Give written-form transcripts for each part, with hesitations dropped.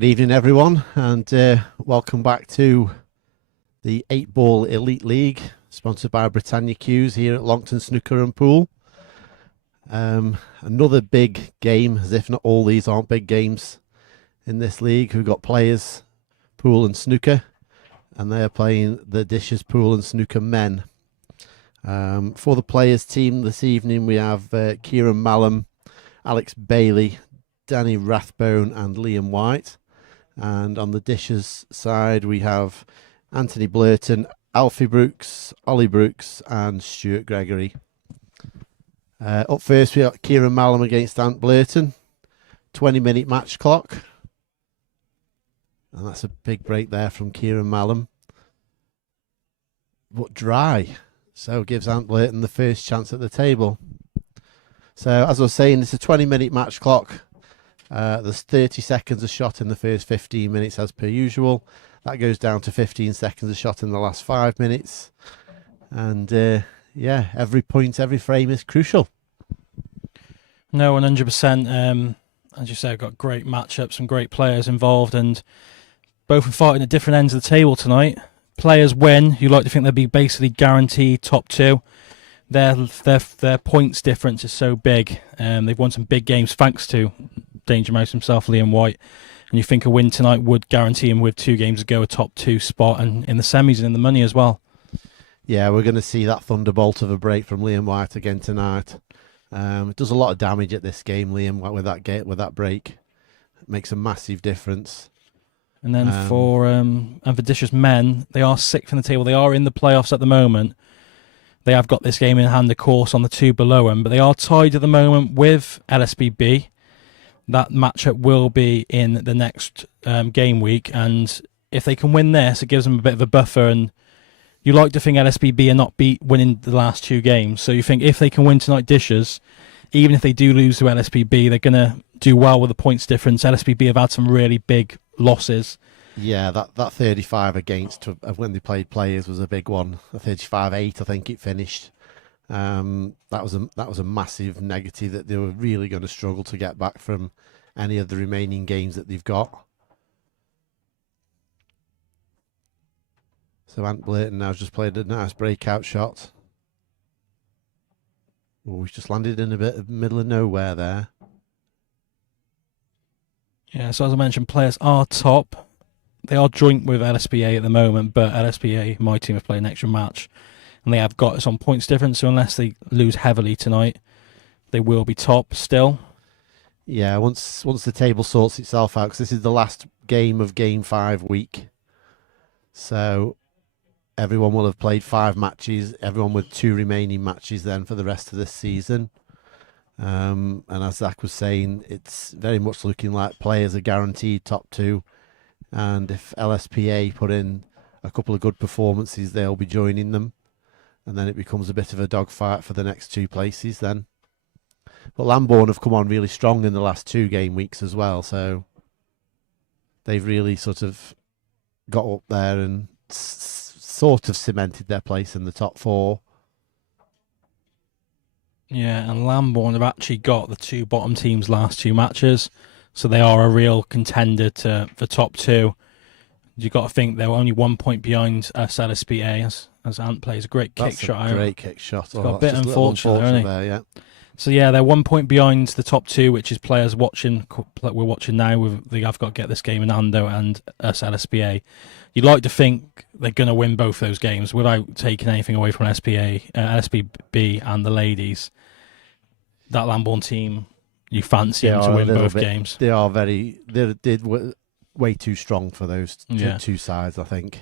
Good evening, everyone, and welcome back to the 8-Ball Elite League, sponsored by Britannia Cues here at Longton Snooker and Pool. Another big game, as if not all these aren't big games in this league. We've got Players, Pool and Snooker, and they are playing the Dishes Pool and Snooker men. For the Players team this evening, we have Kieran Mallam, Alex Bailey, Danny Rathbone and Liam White. And on the Dishes side, we have Anthony Blurton, Alfie Brooks, Ollie Brooks and Stuart Gregory. Up first, we got Kieran Mallam against Ant Blurton. 20-minute match clock. And that's a big break there from Kieran Mallam. But dry. So gives Ant Blurton the first chance at the table. So as I was saying, it's a 20-minute match clock. There's 30 seconds a shot in the first 15 minutes as per usual. That goes down to 15 seconds a shot in the last 5 minutes. And yeah, every point, every frame is crucial. No, 100%. As you say, I've got great matchups, some great players involved, and both are fighting at different ends of the table tonight. Players win. You like to think they'll be basically guaranteed top two. Their points difference is so big. They've won some big games thanks to Danger Mouse himself, Liam White. And you think a win tonight would guarantee him with 2 games ago a top 2 spot and in the semis and in the money as well. Yeah, we're going to see that thunderbolt of a break from Liam White again tonight. It does a lot of damage at this game, Liam, with that break. It makes a massive difference. And then for Dishes men, they are 6th in the table. They are in the playoffs at the moment. They have got this game in hand, of course, on the 2 below them, but they are tied at the moment with LSBB. That matchup will be in the next game week, and if they can win this, it gives them a bit of a buffer. And you like to think LSBB are not winning the last 2 games, so you think if they can win tonight, Dishes, even if they do lose to LSBB, they're going to do well with the points difference. LSBB have had some really big losses. Yeah, that 35 against when they played Players was a big one. A 35-8, I think it finished. That was a massive negative that they were really going to struggle to get back from any of the remaining games that they've got. So Ant Blurton now's just played a nice breakout shot. Oh, he's just landed in a bit of middle of nowhere there. Yeah, so as I mentioned, Players are top. They are joint with LSBA at the moment, but LSBA, my team, have played an extra match. And they have got us on points difference, so unless they lose heavily tonight, they will be top still. Yeah, once the table sorts itself out, because this is the last game of Game 5 week. So everyone will have played 5 matches, everyone with 2 remaining matches then for the rest of this season. And as Zach was saying, it's very much looking like Players are guaranteed top 2. And if LSPA put in a couple of good performances, they'll be joining them. And then it becomes a bit of a dogfight for the next 2 places then. But Lambourne have come on really strong in the last 2 game weeks as well. So they've really sort of got up there and sort of cemented their place in the top 4. Yeah, and Lambourne have actually got the 2 bottom teams' last 2 matches. So they are a real contender for top 2. You've got to think they're only 1 point behind us LSPA as Ant plays a great kick shot. That's a great kick shot. It's got a bit unfortunate there, yeah. So yeah, they're 1 point behind the top 2, which is Players watching. We're watching now. They have got to get this game in Ando and us LSPA. You'd like to think they're going to win both those games without taking anything away from LSPB and the ladies. That Lambourne team, you fancy them to win both games. They are way too strong for those two sides, I think.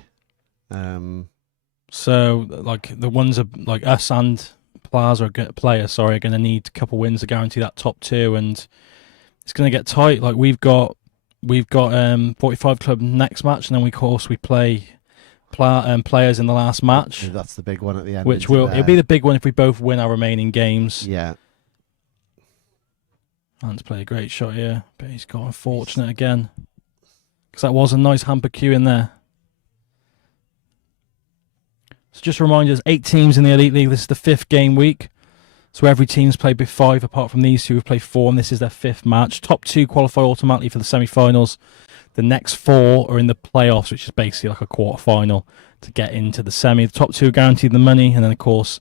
So, like the ones like us and Players are going to need a couple wins to guarantee that top 2, and it's going to get tight. Like we've got 45 Club next match, and then we play Players in the last match. That's the big one at the end. It'll be the big one if we both win our remaining games. Yeah. Ant's played a great shot here, but he's got unfortunate again. Because that was a nice hamper cue in there. So just a reminder, there's 8 teams in the Elite League. This is the 5th game week. So every team's played with 5, apart from these 2 who've played 4, and this is their 5th match. Top 2 qualify automatically for the semi-finals. The next 4 are in the playoffs, which is basically like a quarter-final to get into the semi. The top 2 guaranteed the money, and then, of course,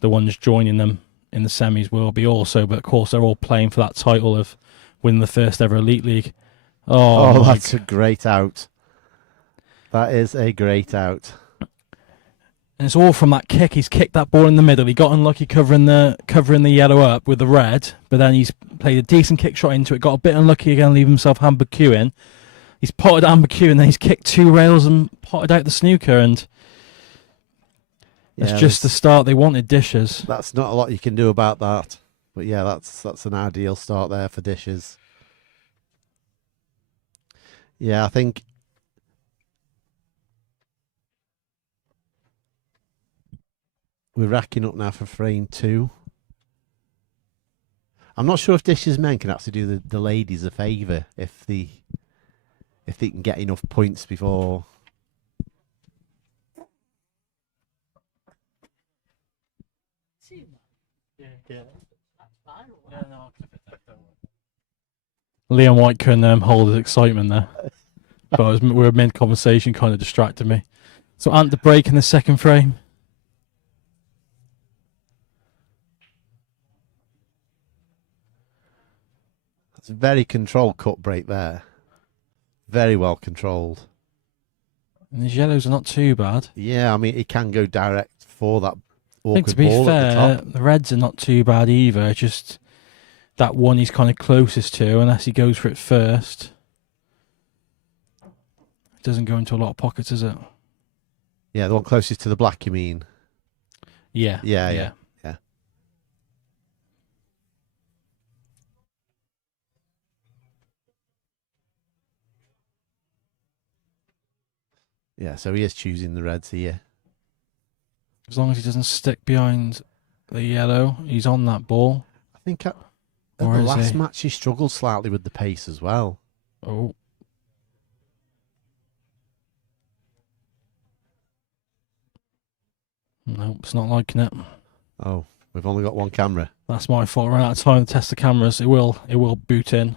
the ones joining them in the semis will be also. But, of course, they're all playing for that title of winning the first ever Elite League. Oh, that's a great out. That is a great out. And it's all from that kick. He's kicked that ball in the middle. He got unlucky covering the yellow up with the red, but then he's played a decent kick shot into it, got a bit unlucky again, leaving himself Amber Q in. He's potted Amber Q, and then he's kicked 2 rails and potted out the snooker, and that's just the start they wanted, Dishes. That's not a lot you can do about that. But yeah, that's an ideal start there for Dishes. Yeah, I think we're racking up now for frame 2. I'm not sure if Dishes men can actually do the ladies a favour if they can get enough points before. Liam White couldn't hold his excitement there. But we were mid-conversation, kind of distracted me. So Ant the break in the second frame. That's a very controlled cut break there. Very well controlled. And his yellows are not too bad. Yeah, I mean, he can go direct for that awkward I think, to be ball fair, at the top. the reds are not too bad either. Just that one he's kind of closest to, unless he goes for it first. It doesn't go into a lot of pockets, is it? Yeah, the one closest to the black, you mean? Yeah. Yeah. Yeah, so he is choosing the reds here. As long as he doesn't stick behind the yellow, he's on that ball. I think at the last match he struggled slightly with the pace as well. Oh. Nope, it's not liking it. Oh, we've only got one camera. That's my fault. Ran out of time to test the cameras. It will boot in.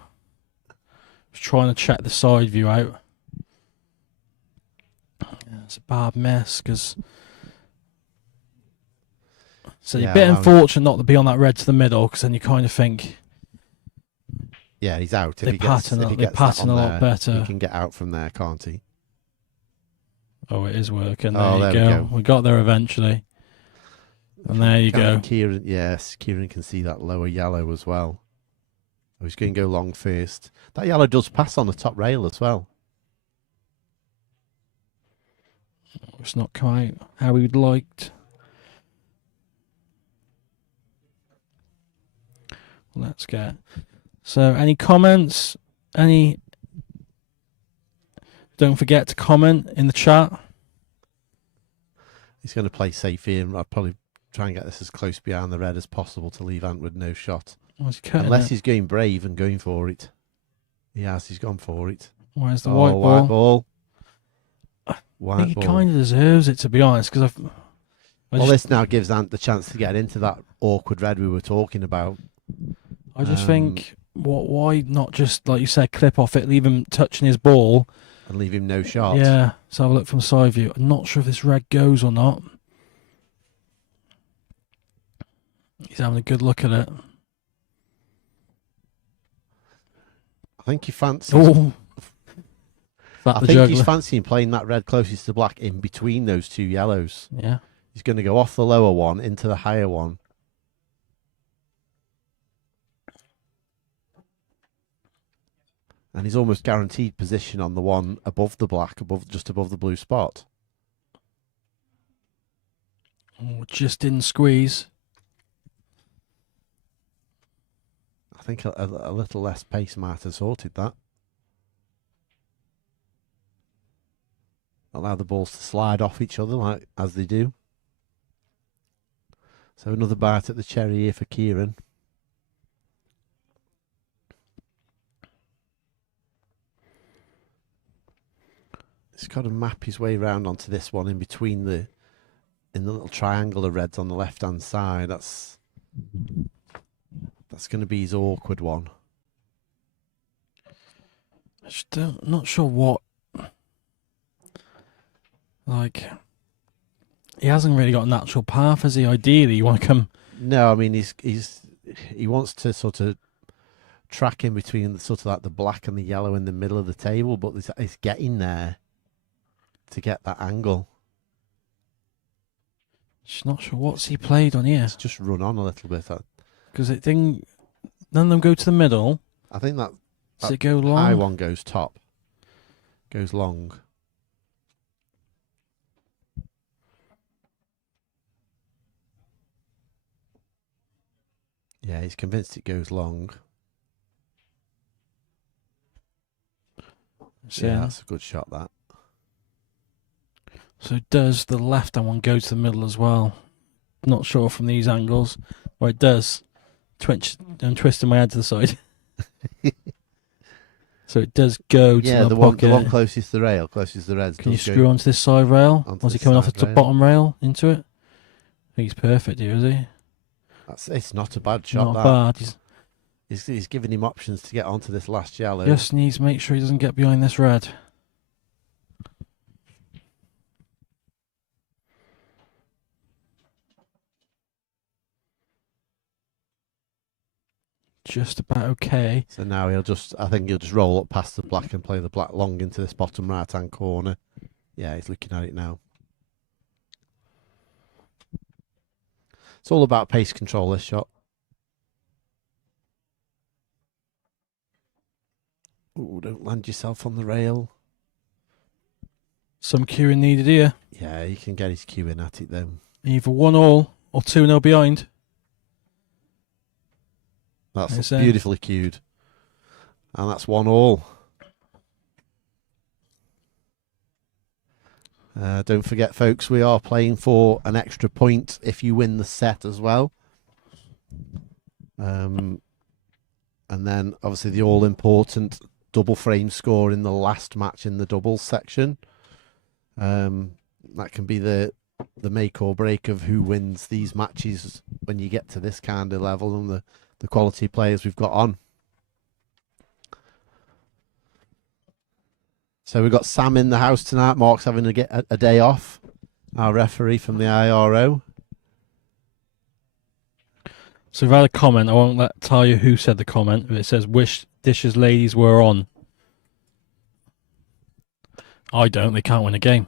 Just trying to check the side view out. Yeah, it's a bad mess because. So you're a bit unfortunate not to be on that red to the middle, because then you kind of think. Yeah, he's out. They pattern a lot better. He can get out from there, can't he? Oh, it is working. There you go. We got there eventually. And there you go. Kieran, yes, Kieran can see that lower yellow as well. Oh, he's going to go long first. That yellow does pass on the top rail as well. It's not quite how we'd liked. Let's get. So, any comments? Don't forget to comment in the chat. He's going to play safe here, and I'd probably try and get this as close behind the red as possible to leave Ant with no shot. Unless he's going brave and going for it. Yes, he's gone for it. Where's the white ball? White I think ball. he kind of deserves it, to be honest. Because this now gives Ant the chance to get into that awkward red we were talking about. I just think, why not just, like you said, clip off it, leave him touching his ball. And leave him no shot. Yeah, let's have a look from side view. I'm not sure if this red goes or not. He's having a good look at it. I think he fancies. Oh. He's fancying playing that red closest to black in between those two yellows. Yeah. He's going to go off the lower one into the higher one. And he's almost guaranteed position on the one above the black, just above the blue spot. Oh, just didn't squeeze. I think a little less pace might have sorted that. Allow the balls to slide off each other as they do. So another bite at the cherry here for Kieran. He's got to map his way around onto this one in between in the little triangle of reds on the left hand side. That's going to be his awkward one. Not sure what. Like, he hasn't really got a natural path, has he? Ideally, you want to come. No, I mean he wants to sort of track in between the sort of like the black and the yellow in the middle of the table, but it's getting there to get that angle. Just not sure what's he played on here. It's just run on a little bit. Because it didn't. None of them go to the middle. I think that Does it go long? high one goes top. Goes long. Yeah, he's convinced it goes long. Yeah, that's a good shot, that. So does the left-hand one go to the middle as well? Not sure from these angles. Well, it does. I'm twisting my head to the side. So it does go to the pocket. The one closest to the rail, closest to the reds. Can you screw onto this side rail? Was he coming off the bottom rail into it? I think he's perfect here, is he? It's not a bad shot. Not bad. He's giving him options to get onto this last yellow. Just needs to make sure he doesn't get behind this red. Just about okay. So now I think he'll just roll up past the black and play the black long into this bottom right-hand corner. Yeah, he's looking at it now. It's all about pace control, this shot. Ooh, don't land yourself on the rail. Some cueing needed here. Yeah, he can get his cue in at it then. Either 1-1 or 2-0 behind. That's beautifully cued. And that's 1-1. Don't forget, folks, we are playing for an extra point if you win the set as well. And then, obviously, the all-important double frame score in the last match in the doubles section. That can be the make or break of who wins these matches when you get to this kind of level and the quality players we've got on. So we've got Sam in the house tonight. Mark's having to get a day off. Our referee from the IRO. So we've had a comment. I won't tell you who said the comment, but it says, "Wish Dishes ladies were on." I don't. They can't win a game.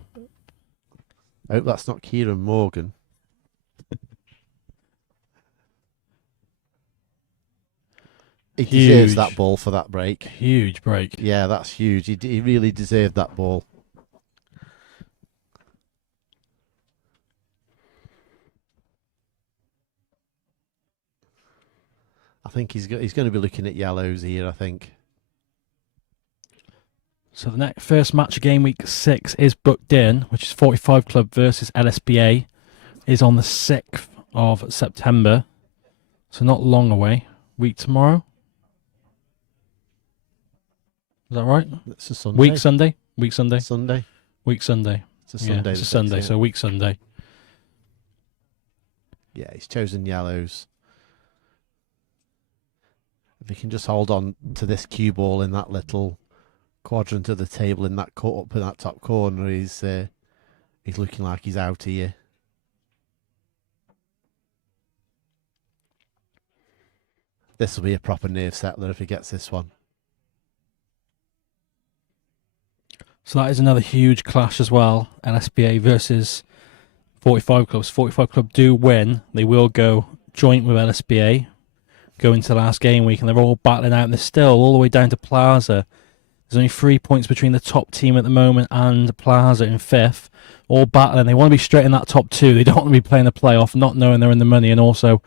I hope that's not Kieran Morgan. He deserves that ball for that break. Huge break. Yeah, that's huge. He really deserved that ball. I think he's going to be looking at yellows here, I think. So the first match of game week 6 is booked in, which is 45 Club versus LSBA, is on the 6th of September. So not long away. Week tomorrow. Is that right? It's a Sunday. Week Sunday. Week Sunday. Sunday. Week Sunday. It's a Sunday. It's a Sunday, so week Sunday. Yeah, he's chosen yellows. If he can just hold on to this cue ball in that little quadrant of the table in that up in that top corner, he's looking like he's out here. This will be a proper nerve settler if he gets this one. So that is another huge clash as well. LSBA versus 45 Clubs. 45 Club do win. They will go joint with LSBA, go into the last game week, and they're all battling out. And they're still all the way down to Plaza. There's only 3 points between the top team at the moment and Plaza in 5th. All battling. They want to be straight in that top 2. They don't want to be playing the playoff, not knowing they're in the money, and also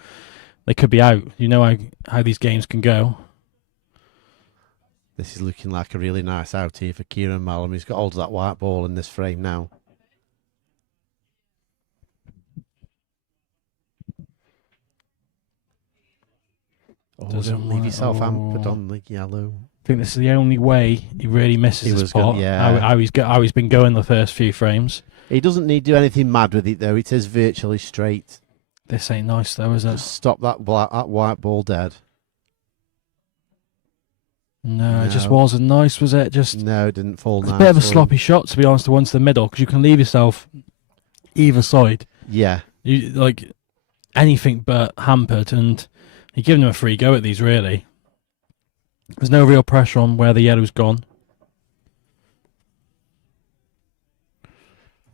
they could be out. You know how these games can go. This is looking like a really nice out here for Kieran Mallam. He's got hold of that white ball in this frame now. Oh, don't leave yourself hampered on the yellow. I think this is the only way he really misses his spot. How he's been going the first few frames. He doesn't need to do anything mad with it, though. It is virtually straight. This ain't nice, though, is it? Just stop that white ball dead. No, it just wasn't nice, was it? Just no, it didn't fall nice. A bit of a sloppy shot, to be honest, the one to the middle, because you can leave yourself either side. Yeah. You like anything but hampered, and you're giving them a free go at these, really. There's no real pressure on where the yellow's gone.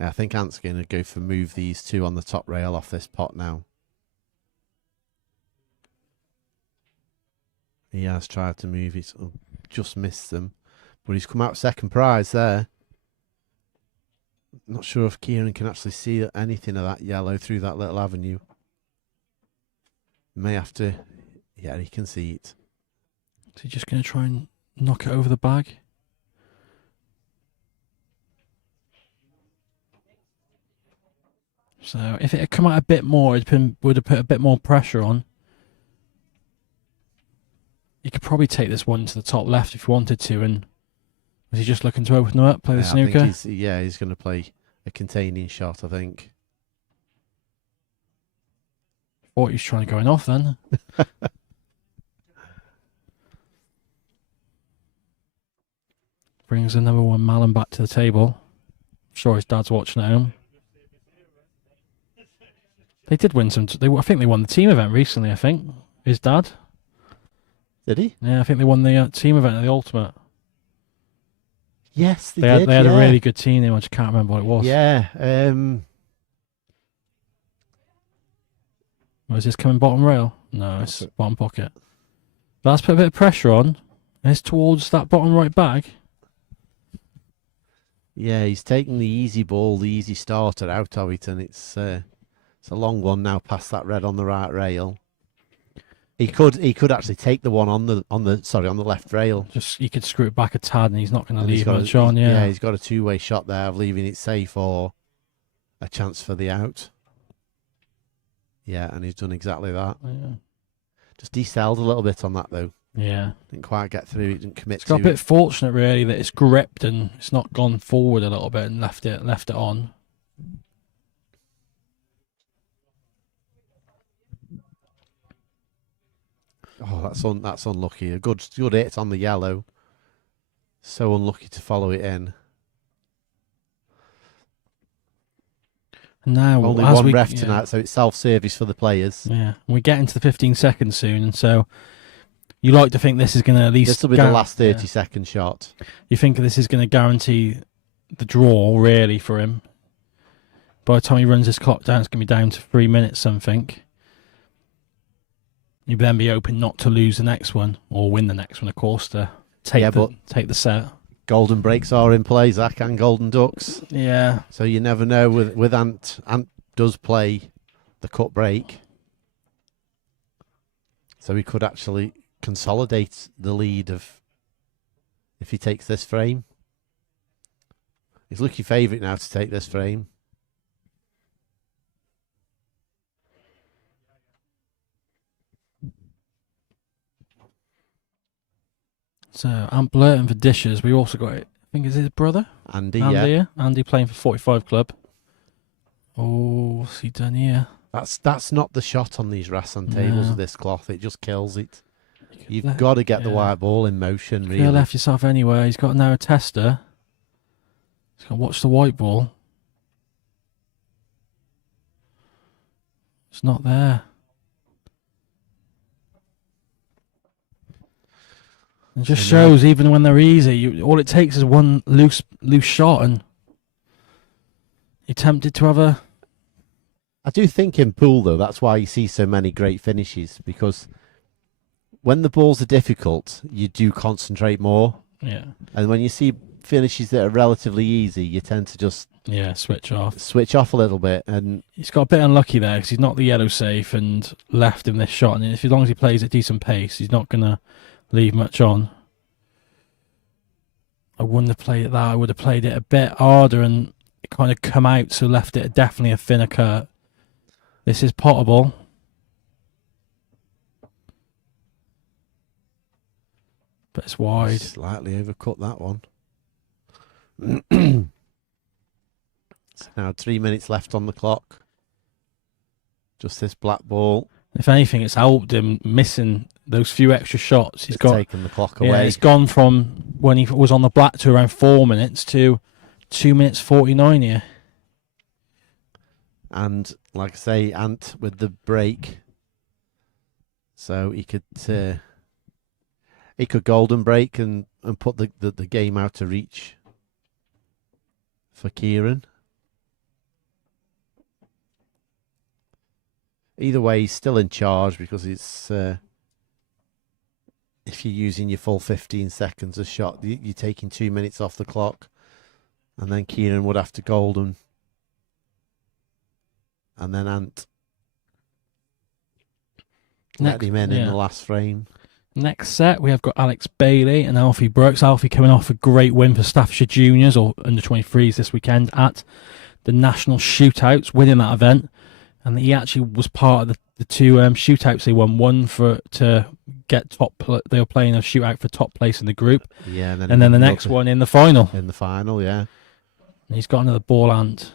Yeah, I think Ant's going to go for move these two on the top rail off this pot now. He has tried to move it, just missed them. But he's come out second prize there. Not sure if Kieran can actually see anything of that yellow through that little avenue. May have to... Yeah, he can see it. Is he just going to try and knock it over the bag? So if it had come out a bit more, it would have put a bit more pressure on. You could probably take this one to the top left if you wanted to. And was he just looking to open them up, play the snooker? I think he's going to play a containing shot, I think. Thought he was trying to go in off then. Brings the number one Malin back to the table. I'm sure his dad's watching at home. They did win some. I think they won the team event recently. I think his dad. Did he? Yeah, I think they won the team event at the Ultimate. Yes, they did. They had a really good team. I just can't remember what it was. Yeah. Was this coming bottom rail? No, it's bottom pocket. But that's put a bit of pressure on. It's towards that bottom right bag. Yeah, he's taking the easy ball, the easy starter out of it, and it's a long one now past that red on the right rail. He could actually take the one on the left rail. Just you could screw it back a tad, and he's not going to leave much on. Yeah, he's got a two-way shot there of leaving it safe or a chance for the out. Yeah, and he's done exactly that. Yeah. Just decelled a little bit on that though. Yeah, didn't quite get through. He didn't commit. It's got a bit fortunate really that it's gripped and it's not gone forward a little bit and left it on. Oh, that's unlucky. A good hit on the yellow. So unlucky to follow it in. And now only one ref tonight, so it's self-service for the players. Yeah, we get into the 15 seconds soon, and so you like to think this is going to at least... This will be the last 30-second shot. You think this is going to guarantee the draw, really, for him. By the time he runs his clock down, it's going to be down to 3 minutes something. You'd then be open not to lose the next one, or win the next one, of course, to take the set. Golden breaks are in play, Zach, and golden ducks. Yeah. So you never know with Ant. Ant does play the cut break. So he could actually consolidate the lead if he takes this frame. He's lucky favourite now to take this frame. So Ant blurting for dishes. We also got, I think, is his brother? Andy, yeah. Andy playing for 45 Club. Oh, what's he done here? That's not the shot on these Rassan tables with this cloth. It just kills it. You've got to get the white ball in motion, really. You left yourself anywhere. He's got now a tester. He's got to watch the white ball. It's not there. It just shows, even when they're easy, all it takes is one loose shot, and you're tempted to have a... I do think in pool, though, that's why you see so many great finishes, because when the balls are difficult, you do concentrate more. Yeah. And when you see finishes that are relatively easy, you tend to just... switch off. Switch off a little bit. And he's got a bit unlucky there, because he's not the yellow safe and left him this shot. And as long as he plays at decent pace, he's not going to leave much on. I wouldn't have played it that. I would have played it a bit harder and it kind of come out, so left it definitely a thinner cut. This is potable. But it's wide. Slightly overcut that one. It's now 3 minutes left on the clock. Just this black ball. If anything, it's helped him missing those few extra shots, he's taken the clock away. Yeah, it's gone from when he was on the black to around 4 minutes to 2 minutes 49 here. And like I say, Ant with the break, so he could golden break and put the game out of reach for Kieran. Either way, he's still in charge because it's if you're using your full 15 seconds a shot, you're taking 2 minutes off the clock, and then Kieran would have to golden, and then Ant let him in the last frame. Next set, we have got Alex Bailey and Alfie Brooks. Alfie coming off a great win for Staffordshire Juniors or under 23s this weekend at the National Shootouts, winning that event. And he actually was part of the two shootouts they won. One to get top. They were playing a shootout for top place in the group. Yeah, and then the next one in the final. In the final, yeah. And he's got another ball hand.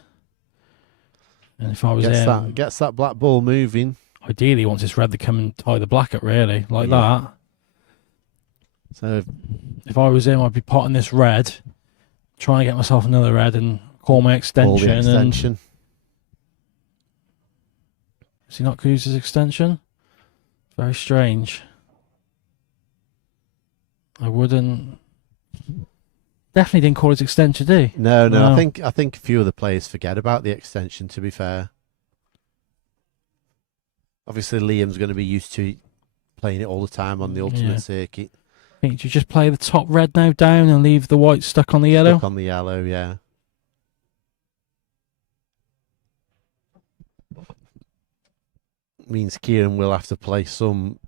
And if I was gets that black ball moving. Ideally, he wants his red to come and tie the black up, really, like that. So if I was him, I'd be potting this red, trying to get myself another red and call my extension. Extension. Has he not used his extension? Very strange. I wouldn't. Definitely didn't call his extension, did he? No. I think a few of the players forget about the extension, to be fair. Obviously, Liam's going to be used to playing it all the time on the ultimate circuit. I think you just play the top red now down and leave the white stuck on the yellow? Stuck on the yellow, yeah. Means Kieran will have to play some.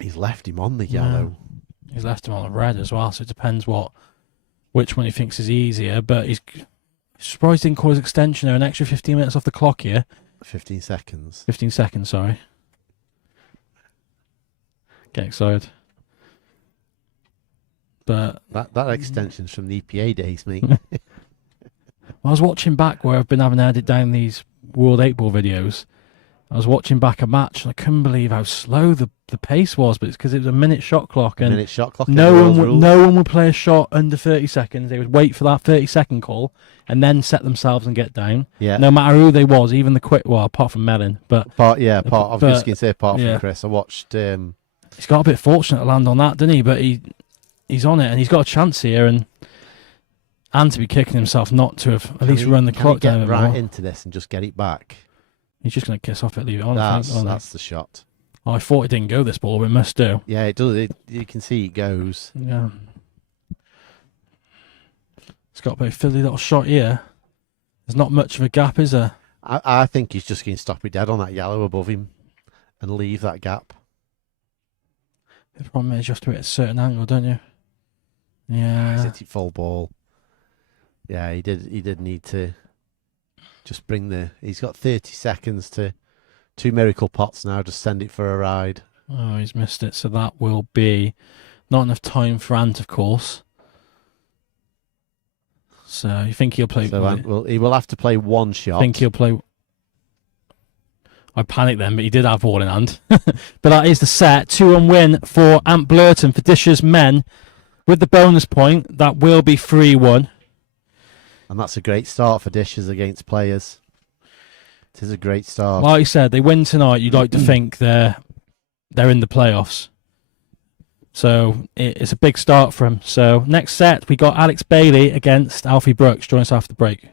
He's left him on the yellow. He's left him on the red as well, so it depends which one he thinks is easier. But he's surprised he didn't call his extension there. An extra 15 minutes off the clock here. 15 seconds. 15 seconds, sorry. Get excited. But that extension's from the EPA days, mate. I was watching back where I've been having added down these World 8-Ball videos. I was watching back a match and I couldn't believe how slow the pace was, but it's because it was a minute shot clock. And minute shot clock. No one would play a shot under 30 seconds. They would wait for that 30-second call and then set themselves and get down. Yeah. No matter who they was, even the quick. Well, apart from Mellon, but I was just going to say apart from Chris. I watched. He's got a bit fortunate to land on that, didn't he? But he's on it and he's got a chance here and to be kicking himself not to have at least run the clock down a bit right more. Into this and just get it back. He's just going to kiss off it, leave it on. That's the shot. Oh, I thought it didn't go this ball, but it must do. Yeah, it does. You can see it goes. Yeah. It's got a bit of fiddly little shot here. There's not much of a gap, is there? I think he's just going to stop it dead on that yellow above him and leave that gap. The problem is you have to hit a certain angle, don't you? Yeah. He's hit it full ball. Yeah, he did need to just bring he's got 30 seconds to 2 miracle pots now, just send it for a ride. Oh, he's missed it, so that will be not enough time for Ant, of course. So you think he'll play? So he will have to play one shot. I think he'll play. I panicked then, but he did have ball in hand. But that is the set. 2-1 win for Ant Blurton for Dishes men. With the bonus point, that will be 3-1. And that's a great start for Dishes against players. It is a great start. Like you said, they win tonight. You'd like to think they're in the playoffs. So it's a big start for him. So next set, we got Alex Bailey against Alfie Brooks. Join us after the break.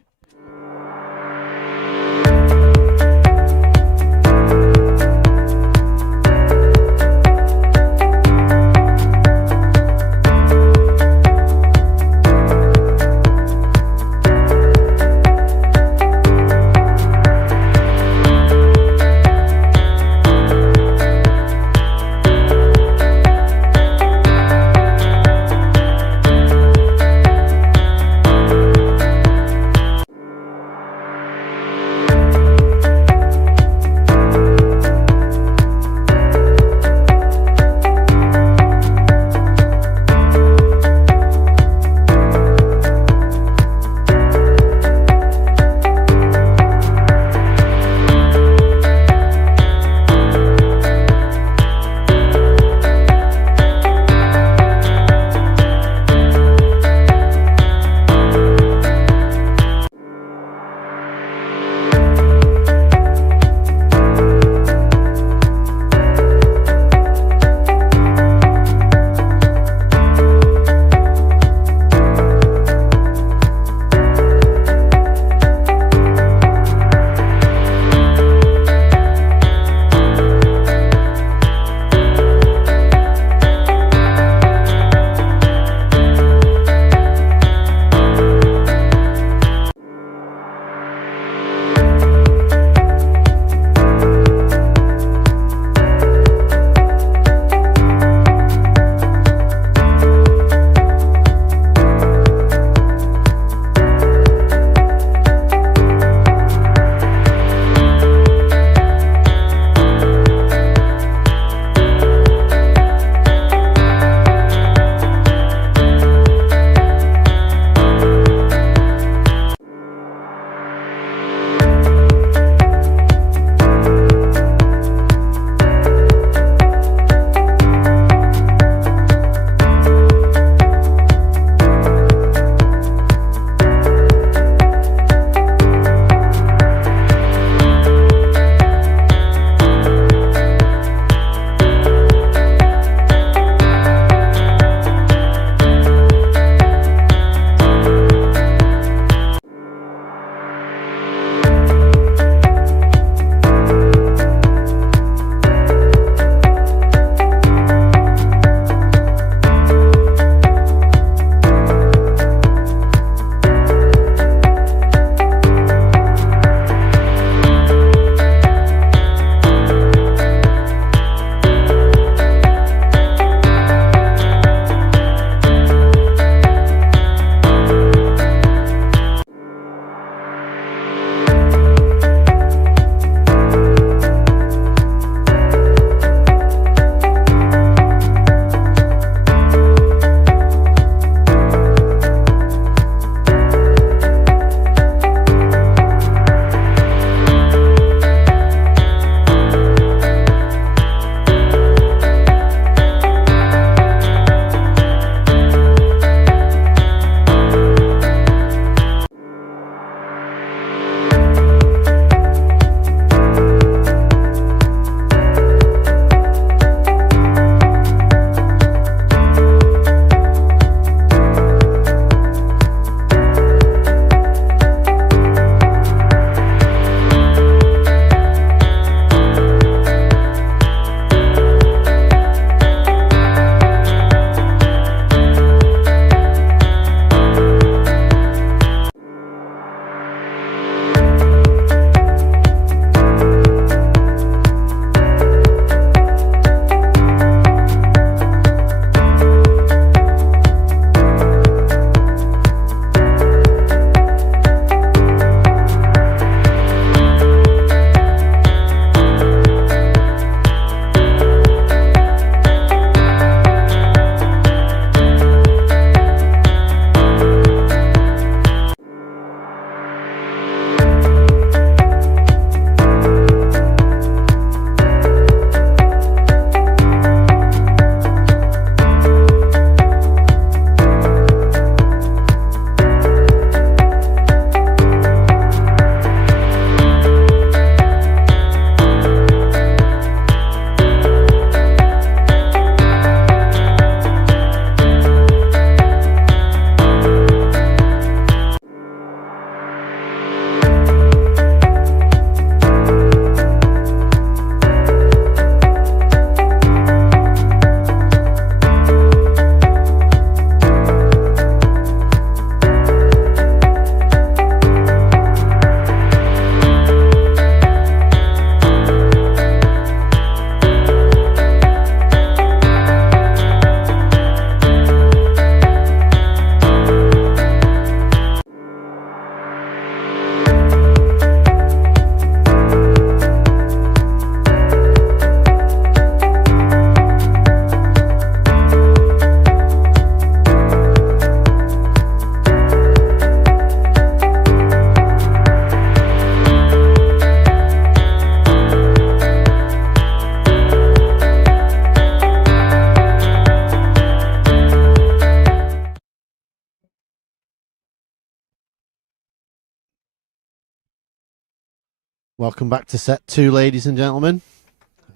Welcome back to set 2, ladies and gentlemen.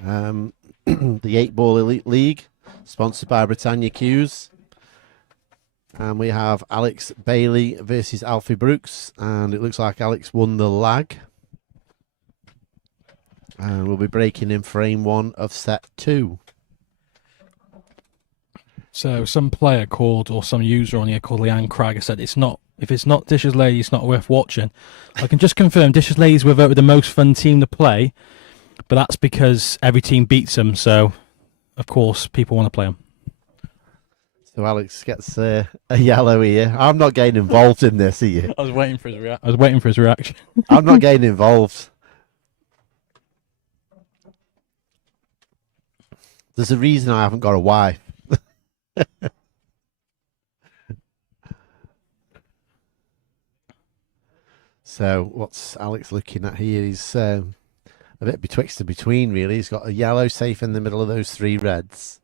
The 8-Ball Elite League, sponsored by Britannia Qs. And we have Alex Bailey versus Alfie Brooks. And it looks like Alex won the lag. And we'll be breaking in frame 1 of set 2. So some player called, or some user on here called Leanne Cragg said if it's not Dishes Ladies, it's not worth watching. I can just confirm Dishes Ladies were voted the most fun team to play, but that's because every team beats them, so of course people want to play them. So Alex gets a yellow here. I'm not getting involved in this, are you? I was waiting for his reaction. I'm not getting involved. There's a reason I haven't got a wife. So what's Alex looking at here? He's a bit betwixt and between, really. He's got a yellow safe in the middle of those 3 reds,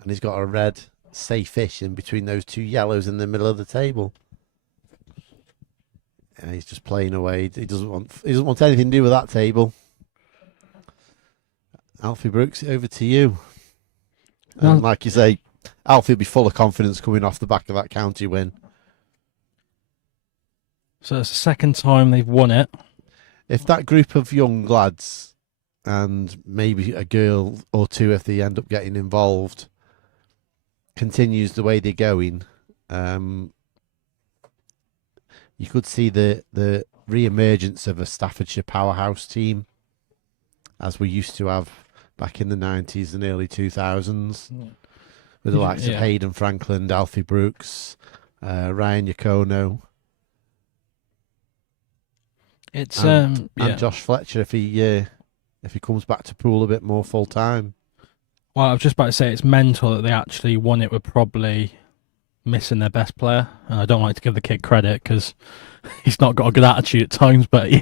and he's got a red safe-ish in between those 2 yellows in the middle of the table. And he's just playing away. He doesn't want anything to do with that table. Alfie Brooks, over to you. And like you say, Alfie will be full of confidence coming off the back of that county win. So it's the second time they've won it. If that group of young lads, and maybe a girl or 2 if they end up getting involved, continues the way they're going, you could see the re-emergence of a Staffordshire powerhouse team, as we used to have back in the 90s and early 2000s, with the likes of Hayden Franklin, Alfie Brooks, Ryan Yacono. It's and Josh Fletcher if he comes back to pool a bit more full time. Well, I was just about to say it's mental that they actually won it with probably missing their best player, and I don't like to give the kid credit because he's not got a good attitude at times, but he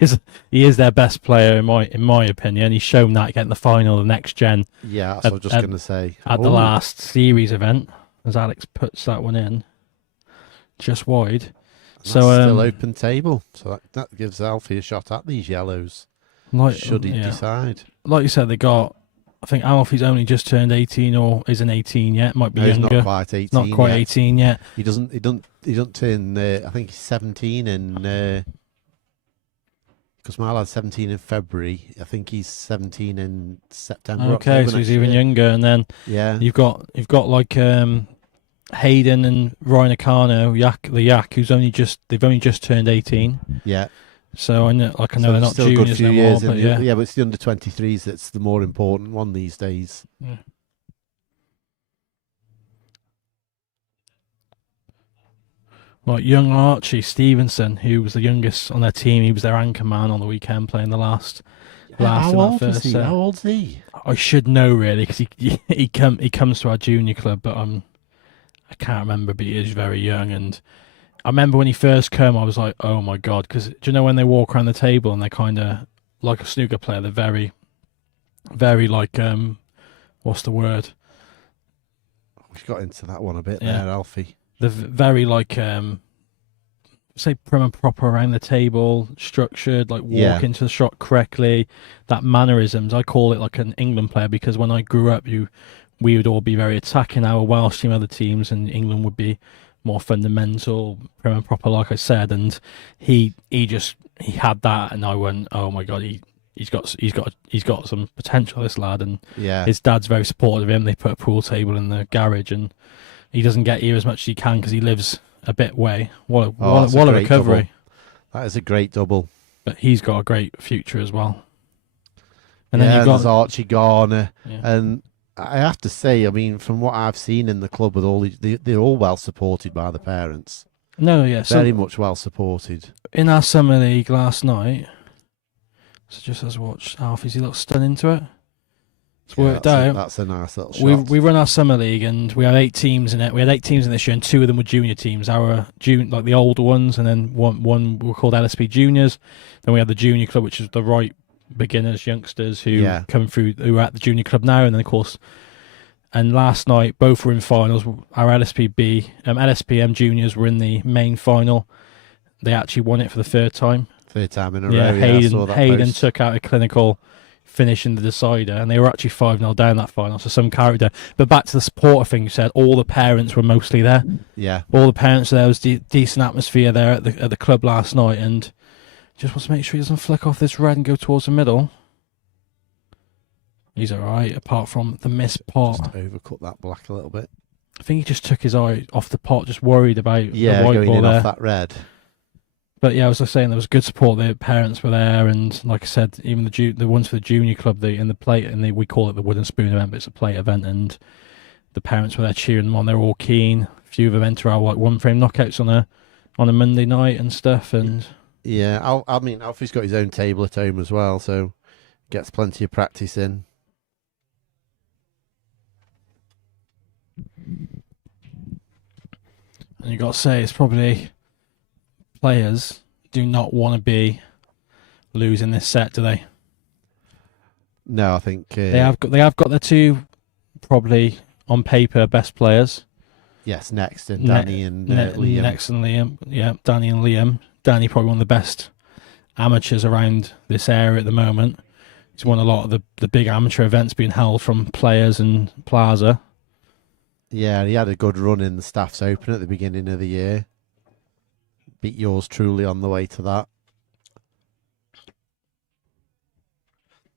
is their best player in my opinion. He's shown that getting the final of the next gen. Yeah, that's what I was just going to say. At the last series event, as Alex puts that one in just wide. So still open table, so that gives Alfie a shot at these yellows. Should he decide? Like you said, they got. I think Alfie's only just turned 18, or isn't 18 yet. Might be younger. He's not quite 18. Not quite 18 yet. He doesn't turn. I think he's 17 in. Because my lad's 17 in February. I think he's 17 in September. Okay, October so he's even younger. And then you've got like Hayden and Ryan Acano, the Yak, they've only just turned 18. Yeah. So I know they're not still juniors no more, but but it's the under 23s that's the more important one these days. Yeah. Like young Archie Stevenson, who was the youngest on their team, he was their anchor man on the weekend playing the last. How old is he? How old's he? I should know really because he comes to our junior club, but I can't remember. But he is very young, and I remember when he first came, I was like, oh my god, because do you know when they walk around the table and they're kind of like a snooker player? They're very, very like what's the word? We got into that one a bit there, Alfie. They're very like say prim and proper around the table, structured, like walk into the shot correctly. That mannerisms, I call it like an England player, because when I grew up, we would all be very attacking our Welsh team, other teams, and England would be more fundamental, prim and proper, like I said. And he had that, and I went, oh my god, he's got some potential, this lad. And his dad's very supportive of him. They put a pool table in the garage, and he doesn't get here as much as he can because he lives a bit way. What a recovery! Double. That is a great double. But he's got a great future as well. And then you've got Archie Garner, and I have to say, I mean, from what I've seen in the club, with all they're all well supported by the parents. No, very much well supported. In our summer league last night, so just as I watched Alfie's, he looked stunned into it. It's worked out. That's a nice little shot. We run our summer league, and we had 8 teams in it. We had 8 teams in this year, and 2 of them were junior teams. Our like the older ones, and then one were called LSP juniors. Then we had the junior club, which is the right beginners, youngsters who come through, who are at the junior club now, and then of course. And last night, both were in finals. Our LSPM juniors were in the main final. They actually won it for the 3rd time. Third time in a Yeah, row. Yeah, I saw that Hayden post. took out a clinical finish in the decider, and they were actually 5-0 down that final, so some character. But back to the supporter thing, you said all the parents were mostly there. Yeah. All the parents there. Was decent atmosphere there at the club last night, and just wants to make sure he doesn't flick off this red and go towards the middle. He's all right, apart from the missed pot. Just overcut that black a little bit. I think he just took his eye off the pot, just worried about the white going ball in there. off that red. But yeah, as I was saying, there was good support. The parents were there, and like I said, even the ones for the junior club, we call it the wooden spoon event, but it's a plate event, and the parents were there cheering them on. They were all keen. A few of them enter our one frame knockouts on a Monday night and stuff. And yeah, Alfie's got his own table at home as well, so gets plenty of practice in. And you got to say, it's probably players do not want to be losing this set, do they? No, I think They have got their two probably on paper best players. Yes, next and Danny and Liam. Next and Liam, yeah, Danny and Liam. Danny probably one of the best amateurs around this area at the moment. He's won a lot of the big amateur events being held from Players and Plaza. Yeah, he had a good run in the Staffs Open at the beginning of the year. Beat yours truly on the way to that.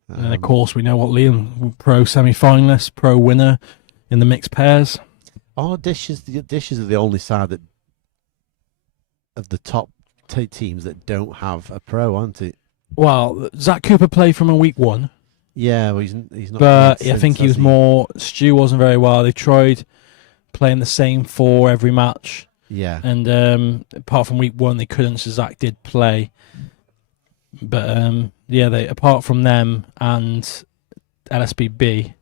And of course, we know what Liam, pro semi-finalist, pro winner in the mixed pairs. Oh, Dishes are the only side that of the top teams that don't have a pro, aren't it? Well, Zach Cooper played from a week one. Yeah, well, he's not. But I think he was more. Stu wasn't very well. They tried playing the same four every match. Yeah. And apart from week one, they couldn't. So Zach did play. But yeah, apart from them and LSBB,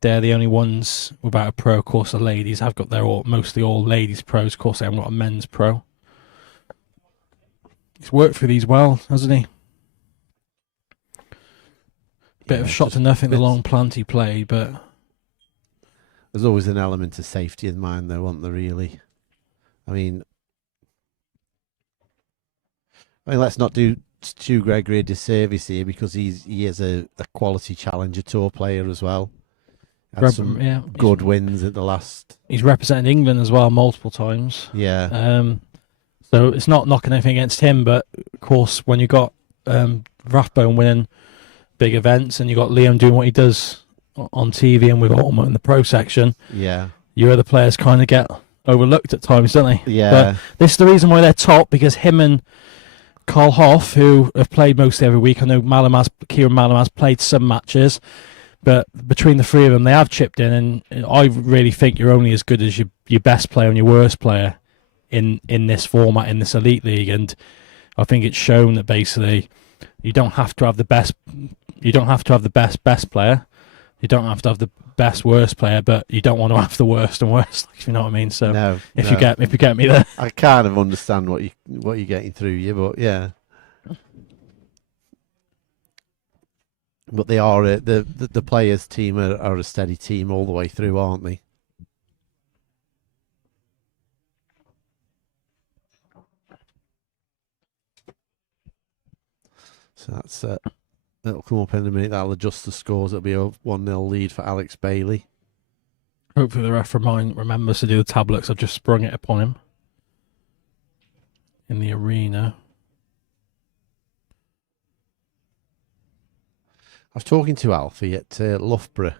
they're the only ones without a pro. Of course, the ladies have got mostly all ladies pros. Of course, they haven't got a men's pro. He's worked for these well, hasn't he? Bit of a shot to nothing, the long plant he played, but there's always an element of safety in mind, though, wasn't there, really? I mean, let's not do Stu Gregory a disservice here, because he is a quality Challenger Tour player as well. Had some good wins at the last. He's represented England as well multiple times. Yeah. So it's not knocking anything against him, but of course, when you got Rathbone winning big events and you got Liam doing what he does on TV and with Ultimate in the pro section, yeah, your other players kind of get overlooked at times, don't they? Yeah. But this is the reason why they're top, because him and Carl Hoff, who have played mostly every week, I know Kieran Malam has played some matches, but between the three of them, they have chipped in, and I really think you're only as good as your best player and your worst player in this format, in this elite league. And I think it's shown that basically you don't have to have the best. You don't have to have the best player. You don't have to have the best worst player, but you don't want to have the worst and worst. If you know what I mean. So if you get me there, I kind of understand what you're getting through you, but yeah. But they are the players' team are a steady team all the way through, aren't they? So that's it'll come up in a minute. That'll adjust the scores. It'll be a 1-0 lead for Alex Bailey. Hopefully the ref remembers to do the tablets. I've just sprung it upon him in the arena. I was talking to Alfie at Loughborough.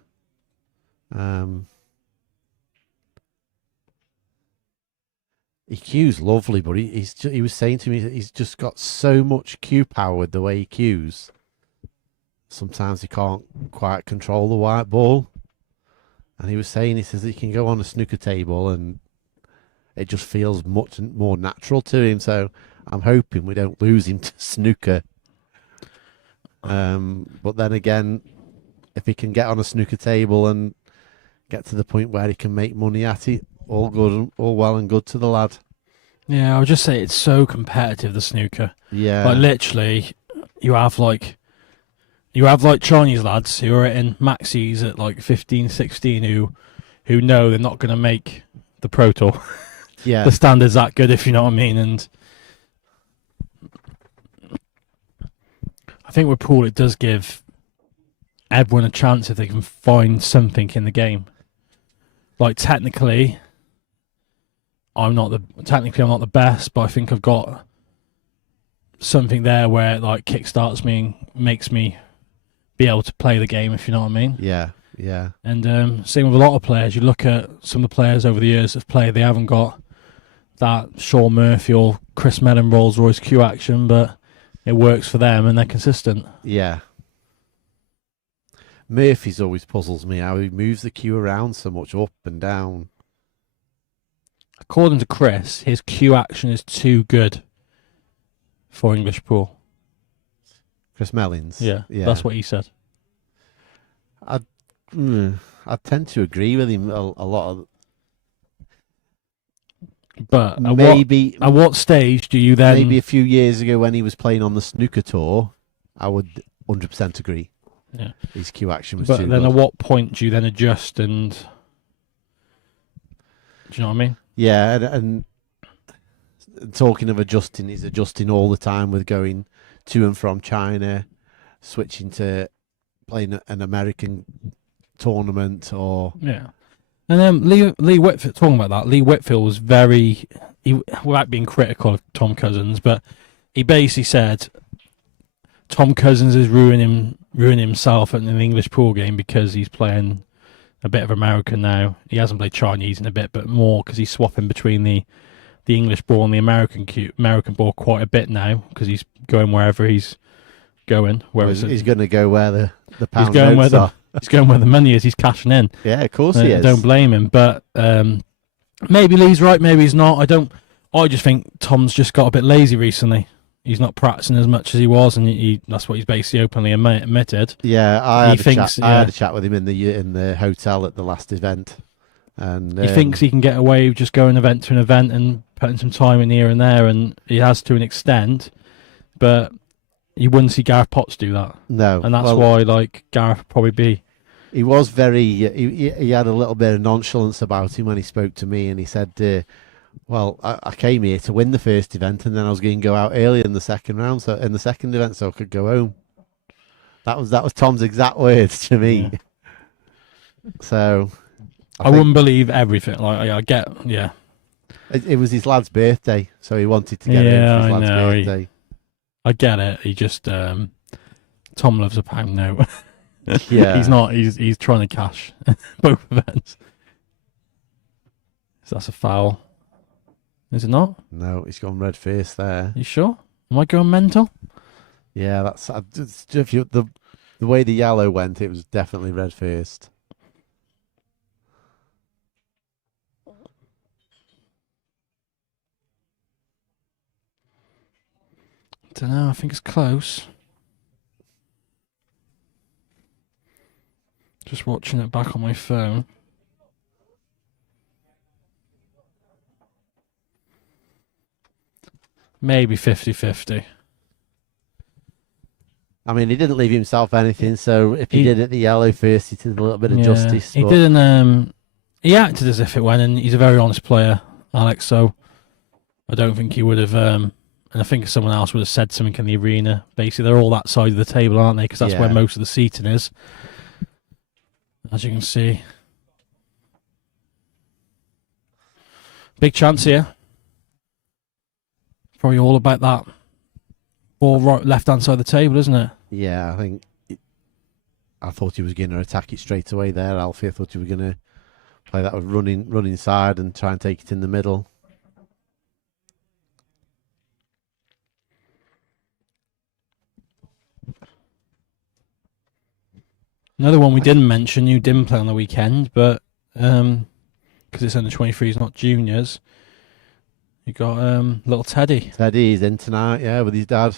He cues lovely, but he was saying to me that he's just got so much cue power with the way he cues. Sometimes he can't quite control the white ball. And he says that he can go on a snooker table and it just feels much more natural to him. So I'm hoping we don't lose him to snooker. But then again, if he can get on a snooker table and get to the point where he can make money at it, all good, all well and good to the lad. Yeah, I would just say it's so competitive, the snooker. Yeah. Like literally, you have Chinese lads who are in maxis at like 15, 16 who know they're not going to make the Pro Tour. Yeah. The standard's that good, if you know what I mean. And I think with pool it does give everyone a chance if they can find something in the game. Like technically I'm not the best, but I think I've got something there where it like kickstarts me and makes me be able to play the game, if you know what I mean. Yeah. And same with a lot of players. You look at some of the players over the years that have played, they haven't got that Sean Murphy or Chris Mellon Rolls Royce Q action, but it works for them and they're consistent. Yeah. Murphy's always puzzles me how he moves the Q around so much up and down. According to Chris, his Q action is too good for English pool. Chris Mellins. Yeah, that's what he said. I tend to agree with him a lot of. But maybe at what stage do you then? Maybe a few years ago when he was playing on the snooker tour, I would 100% agree. Yeah, his Q action was too good. But then, at what point do you then adjust? And do you know what I mean? Yeah, and talking of adjusting, he's adjusting all the time with going to and from China, switching to playing an American tournament or yeah. And then Lee Whitfield, talking about that, Lee Whitfield was without being critical of Tom Cousins, but he basically said Tom Cousins is ruining himself in an English pool game because he's playing a bit of American now. He hasn't played Chinese in a bit, but more because he's swapping between the English ball and the American ball quite a bit now because he's going wherever he's going. He's going to go where the pound he's going notes are. He's going where the money is. He's cashing in. Yeah, of course he is. Don't blame him. But maybe Lee's right. Maybe he's not. I just think Tom's just got a bit lazy recently. He's not practicing as much as he was, and that's what he's basically openly admitted. Yeah, I had a chat with him in the hotel at the last event, and he thinks he can get away with just going event to an event and putting some time in here and there, and he has to an extent, but you wouldn't see Gareth Potts do that. No, and that's why Gareth would probably be. He was very. He had a little bit of nonchalance about him when he spoke to me, and he said. Well, I came here to win the first event, and then I was going to go out early in the second round, so in the second event, so I could go home. That was Tom's exact words to me. Yeah. So, I wouldn't believe everything. I get, yeah. It was his lad's birthday, so he wanted to get in for his lad's birthday. I get it. He just Tom loves a pound note. Yeah, he's not. He's trying to cash both events. So that's a foul. Is it not? No, he's gone red face there. You sure? Am I going mental? Yeah, that's the way the yellow went. It was definitely red faced. Don't know. I think it's close. Just watching it back on my phone. Maybe 50-50. I mean, he didn't leave himself anything, so if he did it the yellow first, he did a little bit of justice. He didn't. He acted as if it went, and he's a very honest player, Alex. So I don't think he would have. And I think if someone else would have said something in the arena, basically they're all that side of the table, aren't they? Because that's where most of the seating is, as you can see. Big chance here. Probably all about that ball right, left-hand side of the table, isn't it? Yeah, I thought he was going to attack it straight away there, Alfie. I thought he was going to play that running side and try and take it in the middle. Another one we didn't mention, you didn't play on the weekend, but because it's under 23s, not juniors. You got little Teddy. Teddy's in tonight, yeah, with his dad.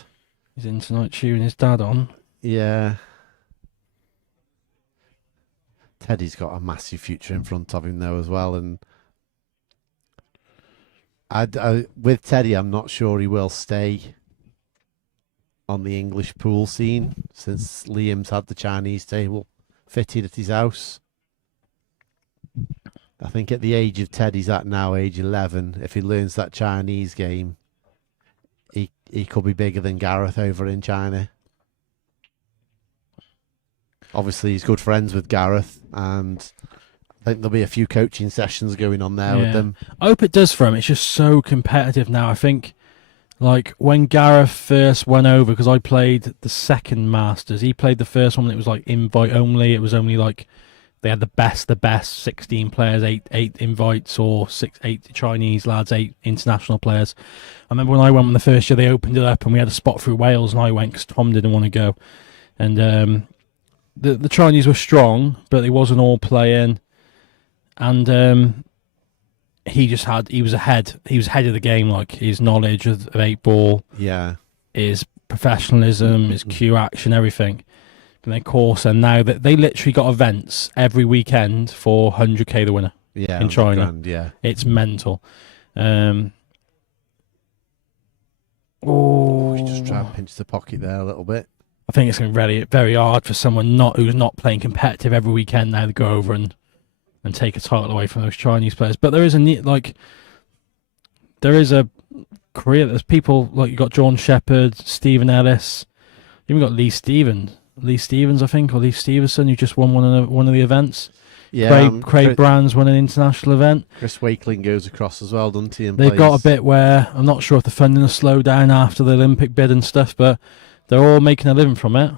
He's in tonight cheering his dad on. Yeah. Teddy's got a massive future in front of him though as well, and with Teddy, I'm not sure he will stay on the English pool scene since Liam's had the Chinese table fitted at his house. I think at the age of Teddy's at now, age 11, if he learns that Chinese game, he could be bigger than Gareth over in China. Obviously, he's good friends with Gareth, and I think there'll be a few coaching sessions going on there with them. I hope it does for him. It's just so competitive now. I think, like, when Gareth first went over, because I played the second Masters, he played the first one, it was like invite only. It was only like they had the best 16 players, eight invites, or eight Chinese lads, 8 international players. I remember when I went on the first year, they opened it up and we had a spot through Wales, and I went because Tom didn't want to go. And the Chinese were strong, but they wasn't all playing. And he was ahead. He was ahead of the game, like his knowledge of 8-ball, his professionalism, his cue action, everything. And of course, and now that they literally got events every weekend for 100k the winner. Yeah, in China. Grand, it's mental. He's just trying to pinch the pocket there a little bit. I think it's going to be very, very hard for someone who's not playing competitive every weekend now to go over and take a title away from those Chinese players. But there is a career. There's people like you got John Shepherd, Stephen Ellis. You even got Lee Stevens, I think, or Lee Stevenson, who just won one of the events. Yeah, Craig Brown's won an international event. Chris Wakeling goes across as well, doesn't he? They've got a bit where I'm not sure if the funding will slow down after the Olympic bid and stuff, but they're all making a living from it.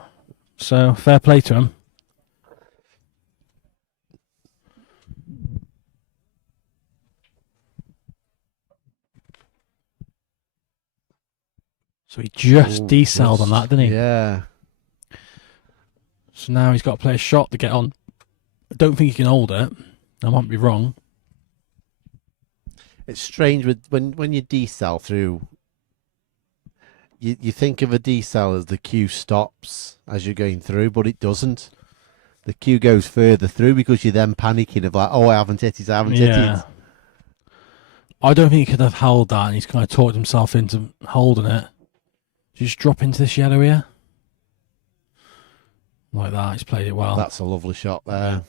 So fair play to them. So he just decelled on that, didn't he? Yeah. So now he's got to play a shot to get on. I don't think he can hold it. I might be wrong. It's strange when you decel through. You think of a decel as the cue stops as you're going through, but it doesn't. The cue goes further through because you're then panicking of like, oh, I haven't hit it, I haven't hit it. I don't think he could have held that, and he's kind of talked himself into holding it. Did you just drop into this yellow here? Like that, he's played it well. That's a lovely shot there. Yeah.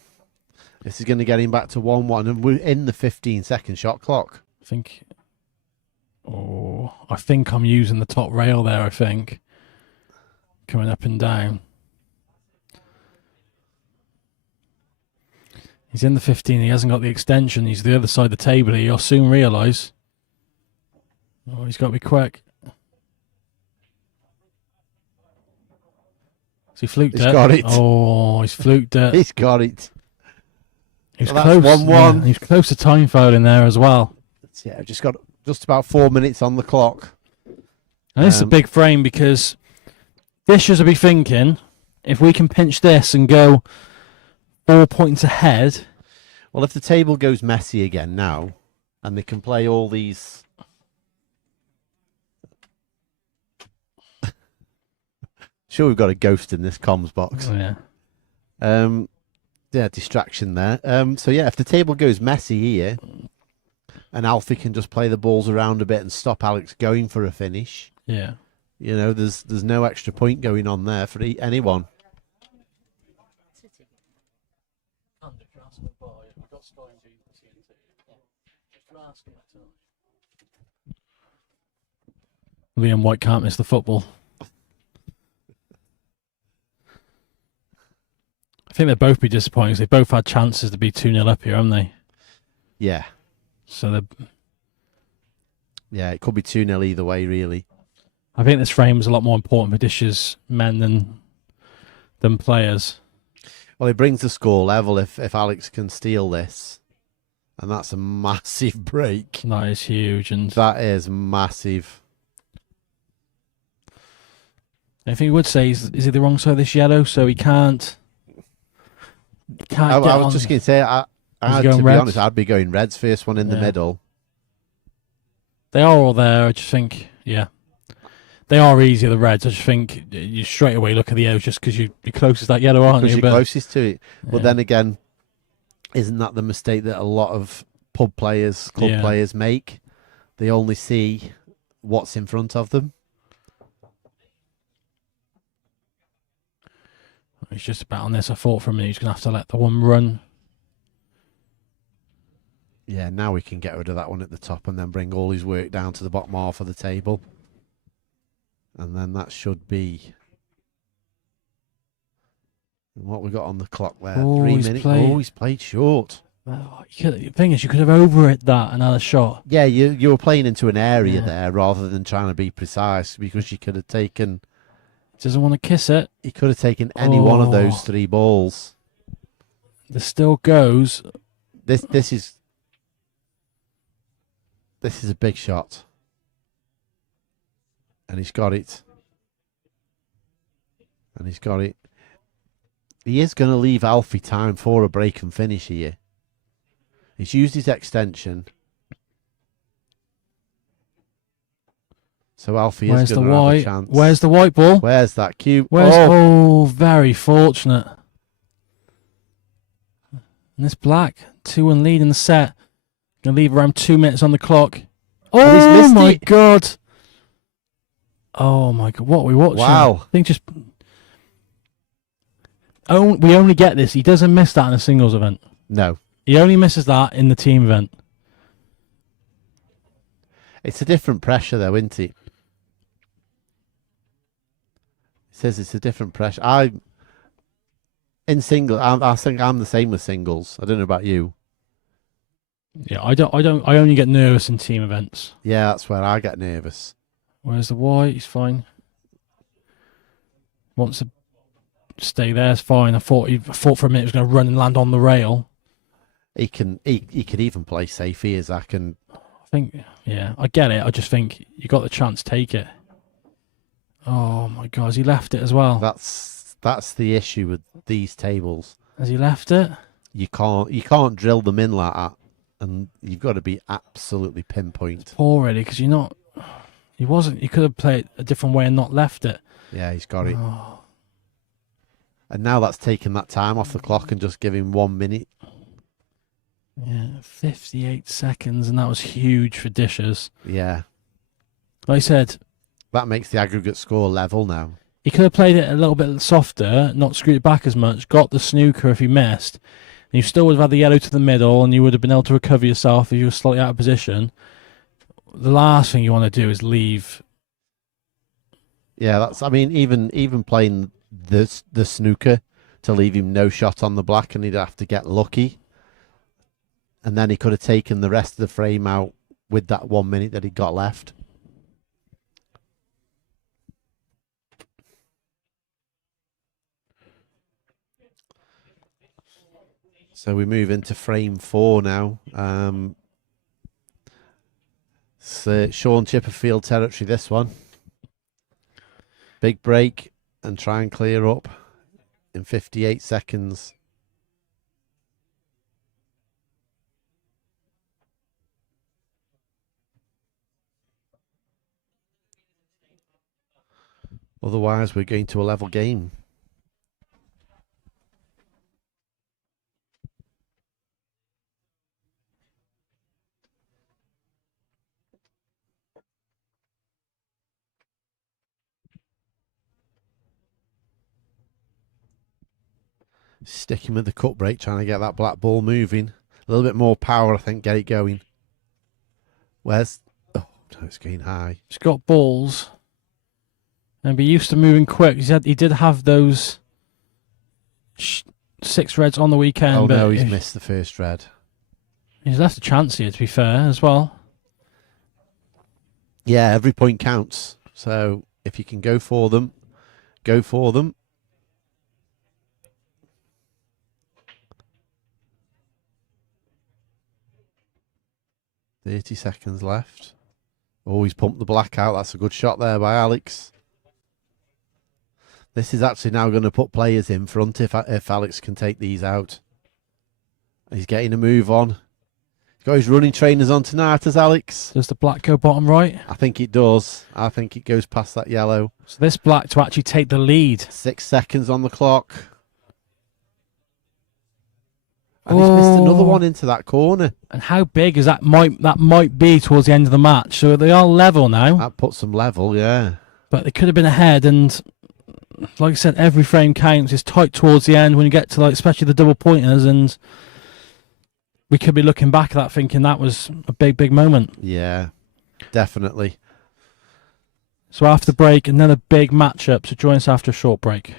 This is going to get him back to 1-1, and we're in the 15-second shot clock. I think I'm using the top rail there, I think. Coming up and down. He's in the 15, he hasn't got the extension, he's the other side of the table, you'll soon realise. Oh, he's got to be quick. Has he fluked it? He's got it. Oh, he's fluked it. He's got it. He was close. 1-1. Yeah, he was close to time fouling there as well. Yeah, just got just about 4 minutes on the clock. And this is a big frame because Fishers will be thinking, if we can pinch this and go 4 points ahead. Well, if the table goes messy again now, and they can play all these. Sure, we've got a ghost in this comms box. Oh, yeah. Yeah, distraction there. So yeah, if the table goes messy here, and Alfie can just play the balls around a bit and stop Alex going for a finish. Yeah. You know, there's no extra point going on there for anyone. Liam White can't miss the football. I think they'll both be disappointed because they both had chances to be 2-0 up here, haven't they? Yeah. So yeah, it could be 2-0 either way, really. I think this frame is a lot more important for Dish's men than players. Well, it brings the score level if Alex can steal this. And that's a massive break. That is huge. And that is massive. I think he would say, is he the wrong side of this yellow? So he can't... I was just going to say, to be honest, I'd be going Reds first one in the middle. They are all there. I just think, they are easier, the Reds. I just think you straight away look at the yellow just because you're closest to that yellow, aren't you? Because you're closest to it. But then again, isn't that the mistake that a lot of pub players, club players make? They only see what's in front of them. He's just about on this. I thought for a minute he's going to have to let the one run. Yeah, now we can get rid of that one at the top and then bring all his work down to the bottom half of the table. And then that should be And what we got on the clock there? Oh, 3 he's minutes. played- Oh, he's played short. Oh, the thing is, you could have over-hit that another shot. Yeah, you were playing into an area Yeah. there rather than trying to be precise, because you could have taken. Doesn't want to kiss it. He could have taken any one of Oh. those 3 balls. This still goes. This is a big shot, and he's got it. And he's got it. He is going to leave Alfie time for a break and finish here. He's used his extension. So Alfie Where's is the going to have a white? chance. Where's the white ball? Where's that cue? Where's Oh, very fortunate. And this black 2-1 lead in the set. Gonna leave around 2 minutes on the clock. he's Oh missed my it. god! Oh my god! What are we watching? Wow. I think just. Oh, we only get this. He doesn't miss that in a singles event. no. He only misses that in the team event. It's a different pressure though, isn't it? It says it's a different pressure. In singles, I think I'm the same with singles. I don't know about you. Yeah, I only get nervous in team events. Yeah, that's where I get nervous. Where's the white? He's fine. Wants to stay there. It's fine. I thought for a minute he was going to run and land on the rail. He could even play safe here, Zach, and I think, yeah, I get it. I just think you got the chance, take it. Oh my god, has he left it as well? that's the issue with these tables. Has he left it? You can't drill them in like that, and you've got to be absolutely pinpoint. Poor really, because you're not. He wasn't. He could have played a different way and not left it. Yeah, he's got it. Oh, And now that's taken that time off the clock and just give him 1 minute. yeah, 58 seconds, and that was huge for Dishes. Yeah, Like I said, that makes the aggregate score level now. he could have played it a little bit softer, not screwed it back as much, got the snooker if he missed, and you still would have had the yellow to the middle, and you would have been able to recover yourself if you were slightly out of position. The last thing you want to do is leave. Yeah, that's. I mean, even playing the snooker to leave him no shot on the black, and he'd have to get lucky. And then he could have taken the rest of the frame out with that 1 minute that he got left. So we move into frame 4 now. It's Sean Chipperfield territory, this one. Big break and try and clear up in 58 seconds. Otherwise, we're going to a level game. Sticking with the cut break, trying to get that black ball moving. A little bit more power, I think, get it going. Where's... Oh, no, it's going high. He's got balls. And be used to moving quick. He did have those 6 reds on the weekend. Oh, but no, he's missed the first red. He's left a chance here, to be fair, as well. Yeah, every point counts. So if you can go for them, go for them. .30 seconds left. Oh, he's pumped the black out. That's a good shot there by Alex. This is actually now going to put players in front if Alex can take these out. He's getting a move on. He's got his running trainers on tonight, as Alex. Does the black go bottom right? I think it does. I think it goes past that yellow. So this black to actually take the lead. 6 seconds on the clock. And he's missed another one into that corner. And how big is that might be towards the end of the match? So they are level now. That puts them level, yeah. But they could have been ahead, and like I said, every frame counts. It's tight towards the end when you get to, like, especially the double pointers, and we could be looking back at that thinking that was a big moment. Yeah, definitely. So after the break, another big matchup. So join us after a short break.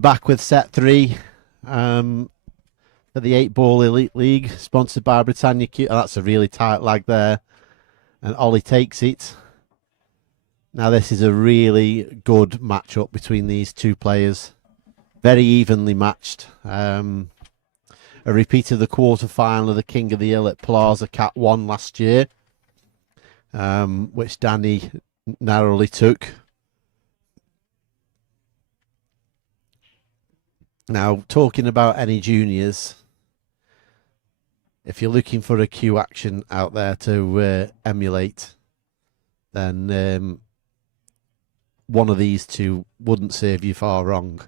back with set 3 for the 8-ball Elite League, sponsored by Britannia Q. Oh, that's a really tight lag there. And Ollie takes it. Now this is a really good matchup between these two players. Very evenly matched. A repeat of the quarter-final of the King of the Hill at Plaza Cat 1 last year, which Danny narrowly took. Now, talking about any juniors, if you're looking for a Q action out there to emulate, then one of these two wouldn't serve you far wrong.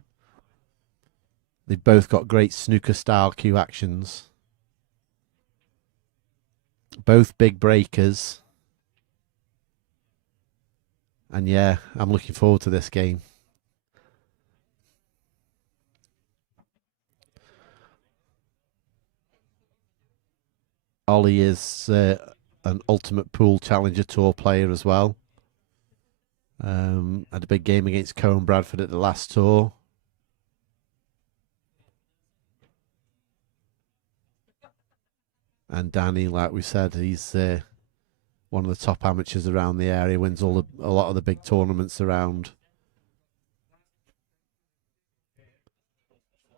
They've both got great snooker-style Q actions. Both big breakers. And yeah, I'm looking forward to this game. Ollie is an Ultimate Pool Challenger Tour player as well. Had a big game against Cohen Bradford at the last tour. And Danny, like we said, he's one of the top amateurs around the area, wins a lot of the big tournaments around.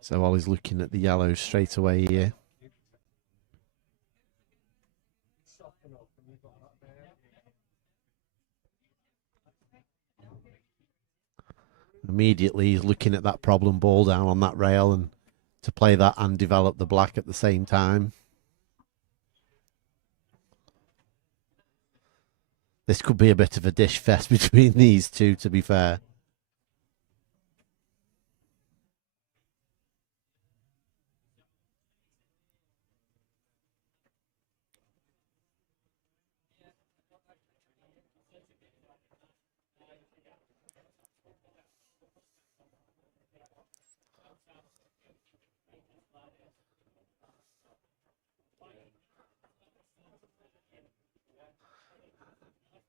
So Ollie's looking at the yellows straight away here. Immediately he's looking at that problem ball down on that rail and to play that and develop the black at the same time. This could be a bit of a dish fest between these two, to be fair.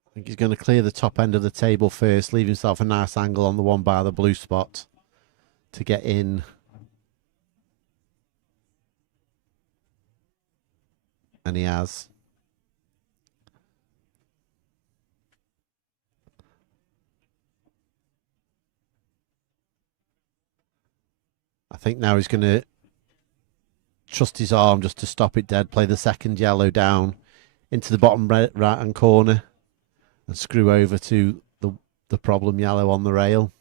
I think he's going to clear the top end of the table first, leave himself a nice angle on the one by the blue spot to get in. And he has. I think now he's going to trust his arm just to stop it dead, play the second yellow down into the bottom right-hand corner and screw over to the problem yellow on the rail.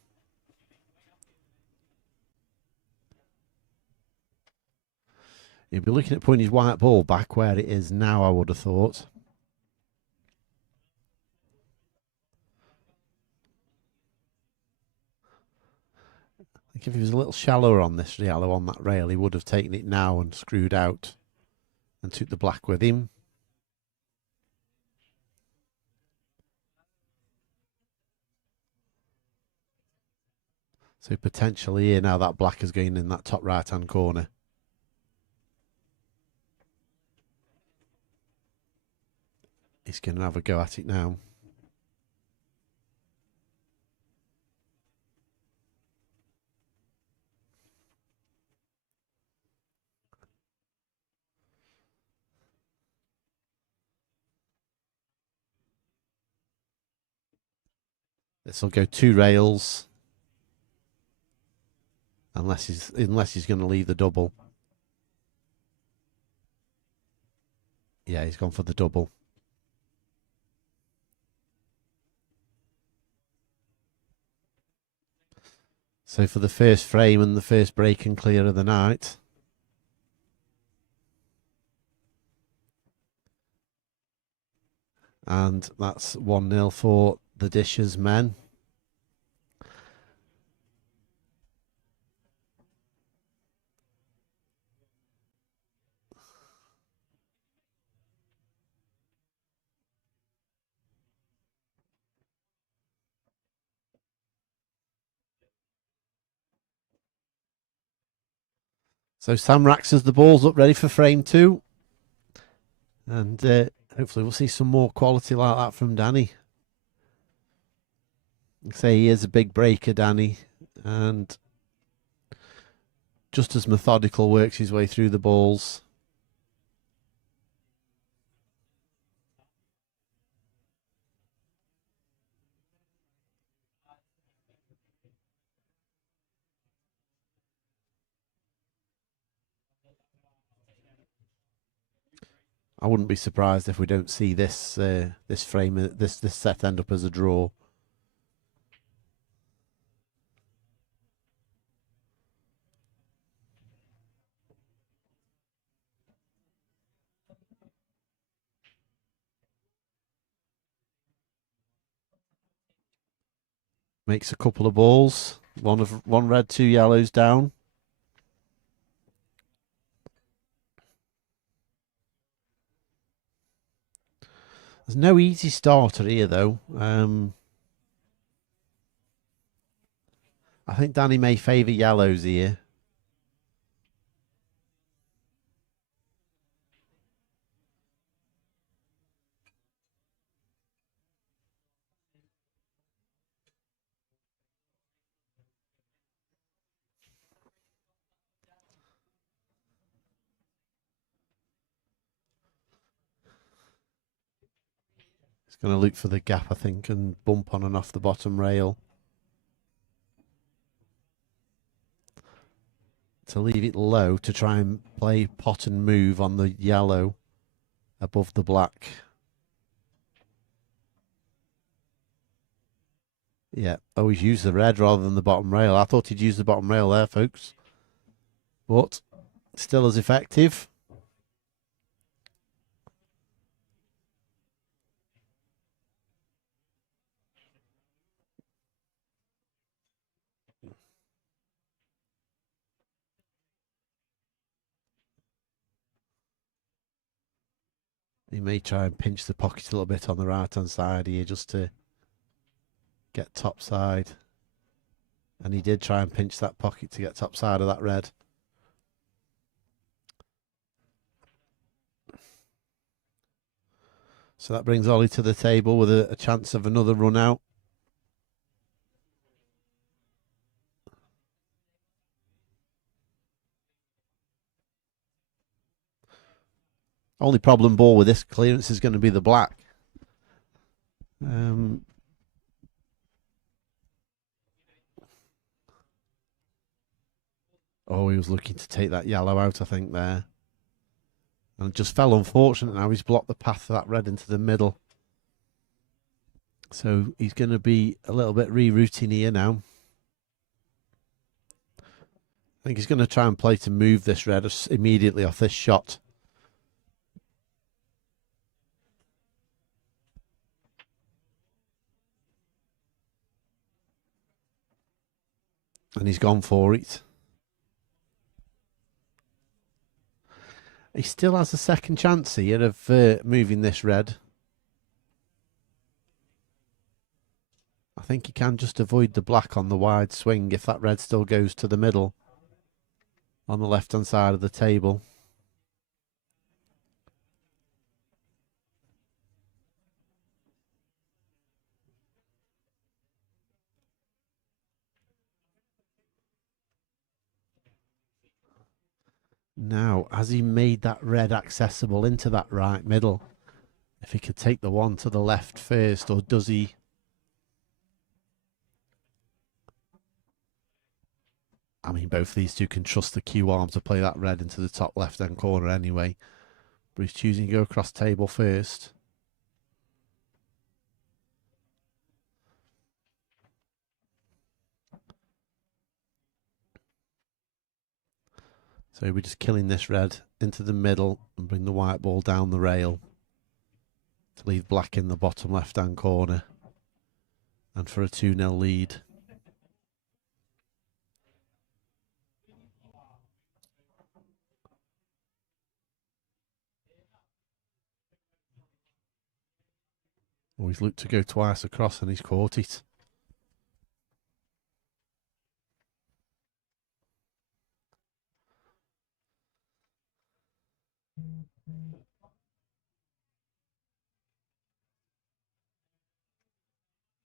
He'll be looking at putting his white ball back where it is now, I would have thought. I think if he was a little shallower on this yellow on that rail, he would have taken it now and screwed out and took the black with him. So potentially here now that black is going in that top right-hand corner. He's going to have a go at it now. This will go 2 rails. Unless he's going to leave the double. Yeah, he's gone for the double. So for the first frame and the first break and clear of the night. And that's 1-0 for the Dishes men. So Sam Rax has the balls up ready for frame 2. And hopefully we'll see some more quality like that from Danny. Like I say, he is a big breaker, Danny. And just as methodical, works his way through the balls. I wouldn't be surprised if we don't see this this frame, this set end up as a draw. Makes a couple of balls. One red, two yellows down. There's no easy starter here, though. I think Danny may favour yellows here. He's going to look for the gap, I think, and bump on and off the bottom rail. To leave it low to try and play pot and move on the yellow above the black. Yeah. Oh, he's used the red rather than the bottom rail. I thought he'd use the bottom rail there, folks. But still as effective. He may try and pinch the pocket a little bit on the right-hand side here just to get top side. And he did try and pinch that pocket to get top side of that red. So that brings Ollie to the table with a chance of another run out. Only problem ball with this clearance is going to be the black. Oh, he was looking to take that yellow out, I think, there. And it just fell unfortunate now. He's blocked the path of that red into the middle. So he's going to be a little bit rerouting here now. I think he's going to try and play to move this red immediately off this shot. And he's gone for it. He still has a second chance here of moving this red. I think he can just avoid the black on the wide swing if that red still goes to the middle on the left-hand side of the table. Now, has he made that red accessible into that right middle? If he could take the one to the left first, or does he? I mean, both these two can trust the Q arm to play that red into the top left-hand corner anyway. But he's choosing to go across table first. So we're just killing this red into the middle and bring the white ball down the rail to leave black in the bottom left-hand corner and for a 2-0 lead. Oh, he's looked to go twice across and he's caught it.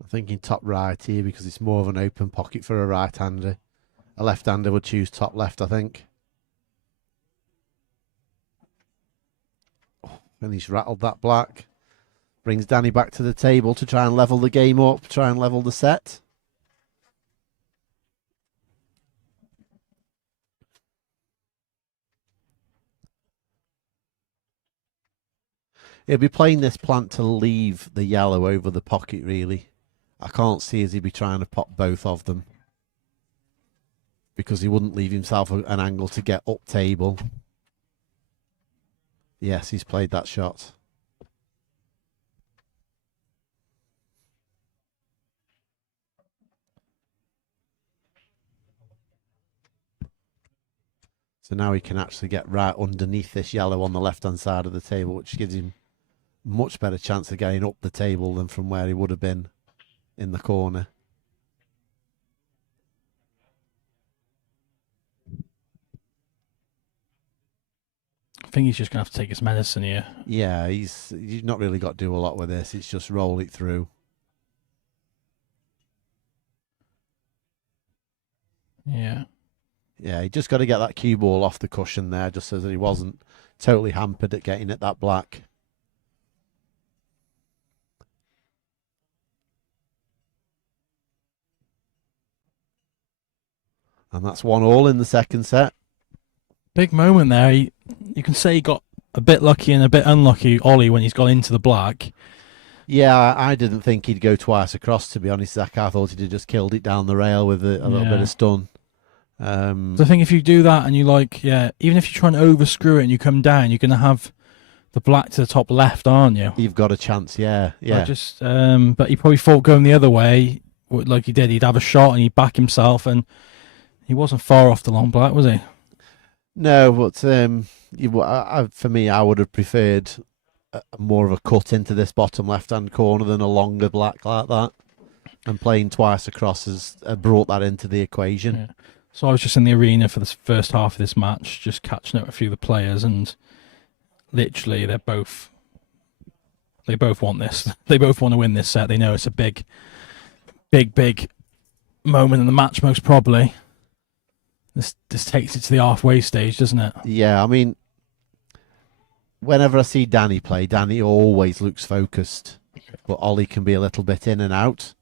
I'm thinking top right here because it's more of an open pocket for a right-hander. A left-hander would choose top left, I think. And he's rattled that black. Brings Danny back to the table to try and level the game up, try and level the set. He'll be playing this plant to leave the yellow over the pocket, really. I can't see as he'd be trying to pop both of them, because he wouldn't leave himself an angle to get up table. Yes, he's played that shot. So now he can actually get right underneath this yellow on the left-hand side of the table, which gives him much better chance of getting up the table than from where he would have been in the corner. I think he's just going to have to take his medicine here. Yeah, he's not really got to do a lot with this. It's just roll it through. Yeah. Yeah, he just got to get that cue ball off the cushion there, just so that he wasn't totally hampered at getting at that black. And that's 1-1 in the second set. Big moment there. You can say he got a bit lucky and a bit unlucky, Ollie, when he's gone into the black. Yeah, I didn't think he'd go twice across, to be honest, Zach. I thought he'd have just killed it down the rail with a little bit of stun. So I think if you do that and you even if you try and overscrew it and you come down, you're going to have the black to the top left, aren't you? You've got a chance, yeah. But he probably thought going the other way, like he did, he'd have a shot and he'd back himself, and he wasn't far off the long black, was he? No, but for me, I would have preferred more of a cut into this bottom left-hand corner than a longer black like that. And playing twice across has brought that into the equation. Yeah. So I was just in the arena for the first half of this match, just catching up with a few of the players, and literally they both want this. They both want to win this set. They know it's a big moment in the match, most probably. This takes it to the halfway stage, doesn't it? Yeah, I mean, whenever I see Danny play, Danny always looks focused, but Ollie can be a little bit in and out.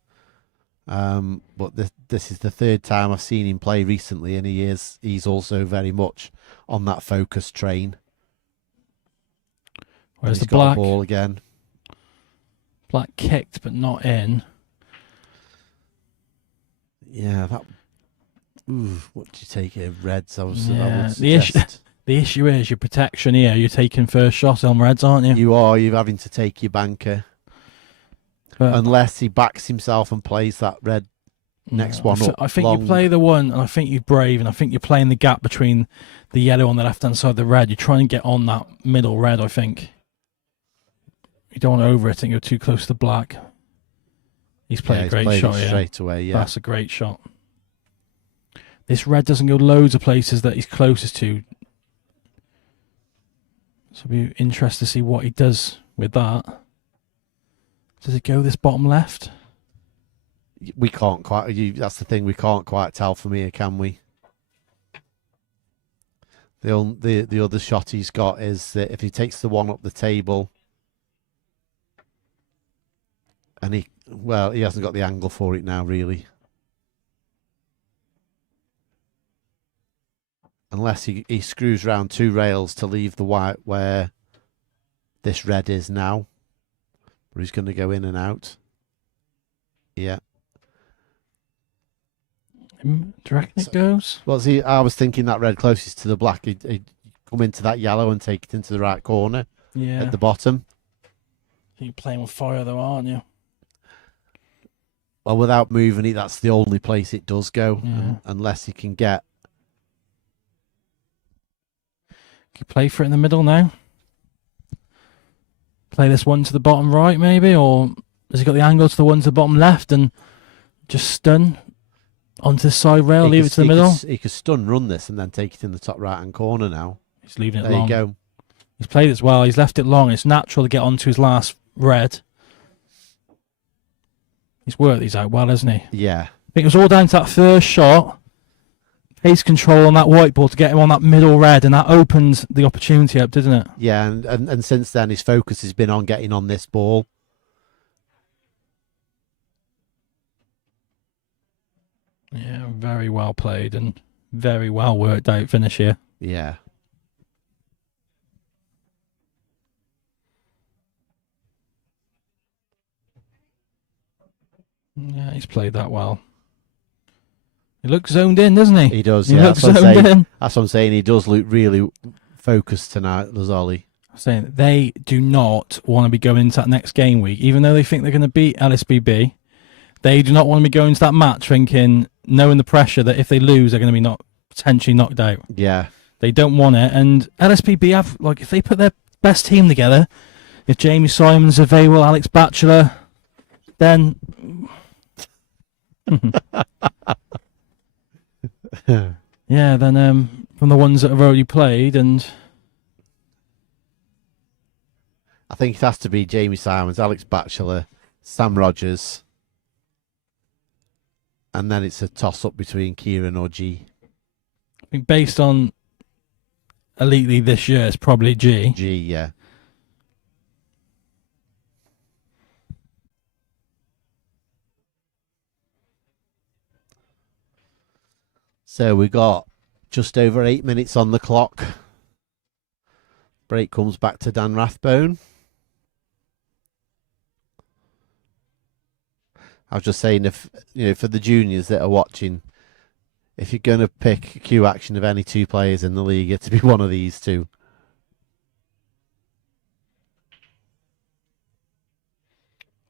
But this is the third time I've seen him play recently, and he's also very much on that focus train. Where's the black ball again? Black kicked, but not in. Yeah, that. Ooh, what do you take here? Reds. I would the issue is your protection here. You're taking first shot on reds, aren't you? You are. You're having to take your banker. But unless he backs himself and plays that red next one up. I think long. You play the one, and I think you're brave, and I think you're playing the gap between the yellow on the left-hand side of the red. You're trying to get on that middle red, I think. You don't want to over it and go too close to black. He's played a great shot here. Straight away, yeah. That's a great shot. This red doesn't go loads of places that he's closest to. So it'll be interesting to see what he does with that. Does it go this bottom left? We can't quite. That's the thing. We can't quite tell from here, can we? The other shot he's got is that if he takes the one up the table, and he hasn't got the angle for it now, really. Unless he screws round two rails to leave the white where this red is now. But he's going to go in and out. Yeah. Do you reckon it goes? Well, see, I was thinking that red closest to the black, he'd come into that yellow and take it into the right corner at the bottom. You're playing with fire though, aren't you? Well, without moving it, that's the only place it does go, yeah. Unless he can get... Can you play for it in the middle now? Play this one to the bottom right, maybe? Or has he got the angle to the one to the bottom left and just stun onto the side rail, leave it to the middle? He could stun run this and then take it in the top right-hand corner now. He's leaving it long. There you go. He's played it well. He's left it long. It's natural to get onto his last red. He's worked these out well, hasn't he? Yeah. I think it was all down to that first shot. pace control on that white ball to get him on that middle red, and that opened the opportunity up, didn't it? Yeah, and since then his focus has been on getting on this ball. Yeah, very well played and very well worked out finish here. Yeah. Yeah, he's played that well. He looks zoned in, doesn't he? He does, He yeah. looks zoned in. That's what I'm saying. He does look really focused tonight, Lazzoli. I'm saying they do not want to be going into that next game week, even though they think they're going to beat LSBB. They do not want to be going to that match thinking, knowing the pressure that if they lose, they're going to be potentially knocked out. Yeah. They don't want it. And LSBB have, like, if they put their best team together, if Jamie Simon's available, Alex Batchelor, then... yeah, then from the ones that have already played, and... I think it has to be Jamie Simons, Alex Batchelor, Sam Rogers, and then it's a toss-up between Kieran or G. I think based on Elite League this year, it's probably G. G, yeah. So we got just over 8 minutes on the clock. Break comes back to Dan Rathbone. I was just saying, if for the juniors that are watching, if you're going to pick a Q action of any two players in the league, it's to be one of these two.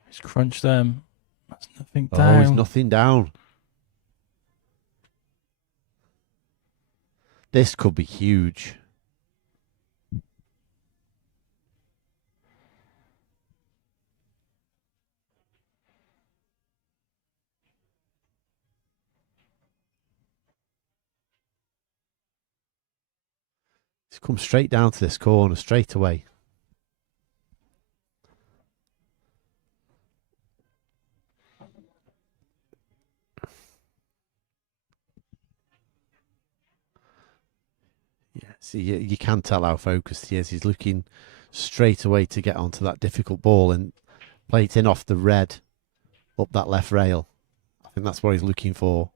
He's crunched them. That's nothing down. Oh, he's nothing down. This could be huge. He's come straight down to this corner, straight away. Yeah, see, you can tell how focused he is. He's looking straight away to get onto that difficult ball and play it in off the red up that left rail. I think that's what he's looking for.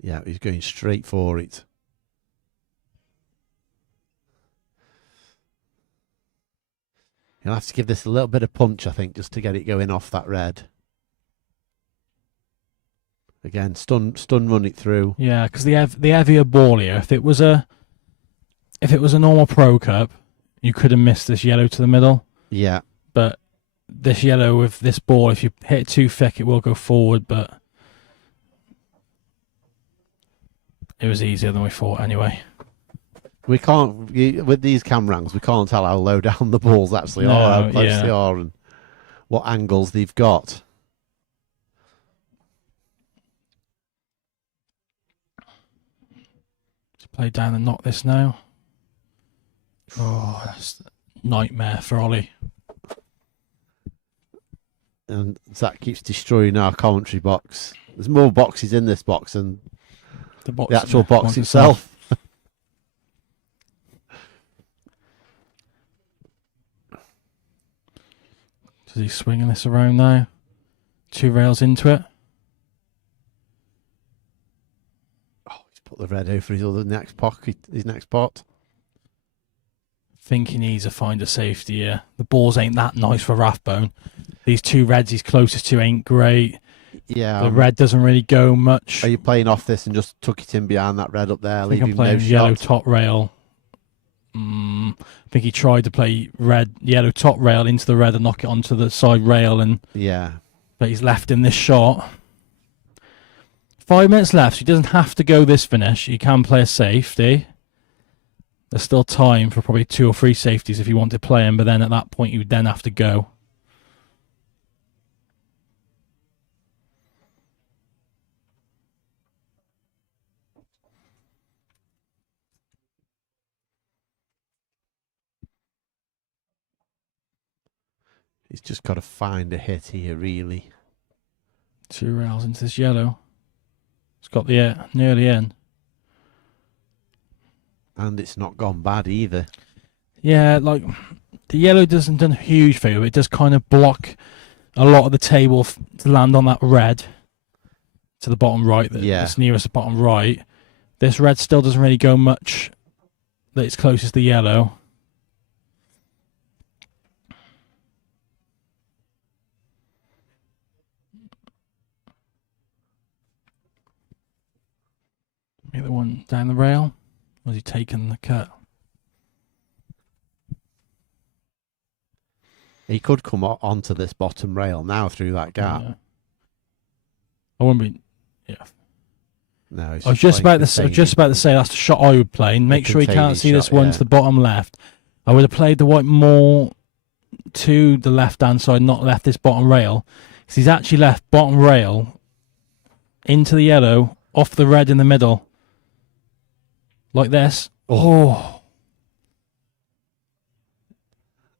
Yeah, he's going straight for it. He'll have to give this a little bit of punch, I think, just to get it going off that red. Again, stun run it through. Yeah, because the heavier ball here, if it was a normal Pro Cup, you could have missed this yellow to the middle. Yeah. But this yellow with this ball, if you hit it too thick, it will go forward, but it was easier than we thought anyway. We can't, with these cam rangs, we can't tell how low down the balls actually are, how close they are, and what angles they've got. Let's play down and knock this now. Oh, that's a nightmare for Ollie. And Zach keeps destroying our commentary box. There's more boxes in this box than the actual box itself. Is he swinging this around now? 2 rails into it. Oh, he's put the red over his next pocket, his next pot. Think he needs to find a safety here. The balls ain't that nice for Rathbone. These 2 reds he's closest to ain't great. Yeah. The red doesn't really go much. Are you playing off this and just tuck it in behind that red up there, I think leaving I'm playing no yellow shot? top rail. I think he tried to play yellow top rail into the red and knock it onto the side rail, but he's left in this shot. 5 minutes left. So he doesn't have to go this finish. He can play a safety. There's still time for probably 2 or 3 safeties if you want to play him, but then at that point you would then have to go. He's just got to find a hit here, really. 2 rails into this yellow. It's got the nearly in. And it's not gone bad either. Yeah, like the yellow doesn't do a huge favour. It does kind of block a lot of the table to land on that red to the bottom right. That's nearest the bottom right. This red still doesn't really go much that it's closest to yellow. The other one down the rail. Was he taking the cut? He could come onto this bottom rail now through that gap. Yeah. I wouldn't be. Yeah. No, I was just about to say that's the shot I would play. And make sure he can't see this one to the bottom left. I would have played the white more to the left-hand side, not left this bottom rail. Because he's actually left bottom rail into the yellow, off the red in the middle. Like this. Oh.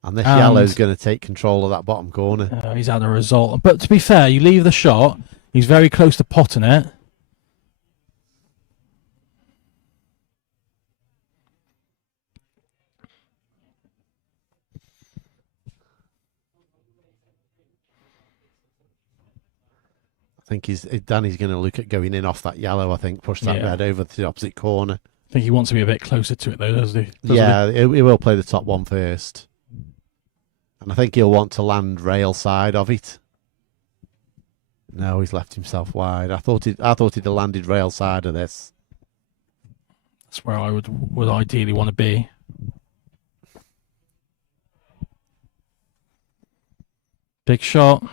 And this yellow's going to take control of that bottom corner. He's had a result. But to be fair, you leave the shot. He's very close to potting it. I think Danny's going to look at going in off that yellow, I think, push that red over to the opposite corner. I think he wants to be a bit closer to it, though, doesn't he? He will play the top one first. And I think he'll want to land rail side of it. No, he's left himself wide. I thought he'd have landed rail side of this. That's where I would ideally want to be. Big shot.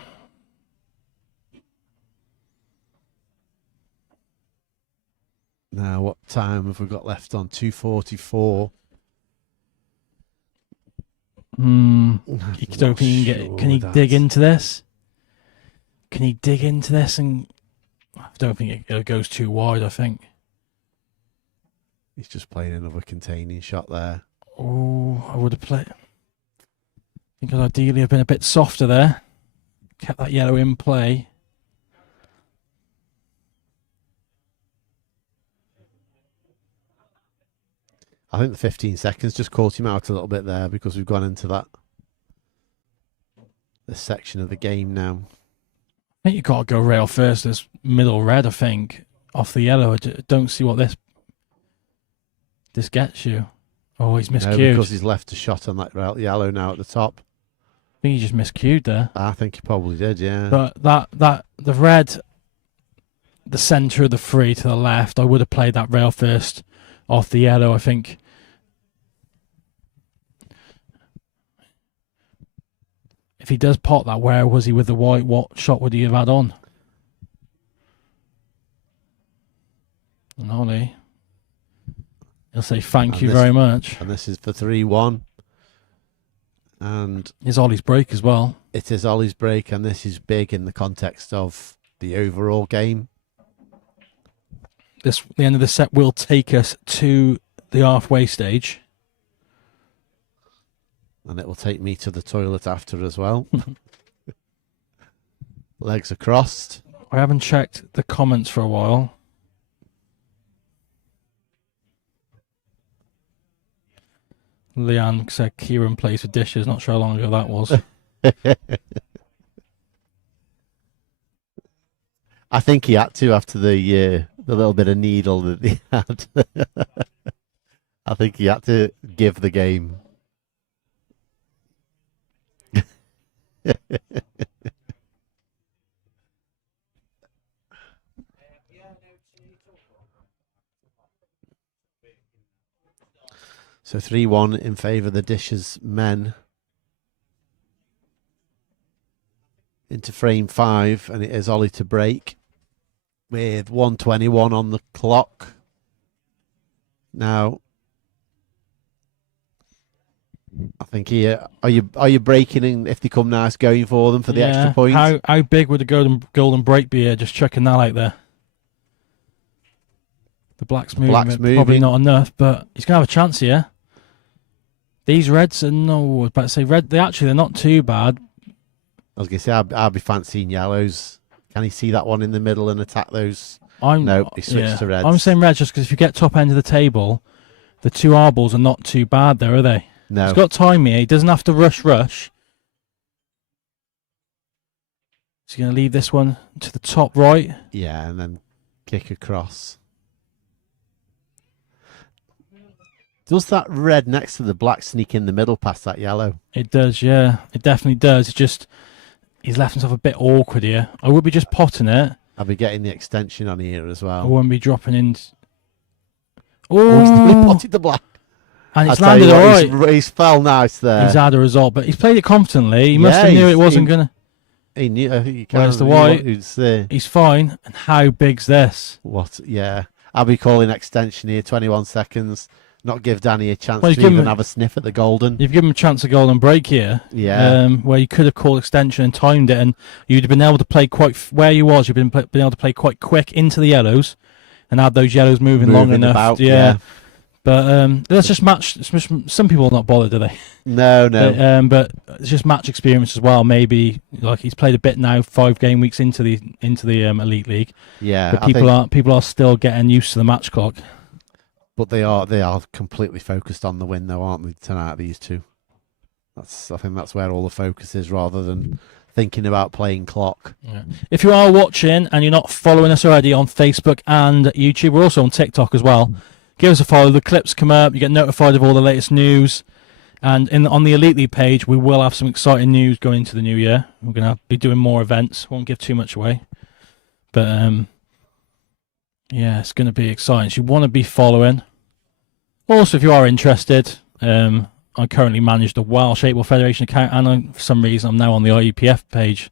Now, what time have we got left on? 2:44. Can he dig into this? Can he dig into this? And I don't think it goes too wide, I think. He's just playing another containing shot there. Oh, I would have played. I think I'd ideally have been a bit softer there. Kept that yellow in play. I think the 15 seconds just caught him out a little bit there because we've gone into this section of the game now. I think you've got to go rail first. This middle red, I think, off the yellow. I don't see what this gets you. Oh, he's miscued. No, because he's left a shot on that rail yellow now at the top. I think he just miscued there. I think he probably did, yeah. But the red, the centre of the free to the left, I would have played that rail first off the yellow, I think. If he does pot that, where was he with the white? What shot would he have had on? And Ollie, he'll say thank you very much. And this is for 3-1. And it's Ollie's break as well. It is Ollie's break, and this is big in the context of the overall game. The end of the set will take us to the halfway stage. And it will take me to the toilet after as well. Legs are crossed. I haven't checked the comments for a while. Leanne said Kieran plays for dishes. Not sure how long ago that was. I think he had to after the little bit of needle that he had. I think he had to give the game. So 3-1 in favour of the Dishes men. Into frame 5, and it is Ollie to break with 1:21 on the clock. Now, I think here, are you breaking in if they come nice going for them for the extra point? How big would the golden break be here? Just checking that out there. The black's moving. Probably not enough, but he's gonna have a chance here. These reds are I was about to say red. They're not too bad. I was going to say, I'll be fancying yellows. Can he see that one in the middle and attack those? No, he switched to reds. I'm saying reds just because if you get top end of the table, the two Arballs are not too bad there, are they? No. He's got time here. He doesn't have to rush. He's going to leave this one to the top right. Yeah, and then kick across. Does that red next to the black sneak in the middle past that yellow? It does, yeah. It definitely does. It's just he's left himself a bit awkward here. I would be just potting it. I'll be getting the extension on here as well. I wouldn't be dropping in. Oh, he's nearly potted the black. And it's landed all right. He's fell nice there. He's had a result, but he's played it confidently. He must have knew it wasn't going to. He knew. Where's the white? He's fine. And how big's this? What? Yeah. I'll be calling extension here, 21 seconds. Not give Danny a chance to even have a sniff at the golden. You've given him a chance of golden break here. Yeah. Where you could have called extension and timed it, and you'd have been able to play where you was. You've been able to play quite quick into the yellows, and have those yellows moving long enough. About, yeah. But let's just match. Some people are not bothered, do they? No. But it's just match experience as well. Maybe like he's played a bit now, 5 game weeks into the Elite League. Yeah. But people are still getting used to the match clock. But they are completely focused on the win, though, aren't they? Tonight, these two. I think that's where all the focus is, rather than thinking about playing clock. Yeah. If you are watching and you're not following us already on Facebook and YouTube, we're also on TikTok as well. Give us a follow. The clips come up. You get notified of all the latest news. And on the Elite League page, we will have some exciting news going into the new year. We're going to be doing more events. Won't give too much away. But yeah, it's going to be exciting. So you want to be following. Also, if you are interested, I currently manage the Welsh Eight-Ball Federation account, and for some reason I'm now on the IEPF page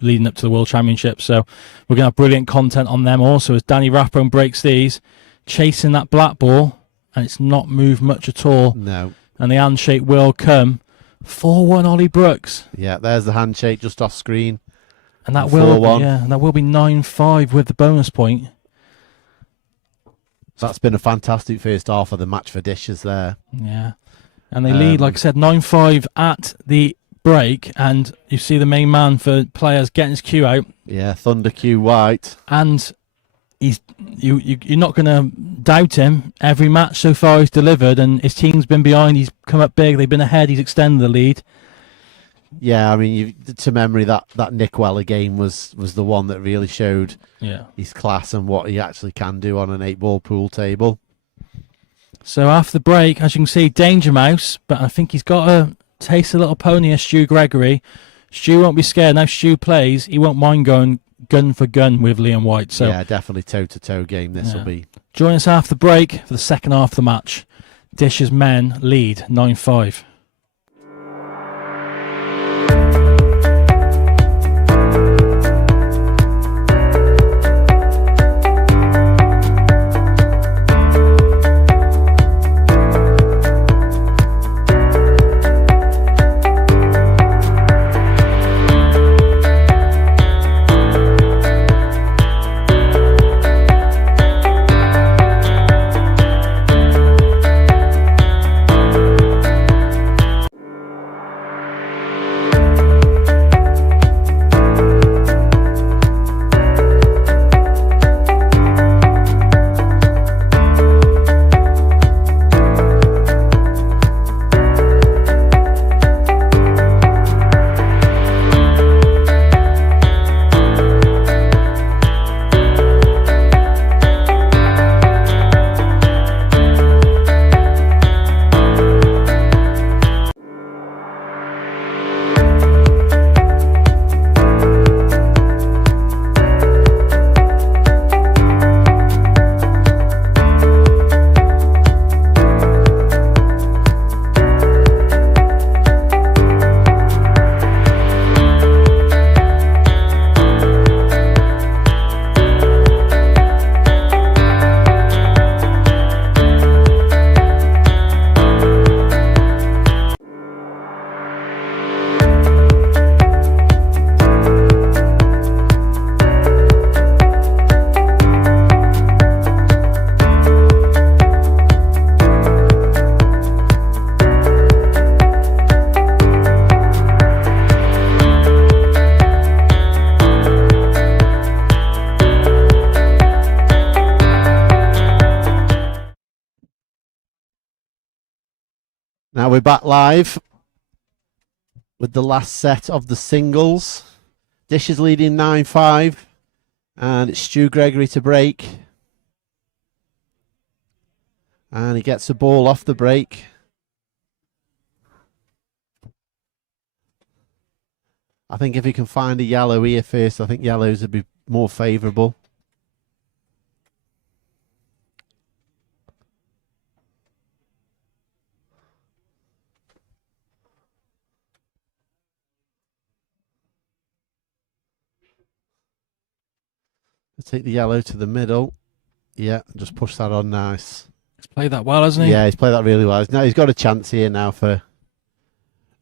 leading up to the World Championship. So we're going to have brilliant content on them also as Danny Rathbone breaks these, chasing that black ball, and it's not moved much at all. No. And the handshake will come. 4-1 Ollie Brooks. Yeah, there's the handshake just off screen. And that will be, and that will be 9-5 with the bonus point. So that's been a fantastic first half of the match for Dishes there. Yeah. And they lead, like I said, 9-5 at the break. And you see the main man for players getting his cue out. Yeah, Thunder Q White. And you're not going to doubt him. Every match so far he's delivered, and his team's been behind. He's come up big. They've been ahead. He's extended the lead. Yeah, I mean, to memory, that Nick Weller game was the one that really showed his class and what he actually can do on an 8-ball pool table. So after the break, as you can see, Danger Mouse, but I think he's got to taste a little pony as Stu Gregory. Stu won't be scared. Now Stu plays, he won't mind going gun for gun with Liam White. So yeah, definitely toe-to-toe game this will be. Join us after the break for the second half of the match. Dishes men lead 9-5. Now we're back live with the last set of the singles. Dish is leading 9-5, and it's Stu Gregory to break. And he gets the ball off the break. I think if he can find a yellow here first, I think yellows would be more favourable. Take the yellow to the middle. Yeah, just push that on nice. He's played that well, hasn't he? Yeah, he's played that really well. Now he's got a chance here now for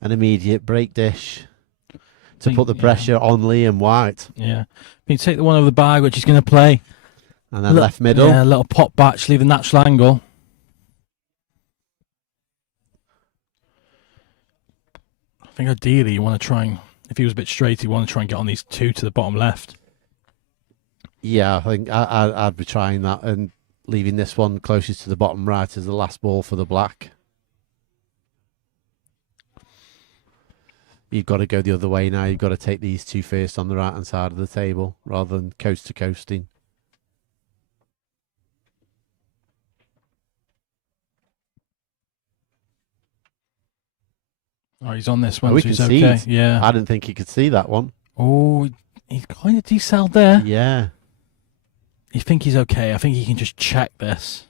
an immediate break dish to put the pressure on Liam White. Yeah. You take the one over the bag, which he's going to play. And then left middle. Yeah, a little pop back to leave a natural angle. I think ideally you want to try and, if he was a bit straight, you want to try and get on these two to the bottom left. Yeah, I think I'd be trying that and leaving this one closest to the bottom right as the last ball for the black. You've got to go the other way now. You've got to take these two first on the right-hand side of the table rather than coast-to-coasting. Oh, he's on this one, we so he's can okay. see. Yeah. I didn't think he could see that one. Oh, he's kind of decelled there. Yeah. You think he's okay? I think he can just check this.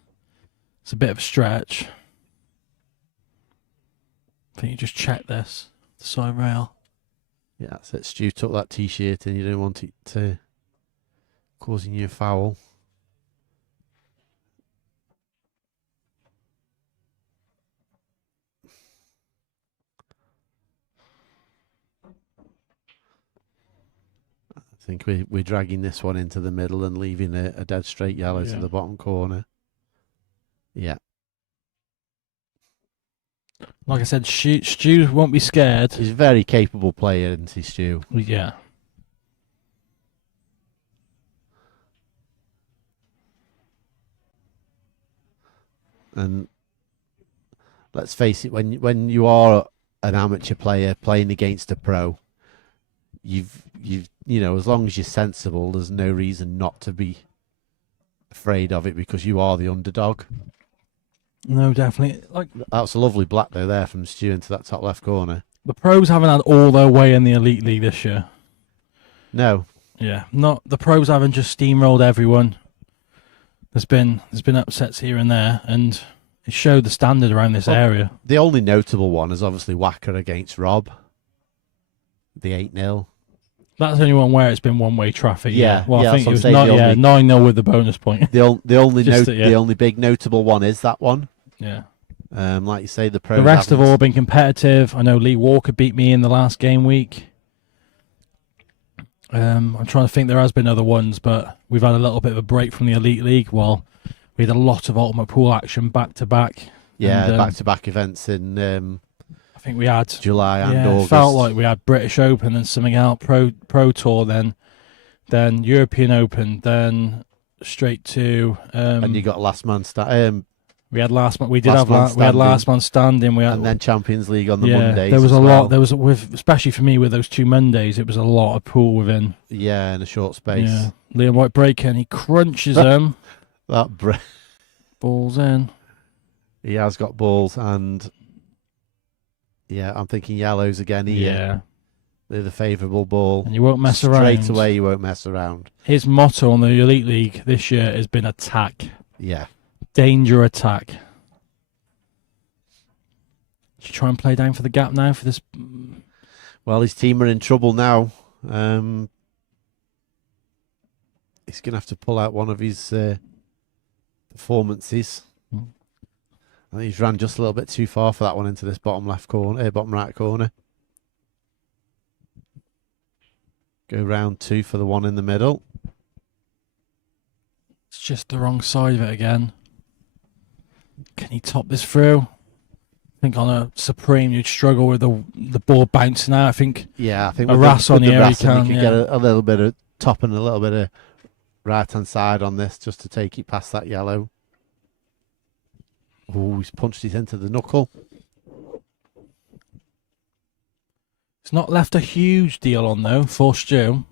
It's a bit of a stretch. I think you just check this. The side rail. Yeah, that's it. Stu took that T-shirt and you don't want it to causing you a foul. I think we're dragging this one into the middle and leaving a dead straight yellow to the bottom corner. Yeah. Like I said, Stu won't be scared. He's a very capable player, isn't he, Stu? Yeah. And let's face it, when you are an amateur player playing against a pro, you've you know, as long as you're sensible, there's no reason not to be afraid of it because you are the underdog. No, definitely. Like, that's a lovely black though there from Stu into that top left corner. The pros haven't had all their way in the Elite League this year. No. Yeah, not the pros haven't just steamrolled everyone. There's been upsets here and there, and it showed the standard around this area. The only notable one is obviously Wacker against Rob. The 8-0. That's the only one where it's been one-way traffic. Yeah. Well, yeah, I think it was 9-0 with the bonus point. The only big notable one is that one. Yeah. Like you say, the pros. The rest have all been competitive. I know Lee Walker beat me in the last game week. I'm trying to think. There has been other ones, but we've had a little bit of a break from the Elite League. Well, we had a lot of Ultimate Pool action back to back. Yeah, back to back events in. I think we had July and August. It felt like we had British Open and something else, Pro Tour, then European Open, then straight to. And you got last man stand. We had last man. We did have we had last man standing. We had, and then Champions League on the Mondays. There was a lot. There was especially for me with those 2 Mondays. It was a lot of pool within. Yeah, in a short space. Yeah, Liam White breaking. He crunches them. Balls in. He has got balls, and yeah, I'm thinking yellows again here. Yeah, they're the favourable ball, and you won't mess around. Straight away, you won't mess around. His motto on the Elite League this year has been attack. Yeah. Danger attack. Should you try and play down for the gap now for this? Well, his team are in trouble now. He's going to have to pull out one of his performances. I think he's ran just a little bit too far for that one into this bottom left corner, bottom right corner. Go round 2 for the one in the middle. It's just the wrong side of it again. Can he top this through? I think on a Supreme you'd struggle with the ball bouncing out. I think a Ras on the air he can. You could get a little bit of top and a little bit of right hand side on this just to take it past that yellow. Oh, he's punched it into the knuckle. It's not left a huge deal on, though, for Stu.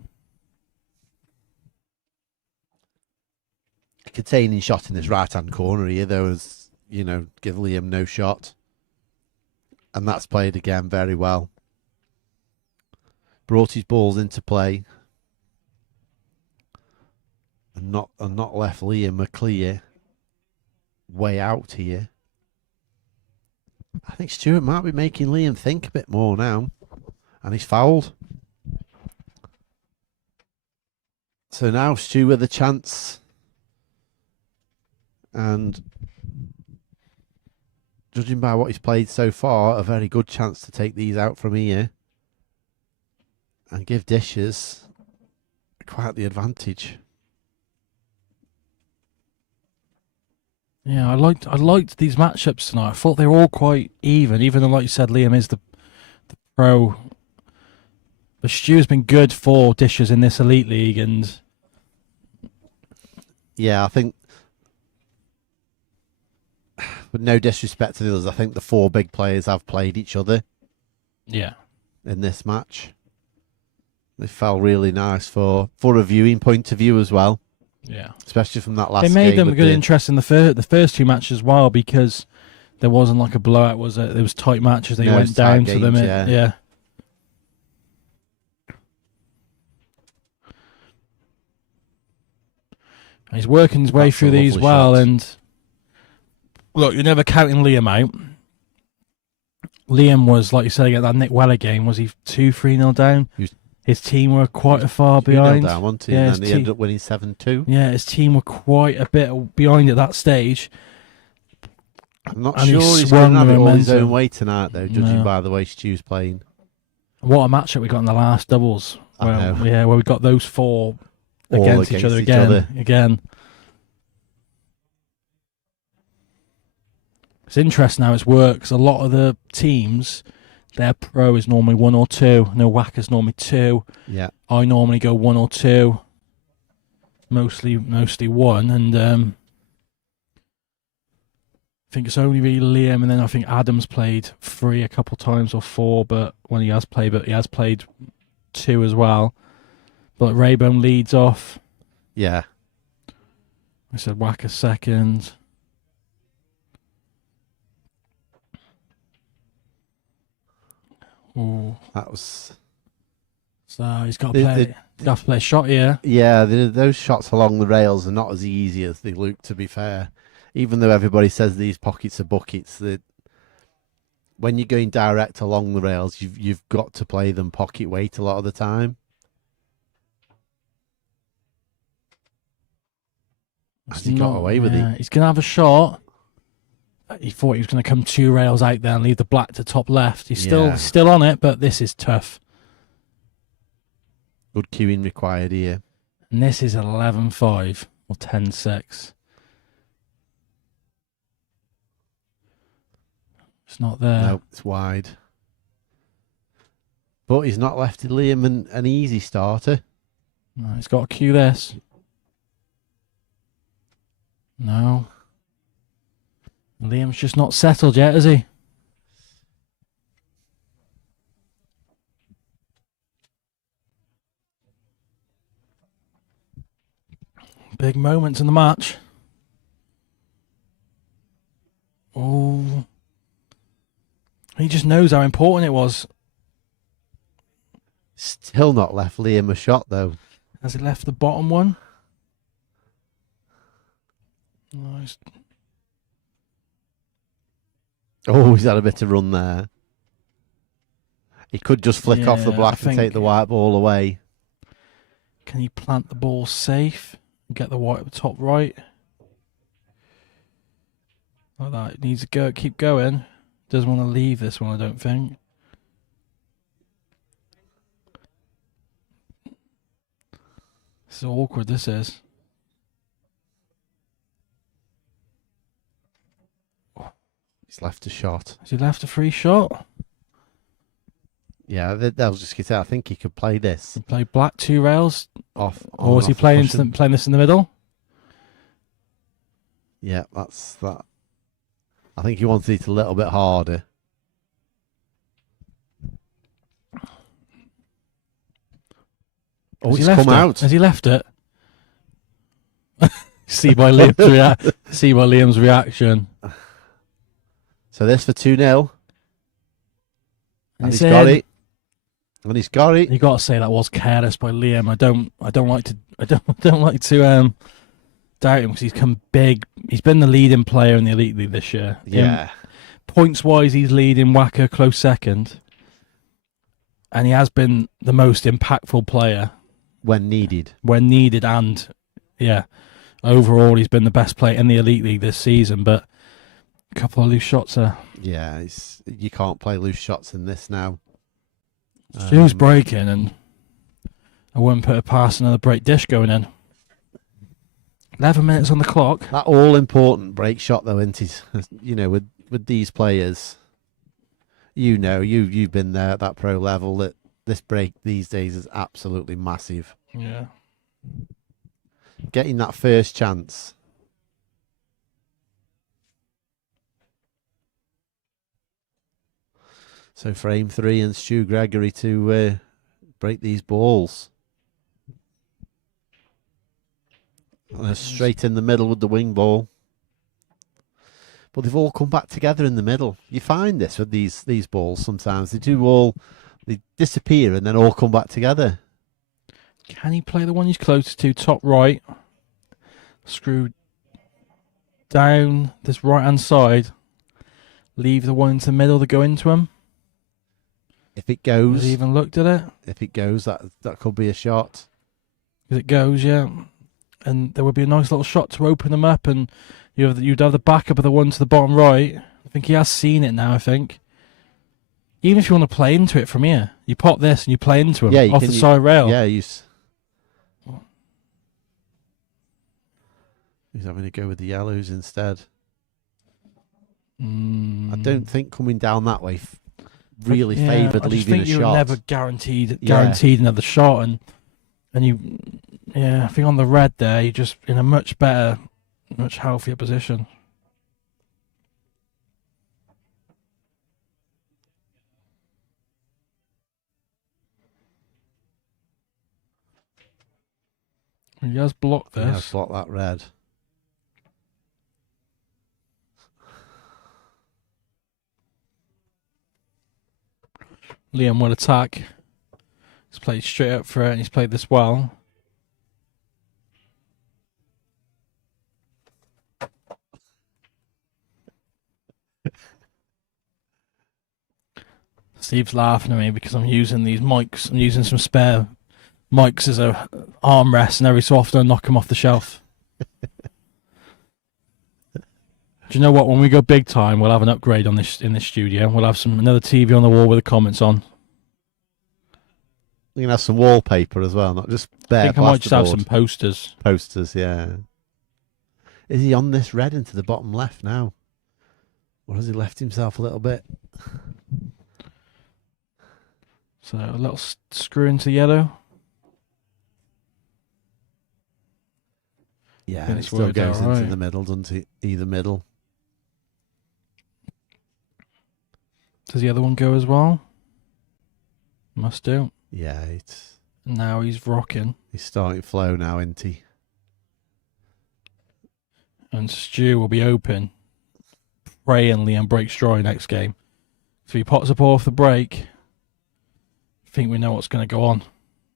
Containing shot in his right-hand corner here, though, is, give Liam no shot. And that's played again very well. Brought his balls into play. And not left Liam a clear way out here. I think Stuart might be making Liam think a bit more now. And he's fouled. So now Stu with a chance. And judging by what he's played so far, a very good chance to take these out from here. And give Dishes quite the advantage. Yeah, I liked these matchups tonight. I thought they were all quite even though, like you said, Liam is the pro. But Stu's been good for Dishes in this Elite League, and yeah, I think, with no disrespect to the others, I think the four big players have played each other. Yeah, in this match, they felt really nice for a viewing point of view as well. Yeah, especially from that last. They made game them a good interest in the first two matches as well, because there wasn't like a blowout, was it? There was tight matches. They went down to them. Yeah. And he's working his way through these well, and look, you're never counting Liam out. Liam was, like you said, at that Nick Weller game, was he 2-3-0 down? His team were quite a far behind. Down, wasn't he? And then he ended up winning 7-2. Yeah, his team were quite a bit behind at that stage. I'm not sure he's going to have it all his own way tonight, though, judging by the way Stu's playing. What a matchup we got in the last doubles. Where we got those four against each other again. It's interesting how it's worked, because a lot of the teams, their pro is normally 1 or 2. No, Wacker's normally 2. Yeah. I normally go 1 or 2. Mostly 1. And I think it's only really Liam, and then I think Adam's played 3 a couple times or 4, but he has played 2 as well. But Raybone leads off. Yeah. I said Wacker second. Ooh. That was. So he's got to play a shot here. Yeah, those shots along the rails are not as easy as they look, to be fair. Even though everybody says these pockets are buckets, when you're going direct along the rails, you've got to play them pocket weight a lot of the time. Has he got away with it? He's going to have a shot. He thought he was going to come 2 rails out there and leave the black to top left. He's still on it, but this is tough. Good queuing required here. And this is 11-5 or 10-6. It's not there. No, it's wide. But he's not left Liam an easy starter. No, he's got to cue this. No. Liam's just not settled yet, is he? Big moments in the match. Oh. He just knows how important it was. Still not left Liam a shot, though. Has he left the bottom one? Nice. Oh, he's had a bit of run there. He could just flick off the black and take the white ball away. Can he plant the ball safe and get the white at the top right? Like that. It needs to keep going. Doesn't want to leave this one, I don't think. This is awkward, this is. He's left a shot. Has he left a free shot? Yeah, that was just going to say, I think he could play this. He play black 2 rails off. Or was he playing this in the middle? Yeah, that's that. I think he wanted it a little bit harder. Oh, it's come out. Has he left it? See by Liam's reaction. So this for 2-0. And he's in. got it. And he's got it. You got to say that was careless by Liam. I don't like to doubt him because he's come big. He's been the leading player in the Elite League this year. Yeah. Points wise, he's leading. Wacker close second, and he has been the most impactful player when needed. And yeah, overall he's been the best player in the Elite League this season. But a couple of loose shots there. Yeah, you can't play loose shots in this now. Stu's breaking, and I wouldn't put it past another break dish going in. 11 minutes on the clock. That all-important break shot, though, isn't it? You know, with these players, you've been there at that pro level, that this break these days is absolutely massive. Yeah. Getting that first chance. So frame 3 and Stu Gregory to break these balls. Straight in the middle with the wing ball. But they've all come back together in the middle. You find this with these balls sometimes. They disappear and then all come back together. Can he play the one he's closest to, top right? Screw down this right-hand side. Leave the one into the middle to go into him. If it goes... Has he even looked at it? If it goes, that could be a shot. If it goes, yeah. And there would be a nice little shot to open them up, and you'd have the backup of the one to the bottom right. I think he has seen it now, I think. Even if you want to play into it from here, you pop this and you play into him off the side rail. Yeah, he's having to go with the yellows instead. I don't think coming down that way really favoured leaving a shot. You're never guaranteed another shot, and you, I think on the red there, you're just in a much better, much healthier position. He has blocked this. He has blocked that red. Liam will attack. He's played straight up for it, and he's played this well. Steve's laughing at me because I'm using these mics. I'm using some spare mics as a armrest, and every so often I knock them off the shelf. Do you know what? When we go big time, we'll have an upgrade on this in this studio. We'll have another TV on the wall with the comments on. You can have some wallpaper as well, not just bare. I think I might just have some posters. Posters, yeah. Is he on this red into the bottom left now, or has he left himself a little bit? So a little screw into yellow. Yeah, it still goes into the middle, doesn't it? Either middle. Does the other one go as well? Must do. Yeah, now he's rocking. He's starting flow now, isn't he? And Stu will be open, praying Liam breaks dry next game. So he pots up off the break. I think we know what's going to go on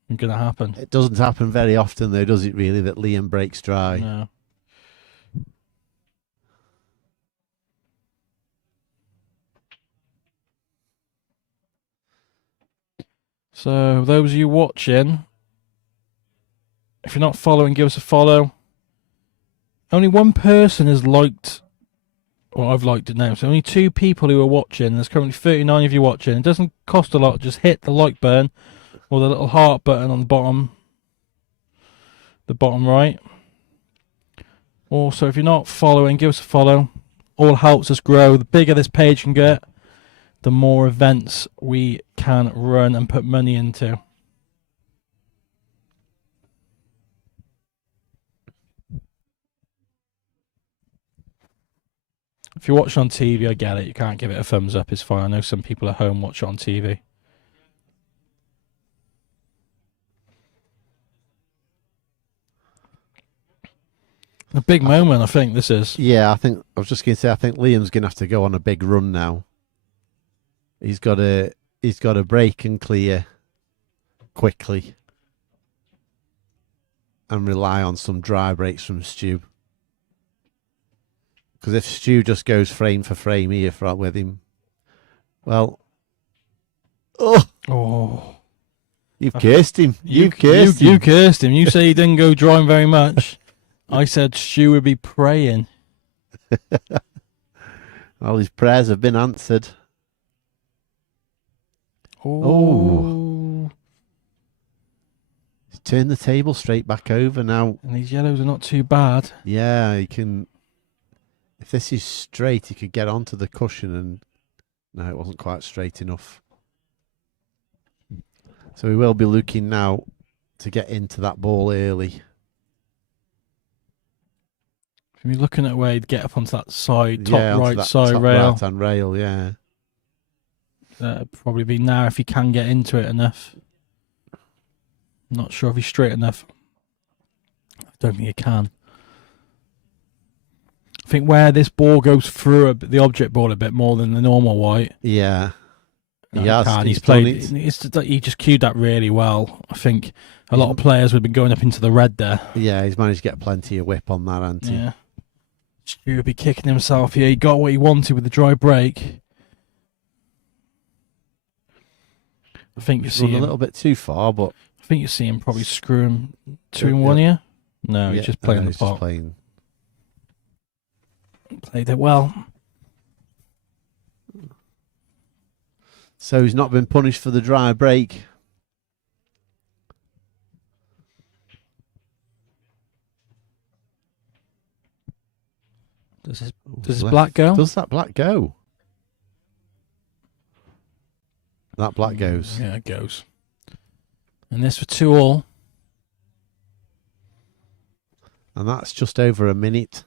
and going to happen. It doesn't happen very often, though, does it? Really, that Liam breaks dry. No. So, those of you watching, if you're not following, give us a follow. Only one person has liked, well, I've liked it now, so only 2 people who are watching. There's currently 39 of you watching. It doesn't cost a lot, just hit the like button or the little heart button on the bottom right. Also, if you're not following, give us a follow. All helps us grow. The bigger this page can get, the more events we can run and put money into. If you're watching on TV, I get it. You can't give it a thumbs up. It's fine. I know some people at home watch it on TV. A big moment, I think this is. Yeah, I was just going to say, I think Liam's going to have to go on a big run now. He's got to break and clear quickly and rely on some dry breaks from Stu. Because if Stu just goes frame for frame here with him, well, you've cursed him. You cursed him. You cursed him. You say he didn't go drawing very much. I said Stu would be praying. Well, his prayers have been answered. Oh. He's turned the table straight back over now. And these yellows are not too bad. Yeah, he can. If this is straight, he could get onto the cushion, and no, it wasn't quite straight enough. So we will be looking now to get into that ball early. If you're looking at where he'd get up onto that side, onto that side top rail. right-hand rail, yeah. That'd probably be now if he can get into it enough. Not sure if he's straight enough. I don't think he can. I think where this ball goes through the object ball a bit more than the normal white. Yeah. He just cued that really well. I think a lot of players would have been going up into the red there. Yeah, he's managed to get plenty of whip on that, hasn't he? Yeah. Stu would be kicking himself here. He got what he wanted with the dry break. I think you see him a little bit too far, but I think you see him probably screw him 2-in-1 here. No, he's just playing the pot. Just playing. Played it well. So he's not been punished for the dry break. Does his black go? Does that black go? That black goes. Yeah, it goes. And this for 2-all. And that's just over a minute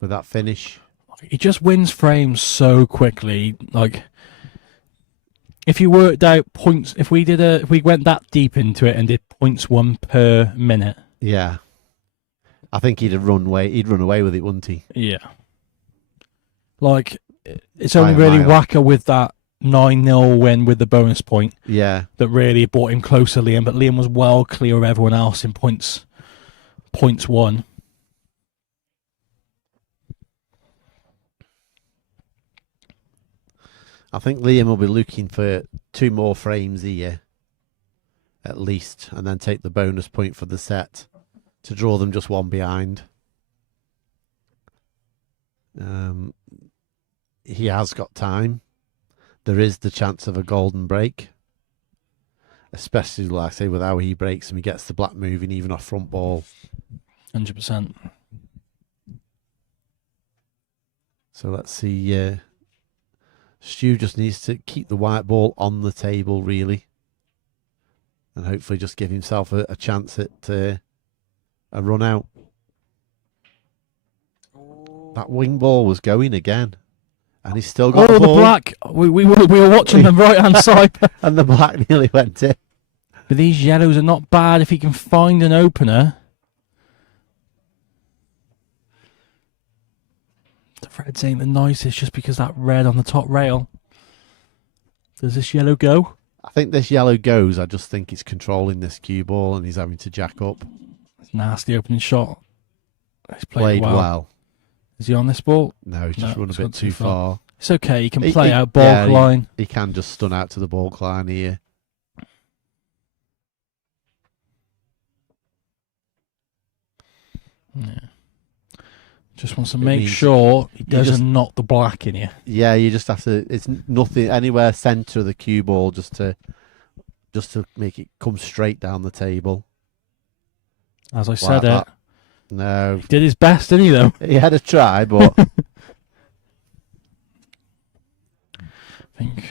with that finish. He just wins frames so quickly. Like, if you worked out points, if we went that deep into it and did 0.1 per minute. Yeah. I think he'd run away with it, wouldn't he? Yeah. Like, it's only really Wacker with that 9-0 win with the bonus point. Yeah. That really brought him closer, Liam. But Liam was well clear of everyone else in points won. I think Liam will be looking for 2 more frames here, at least, and then take the bonus point for the set to draw them just 1 behind. He has got time. There is the chance of a golden break, especially, like I say, with how he breaks and he gets the black moving even off front ball. 100%. So let's see. Stu just needs to keep the white ball on the table, really, and hopefully just give himself a chance at a run out. That wing ball was going again, and he's still got the ball. The black. We were watching the right hand side, and the black nearly went in. But these yellows are not bad if he can find an opener. The red's ain't the nicest just because that red on the top rail. Does this yellow go? I think this yellow goes. I just think he's controlling this cue ball and he's having to jack up. It's nasty opening shot. He's played well. Is he on this ball? No, he's just run a bit too far. It's okay. He can play out ball line. He can just stun out to the ball line here. Yeah. Just wants to make sure he doesn't knock the black in here. Yeah, you just have to. It's nothing anywhere centre of the cue ball, just to make it come straight down the table. As I said it. No, he did his best, didn't he? Though he had a try, but I think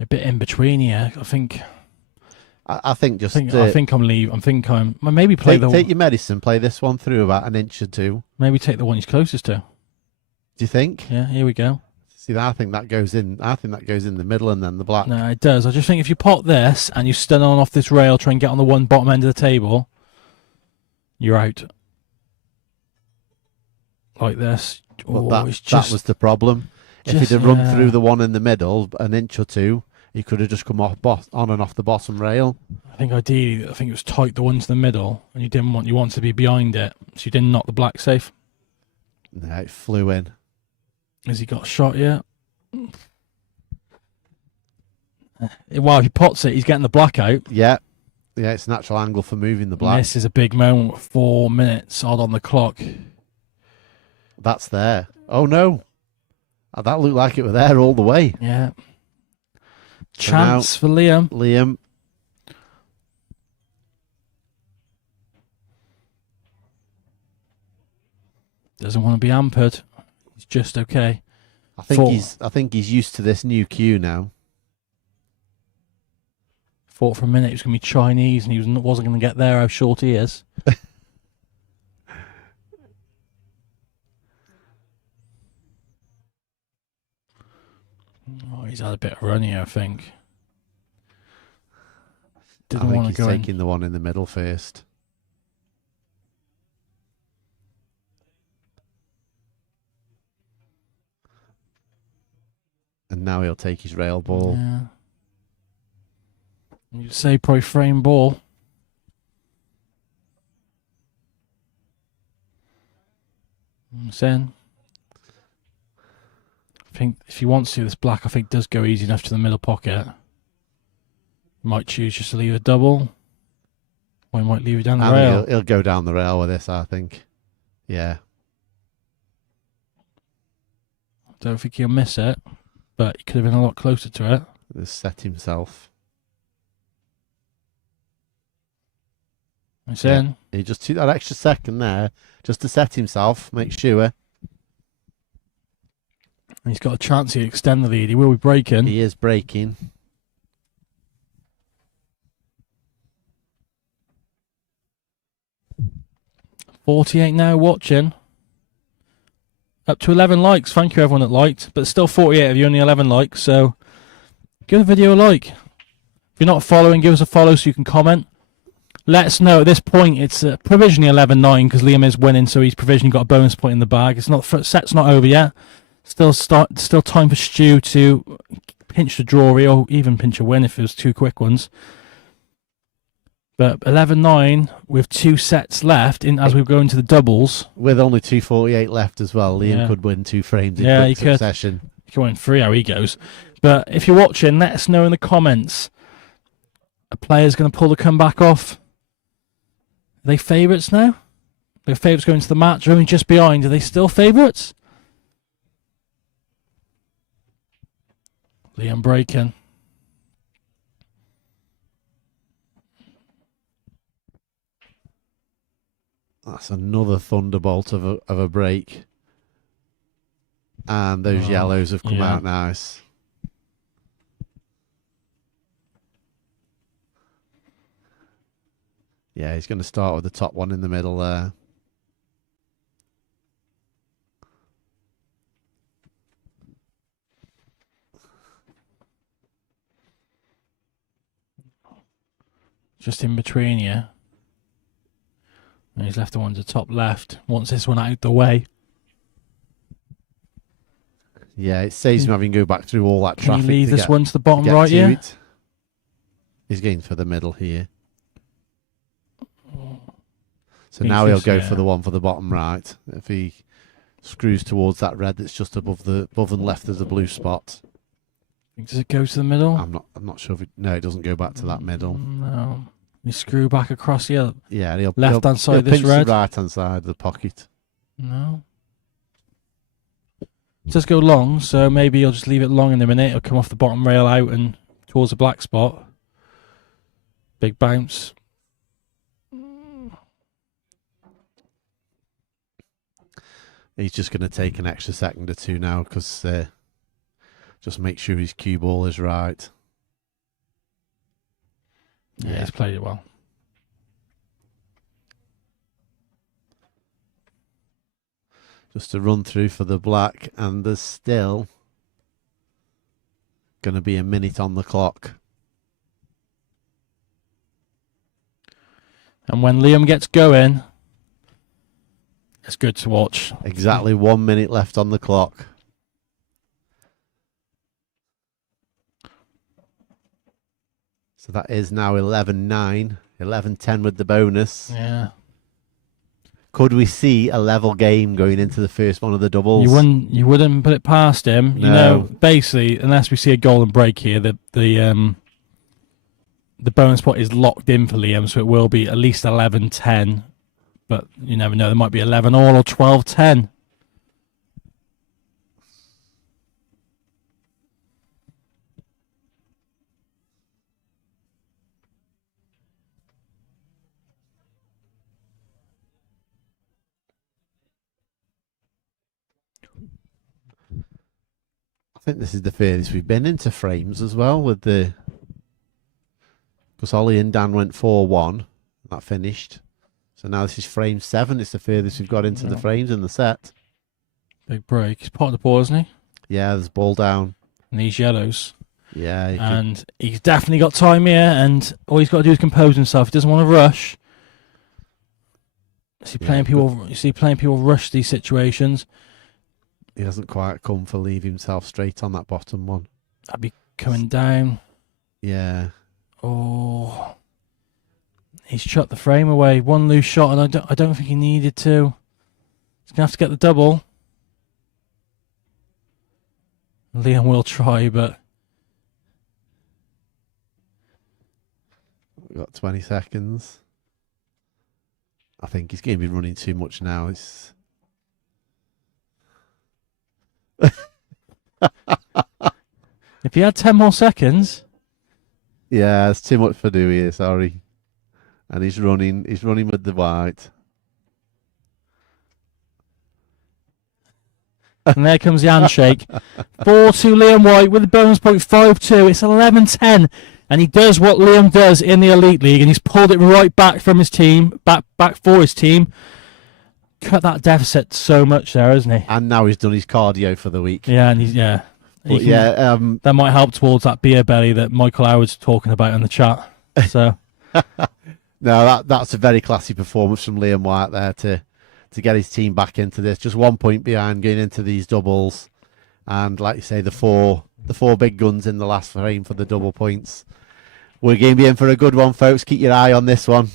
a bit in between here. I think I'm leaving. I think I'm maybe take your medicine. Play this one through about an inch or two. Maybe take the one he's closest to. Do you think? Yeah. Here we go. See, I think that goes in. I think that goes in the middle and then the black. No, it does. I just think if you pot this and you stun on off this rail, try and get on the one bottom end of the table. you're out. Like this. But Oh, it's just, that was the problem. If he'd have run through the one in the middle an inch or two, he could have just come off on and off the bottom rail. I think ideally, it was tight, the one to the middle, and you want to be behind it, so you didn't knock the black safe. No, it flew in. Has he got a shot yet? Well, if he pots it, he's getting the black out. Yeah. Yeah, it's a natural angle for moving the black. And this is a big moment. 4 minutes odd on the clock. That's there. Oh, no. That looked like it was there all the way. Yeah. Chance for Liam. Liam. Doesn't want to be hampered. He's just okay. I think he's used to this new cue now. Thought for a minute he was going to be Chinese and he wasn't going to get there, how short he is. Oh, he's had a bit of run here, I think. Didn't want to go in. He's taking the one in the middle first. And now he'll take his rail ball. Yeah. You'd say probably frame ball. Then I think if he wants to, this black I think does go easy enough to the middle pocket. He might choose just to leave a double. Or he might leave it down the rail. He'll go down the rail with this, I think. Yeah. Don't think he'll miss it, but he could have been a lot closer to it. He's set himself. It's in. He just took that extra second there just to set himself, make sure. He's got a chance to extend the lead. He will be breaking. He is breaking. $48 now watching. Up to 11 likes. Thank you everyone that liked. But still 48 of you, only 11 likes. So give the video a like. If you're not following, give us a follow so you can comment. Let us know at this point. It's provisionally 11-9 because Liam is winning, so he's provisionally got a bonus point in the bag. It's not set's not over yet. Still time for Stu to pinch the draw or even pinch a win if it was two quick ones. But 11-9 with 2 sets left as we go into the doubles. With only 2:48 left as well, Liam could win 2 frames in quick succession. He could win 3 how he goes. But if you're watching, let us know in the comments. A player's going to pull the comeback off. Are they favourites now? They're favourites going into the match. They're only just behind. Are they still favourites? Liam breaking. That's another thunderbolt of a break. And those yellows have come out nice. Yeah, he's going to start with the top one in the middle there. Just in between you. And he's left the one to top left. Wants this one out the way. Yeah, it saves him having to go back through all that traffic. Can you leave this one to the bottom right here? He's going for the middle here. So now he'll go for the one for the bottom right. If he screws towards that red that's just above and left of the blue spot. Does it go to the middle? I'm not sure if it doesn't go back to that middle. No. You screw back across the other. Yeah, he'll left hand side of this pinch red. The right hand side of the pocket. No. It does go long, so maybe you'll just leave it long in a minute. It'll come off the bottom rail out and towards the black spot. Big bounce. He's just going to take an extra second or two now because just make sure his cue ball is right. Yeah, he's played it well. Just a run through for the black, and there's still going to be a minute on the clock. And when Liam gets going, It's good to watch. Exactly 1 minute left on the clock. So that is now 11-9, 11-10 with the bonus. Yeah. Could we see a level game going into the first one of the doubles? You wouldn't put it past him. No. You know, basically, unless we see a golden break here, the bonus pot is locked in for Liam, so it will be at least 11-10. But you never know, there might be 11 all or 12-10. I think this is the furthest we've been into frames as well with the... Because Ollie and Dan went 4-1. That finished. So now this is frame 7. It's the furthest we've got into the frames in the set. Big break. He's part of the ball, isn't he? Yeah, there's ball down. And these yellows. Yeah. And he's definitely got time here, and all he's got to do is compose himself. He doesn't want to rush. You see playing people rush these situations. He hasn't quite come for leave himself straight on that bottom one. I'd be coming down. Yeah. Oh. He's shot the frame away. One loose shot, and I don't think he needed to. He's going to have to get the double. Liam will try, but... We've got 20 seconds. I think he's going to be running too much now. It's... If he had 10 more seconds... Yeah, it's too much for do here, sorry. And he's running with the white. And there comes the handshake. 4-2 Liam White with the bonus point 5-2. It's 11-10. And he does what Liam does in the Elite League, and he's pulled it right back from his team, back for his team. Cut that deficit so much there, hasn't he? And now he's done his cardio for the week. Yeah, and that might help towards that beer belly that Michael Howard's talking about in the chat. So no, that's a very classy performance from Liam White there to get his team back into this. Just 1 point behind going into these doubles, and like you say, the four big guns in the last frame for the double points. We're going to be in for a good one, folks. Keep your eye on this one.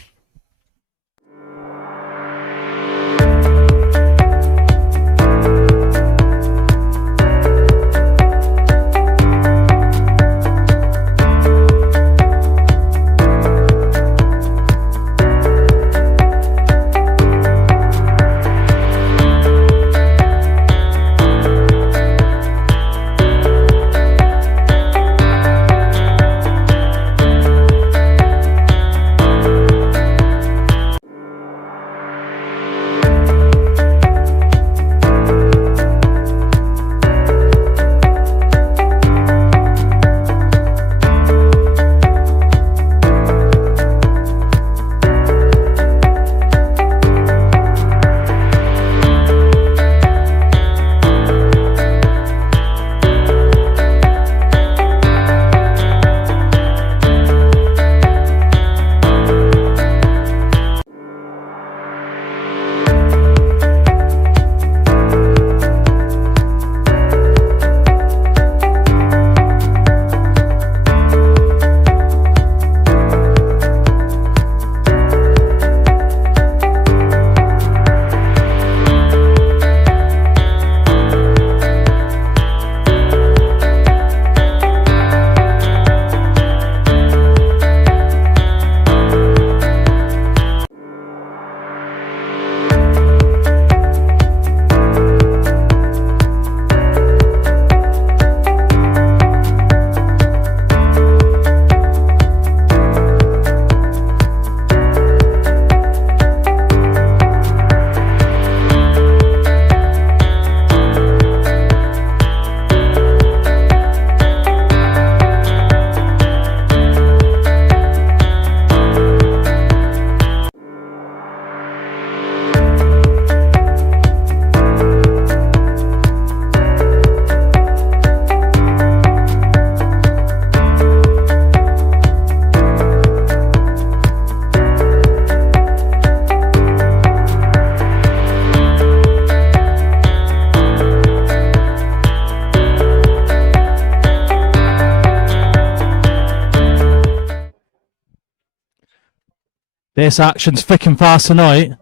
This action's thick and fast tonight.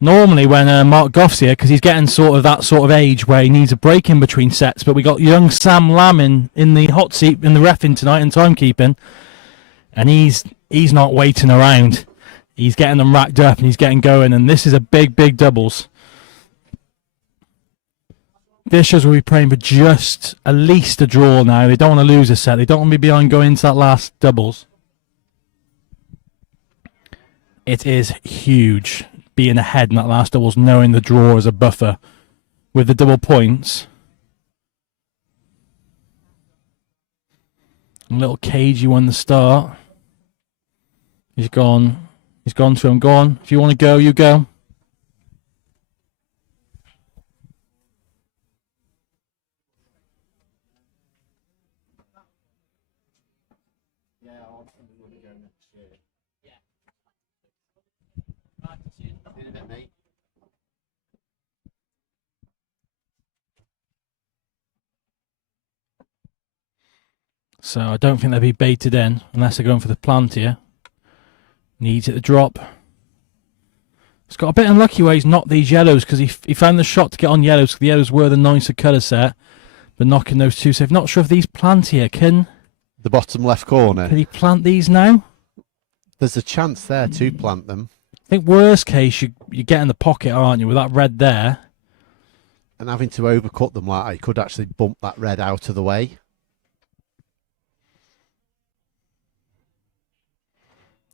Normally when Mark Goff's here, because he's getting sort of that sort of age where he needs a break in between sets, but we got young Sam Lamb in the hot seat in the reffing tonight and timekeeping, and he's not waiting around. He's getting them racked up and he's getting going, and this is a big doubles. Dishers will be praying for just at least a draw now. They don't want to lose a set. They don't want to be behind going into that last doubles. It is huge being ahead in that last doubles, knowing the draw as a buffer with the double points. A little cagey one to start. He's gone. He's gone to him. Go on. If you want to go, you go. So I don't think they'll be baited in unless they're going for the plant here. Needs it to drop. He's got a bit unlucky where he's knocked these yellows because he found the shot to get on yellows because the yellows were the nicer colour set. But knocking those two, so I'm not sure if these plant here can... The bottom left corner. Can he plant these now? There's a chance there to plant them. I think worst case, you get in the pocket, aren't you, with that red there. And having to overcut them like that, you could actually bump that red out of the way.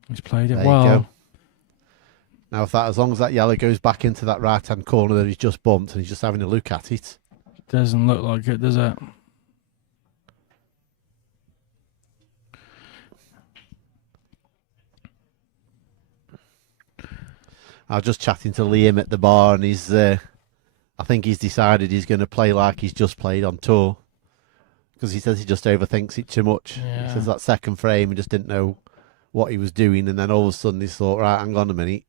He's played it there well. You go. Now, as long as that yellow goes back into that right-hand corner that he's just bumped and he's just having a look at it. Doesn't look like it, does it? I was just chatting to Liam at the bar, and he's, I think he's decided he's going to play like he's just played on tour. Because he says he just overthinks it too much. Yeah. He says that second frame, he just didn't know what he was doing, and then all of a sudden he thought, right, hang on a minute.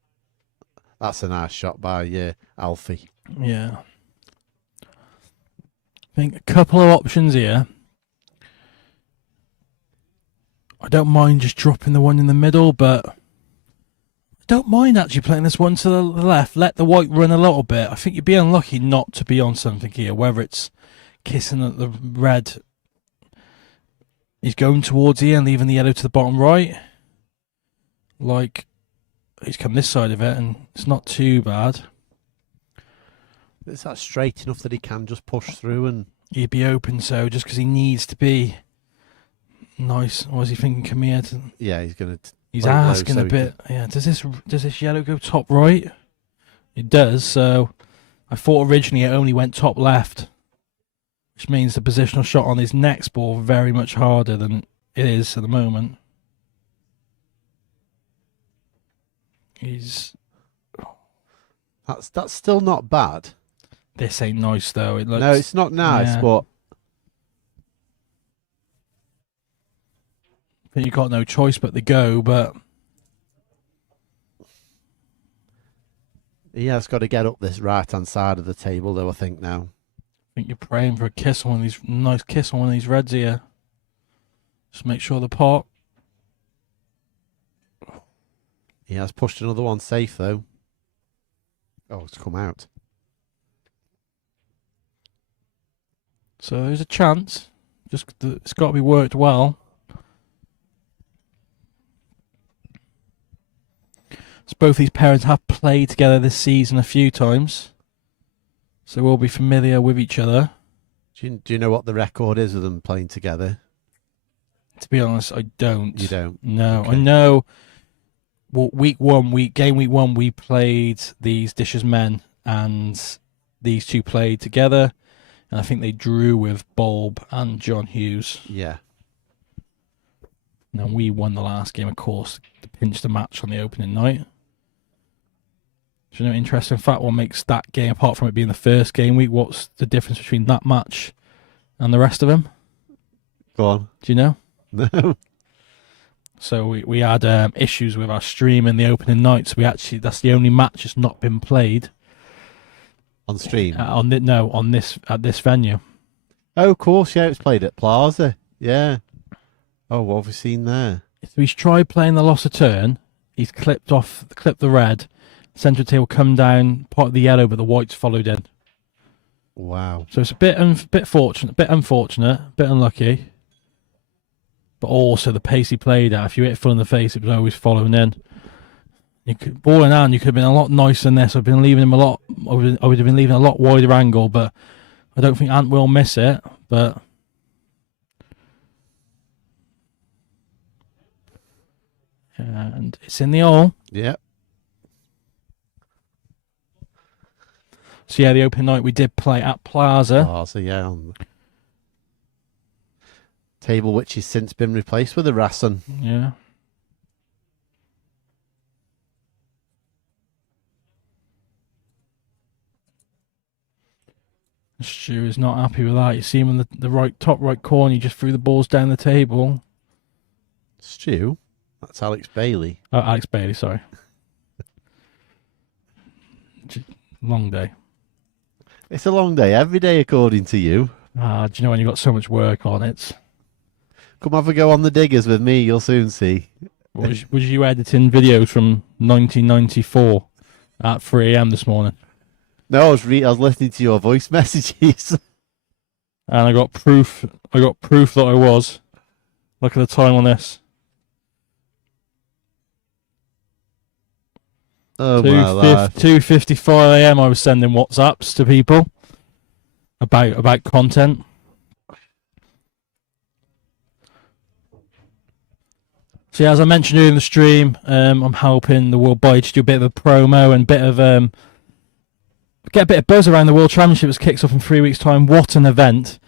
That's a nice shot by Alfie. Yeah. I think a couple of options here. I don't mind just dropping the one in the middle, but I don't mind actually playing this one to the left. Let the white run a little bit. I think you'd be unlucky not to be on something here, whether it's kissing at the red. He's going towards here and leaving the yellow to the bottom right. Like, he's come this side of it, and it's not too bad. Is that straight enough that he can just push through and... He'd be open, so just because he needs to be nice. Or is he thinking, come here? Yeah, he's going to... He's asking a bit. Yeah, does this yellow go top right? It does, so I thought originally it only went top left, which means the positional shot on his next ball very much harder than it is at the moment. That's still not bad. This ain't nice though. It looks, no, it's not nice, yeah. But I think you got no choice but to go. But he has got to get up this right-hand side of the table, though. I think now. I think you're praying for a kiss on one of these nice kiss on one of these reds here. Just make sure the pot. He has pushed another one safe, though. Oh, it's come out. So there's a chance. Just it's got to be worked well. So both these parents have played together this season a few times, so we'll be familiar with each other. Do you know what the record is of them playing together? To be honest, I don't. You don't? No, Okay. I know. Well, game week one, we played these Dishes men, and these two played together, and I think they drew with Bulb and John Hughes. Yeah. Now we won the last game, of course, to pinch the match on the opening night. Do you know, interesting fact, what makes that game, apart from it being the first game week, what's the difference between that match and the rest of them? Go on. Do you know? No. So we had issues with our stream in the opening night, so that's the only match that's not been played On stream? at this venue. Oh, of course, yeah, it was played at Plaza. Yeah. Oh, what have we seen there? If he's tried playing the loss of turn, He's clipped the red. Centre of the table come down, part of the yellow, but the white's followed in. Wow. So it's a bit unfortunate, bit unlucky. But also the pace he played at. If you hit full in the face, it was always following in. Ball in hand, you could have been a lot nicer than this. I've been leaving him a lot. I would have been leaving a lot wider angle, but I don't think Ant will miss it. But and it's in the hole. Yep. So yeah, the opening night we did play at Plaza. Plaza, yeah. On the table which has since been replaced with a Rassen. Yeah. Stu is not happy with that. You see him in the top right corner. He just threw the balls down the table. Stu? That's Alex Bailey. Oh, Alex Bailey, sorry. Long day. It's a long day every day, according to you. Do you know when you've got so much work on it? Come have a go on the diggers with me. You'll soon see. Was you editing videos from 1994 at 3 a.m. this morning? No, I was listening to your voice messages. And I got proof. That I was. Look at the time on this. Oh my life. 2:55 a.m. I was sending WhatsApps to people about content. So yeah, as I mentioned earlier in the stream, I'm helping the World Bike to do a bit of a promo and get a bit of buzz around the World Championship, which kicks off in 3 weeks' time. What an event!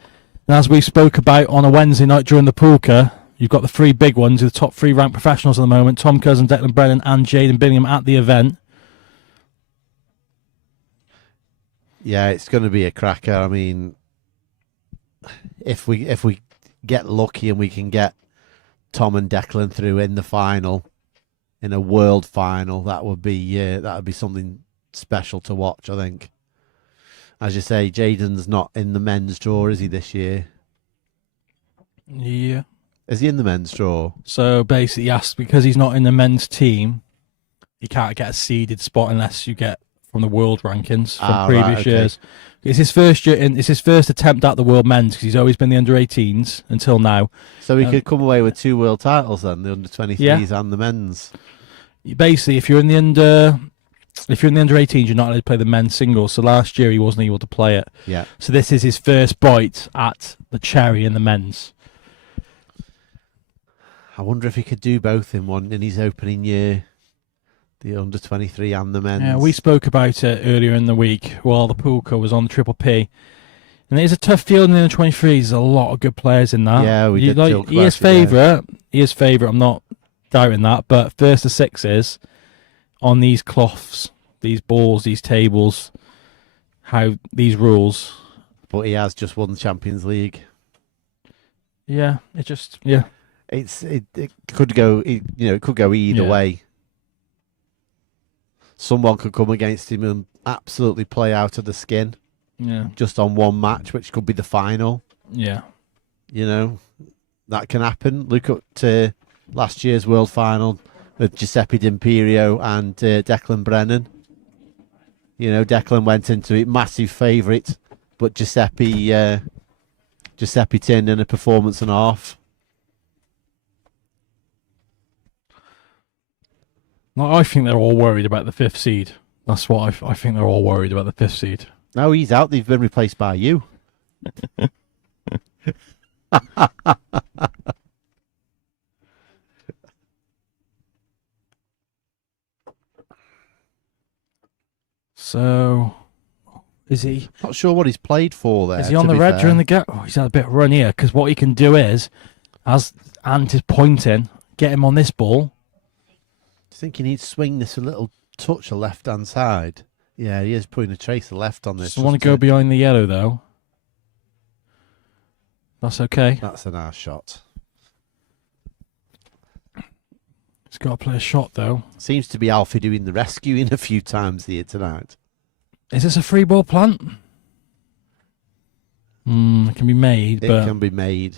And as we spoke about on a Wednesday night during the Poolka, you've got the three big ones, the top three ranked professionals at the moment: Tom Cousin, Declan Brennan, and Jaden Billingham at the event. Yeah, it's going to be a cracker. I mean, if we get lucky and we can get Tom and Declan through in the final, in a world final, that would be something special to watch, I think. As you say, Jaden's not in the men's draw, is he, this year? Yeah. Is he in the men's draw? So basically, yes, because he's not in the men's team, he can't get a seeded spot unless you get from the world rankings from previous years. It's his first year, it's his first attempt at the world men's because he's always been the under 18s until now. So he could come away with 2 world titles then, the under 23s and the men's. Basically, if you're in the under 18s, you're not allowed to play the men's singles. So last year he wasn't able to play it. Yeah. So this is his first bite at the cherry in the men's. I wonder if he could do both in his opening year. The under 23 and the men's. Yeah, we spoke about it earlier in the week while the Poolka was on the Triple P. And it is a tough field in the under 23s. There's a lot of good players in that. Yeah, we did talk about it. He is favourite. He is favourite. I'm not doubting that. But first to sixes on these cloths, these balls, these tables, how these rules. But he has just won the Champions League. Yeah, it could go. It could go either way. Someone could come against him and absolutely play out of the skin. Yeah. Just on one match, which could be the final. Yeah. That can happen. Look at last year's world final with Giuseppe D'Imperio and Declan Brennan. Declan went into it massive favourite, but Giuseppe turned in a performance and a half. I think they're all worried about the 5th seed. That's what I think they're all worried about the 5th seed. No, he's out. They've been replaced by you. So, is he? Not sure what he's played for there. Is he on the red during the go? Oh, he's had a bit of run here because what he can do is, as Ant is pointing, get him on this ball. I think he needs to swing this a little touch of left-hand side. Yeah, he is putting a trace of left on this. Just want to go behind the yellow, though. That's okay. That's a nice shot. He's got to play a shot, though. Seems to be Alfie doing the rescuing a few times here tonight. Is this a free ball plant? It can be made, It can be made.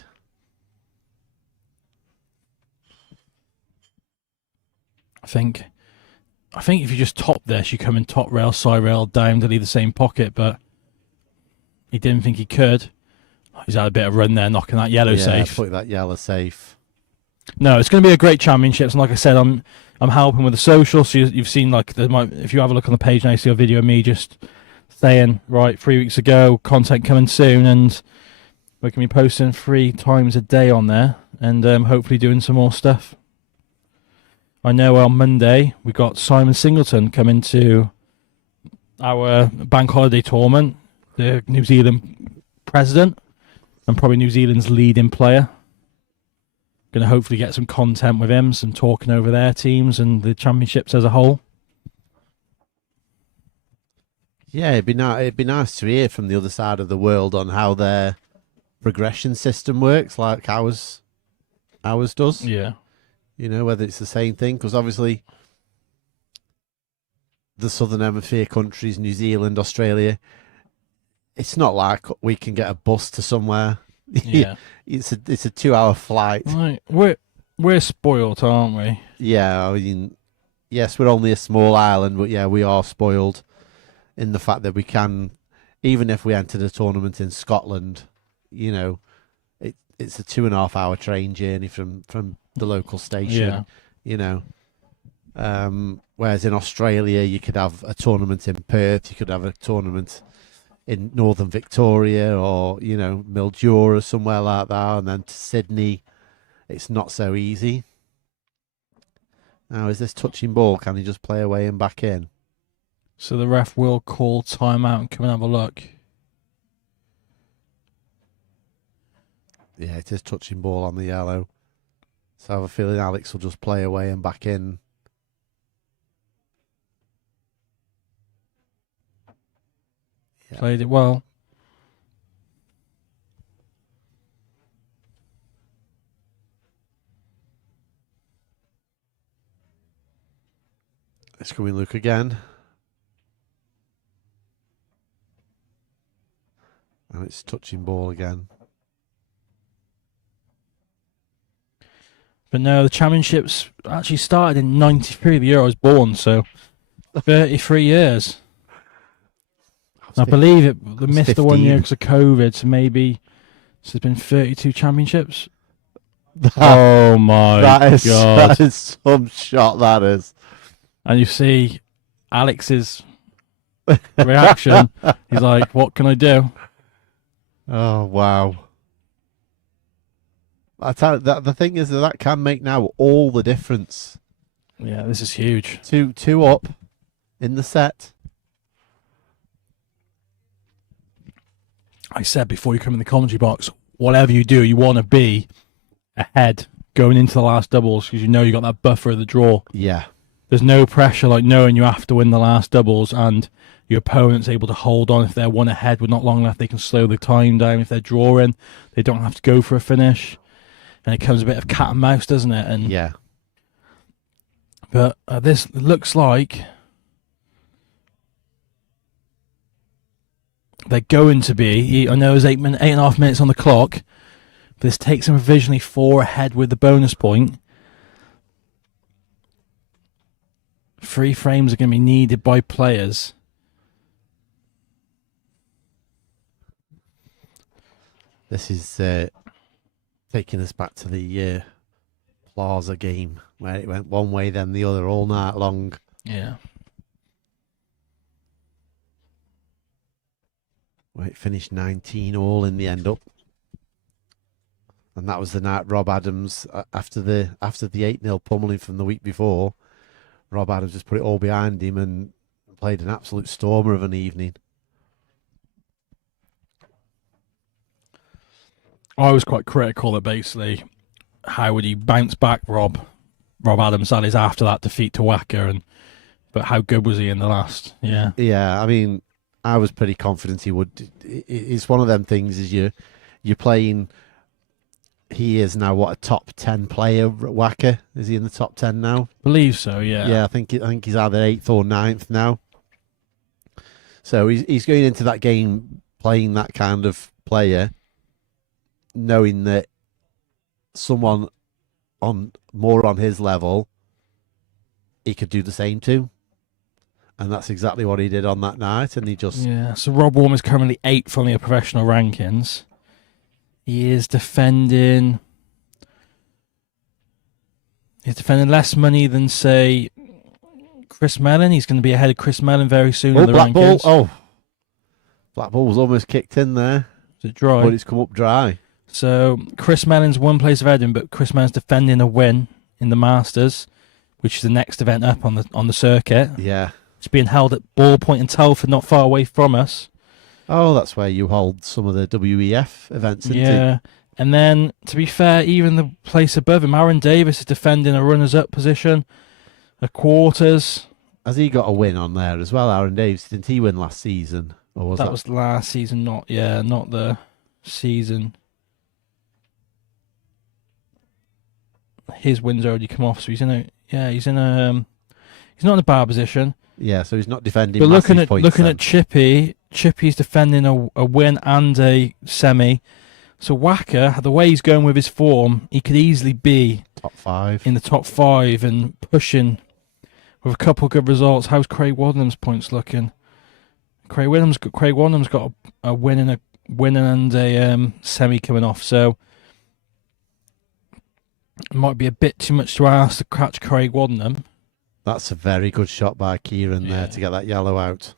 I think if you just top this, you come in top rail, side rail, down to leave the same pocket, but he didn't think he could. He's had a bit of run there, knocking that yellow safe. Put that yellow safe. No, it's going to be a great championships, and like I said, I'm helping with the social. So you've seen if you have a look on the page now, you see a video of me just saying, right, 3 weeks ago, content coming soon, and we're going to be posting 3 times a day on there, and hopefully doing some more stuff. I know on Monday we got Simon Singleton coming to our bank holiday tournament, the New Zealand president, and probably New Zealand's leading player. Going to hopefully get some content with him, some talking over their teams and the championships as a whole. Yeah, it'd be nice to hear from the other side of the world on how their progression system works, like ours does. Yeah. You know, whether it's the same thing, because obviously the Southern Hemisphere countries, New Zealand, Australia, it's not like we can get a bus to somewhere. Yeah. It's a 2-hour flight. Right. We're spoilt, aren't we? Yeah, I mean, yes, we're only a small island, but yeah, we are spoiled in the fact that we can, even if we entered a tournament in Scotland, you know, it's a 2.5-hour train journey from the local station. Yeah. You know, whereas in Australia, you could have a tournament in Perth, you could have a tournament in northern Victoria, or you know, Mildura, somewhere like that, and then to Sydney. It's not so easy. Now, is this touching ball? Can he just play away and back in? So the ref will call timeout and come and have a look. Yeah, it is touching ball on the yellow. So I have a feeling Alex will just play away and back in. Yeah. Played it well. It's coming Luke again. And it's touching ball again. But no, the championships actually started in 93, the year I was born, so 33 years. I believe they missed 15. the 1 year because of COVID, so maybe there's been 32 championships. Oh my God. That is some shot, that is. And you see Alex's reaction. He's like, what can I do? Oh, wow. I tell you, the thing is that can make now all the difference. Yeah, this is huge. Two up in the set. I said before you come in the commentary box, whatever you do, you want to be ahead going into the last doubles because you know you got that buffer of the draw. Yeah. There's no pressure like knowing you have to win the last doubles and your opponent's able to hold on. If they're one ahead with not long left, they can slow the time down. If they're drawing, they don't have to go for a finish. And it comes a bit of cat and mouse, doesn't it? And yeah. But this looks like they're going to be, I know there's 8.5 minutes on the clock, but this takes them provisionally 4 ahead with the bonus point. 3 frames are going to be needed by players. This is taking us back to the Plaza game where it went one way then the other all night long. Yeah. Where it finished 19 all in the end up. And that was the night Rob Adams, after the 8-0 pummeling from the week before, Rob Adams just put it all behind him and played an absolute stormer of an evening. I was quite critical that basically how would he bounce back Rob Adams, that is, after that defeat to Wacker, but how good was he in the last? Yeah. Yeah, I mean, I was pretty confident he would. It's one of them things, is you're playing. He is now what, a top 10 player, Wacker? Is he in the top 10 now? Believe so, yeah. Yeah, I think he's either 8th or 9th now. So he's going into that game playing that kind of player, knowing that someone on his level he could do the same too. And that's exactly what he did on that night. And he just... Yeah, so Rob Warm is currently 8th on the professional rankings. He is defending... He's defending less money than, say, Chris Mellon. He's going to be ahead of Chris Mellon very soon in the Black Ball. rankings. Oh, Black Ball was almost kicked in there. Is it dry? But it's come up dry. So Chris Mellon's one place ahead of him, but Chris Mellon's defending a win in the Masters, which is the next event up on the circuit. Yeah. It's being held at Ballpoint in Telford, not far away from us. Oh, that's where you hold some of the WEF events, isn't Yeah. it? And then, to be fair, even the place above him, Aaron Davis is defending a runners-up position, a quarters. Has he got a win on there as well, Aaron Davis? Didn't he win last season? Or was That was last season, not the season. His win's already come off, so he's not in a bad position. Yeah, so he's not defending. But looking points at Chippy's defending a win and a semi. So Wacker, the way he's going with his form, he could easily be top 5 in the top 5 and pushing with a couple of good results. How's Craig Waddenham's points looking? Craig Waddenham's got a win and a semi coming off, so it might be a bit too much to ask to catch Craig Waddenham. That's a very good shot by Kieran there to get that yellow out.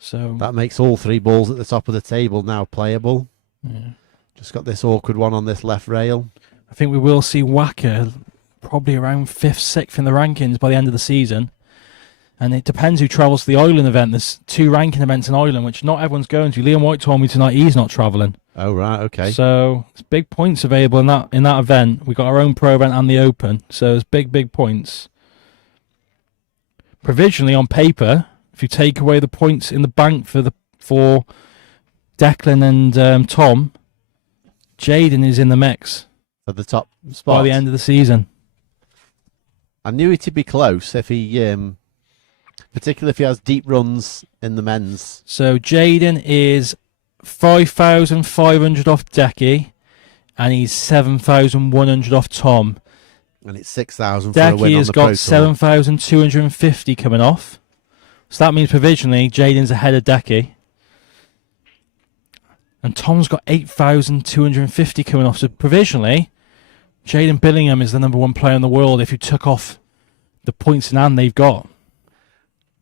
So that makes all 3 balls at the top of the table now playable. Yeah. Just got this awkward one on this left rail. I think we will see Wacker probably around 5th, 6th in the rankings by the end of the season. And it depends who travels to the Island event. There's 2 ranking events in Ireland, which not everyone's going to. Liam White told me tonight he's not travelling. Oh, right, okay. So there's big points available in that event. We've got our own pro event and the Open. So there's big points. Provisionally, on paper, if you take away the points in the bank for Declan and Tom, Jaden is in the mix at the top spot by the end of the season. I knew it'd be close if he, particularly if he has deep runs in the men's. So Jaden is 5,500 off Decky, and he's 7,100 off Tom. And it's 6,000 for a win on the Decky has got 7,250 coming off. So that means provisionally Jaden's ahead of Decky. And Tom's got 8,250 coming off. So provisionally, Jaden Billingham is the number 1 player in the world if you took off the points in hand they've got.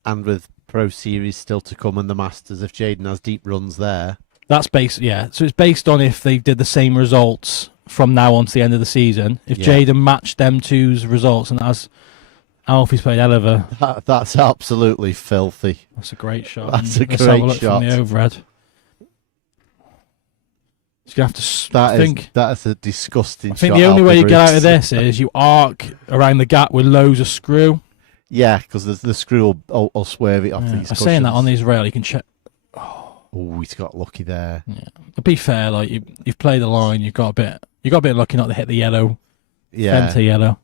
And with Pro Series still to come and the Masters, if Jaden has deep runs there. That's based, So it's based on if they did the same results from now on to the end of the season. If Jaden matched them two's results, and as Alfie's played hell of a... That's absolutely filthy. That's a great shot. That's a Let's have great look shot. From the overhead. You have to that is a disgusting shot. I think the only way you get out of this is you arc around the gap with loads of screw. Yeah, because the screw will swerve it off these cushions. I'm saying that on these rail, you can check. Oh, he's got lucky there. Yeah. To be fair, like you've played the line, you got a bit lucky not to hit the yellow. Yeah. Fenter yellow.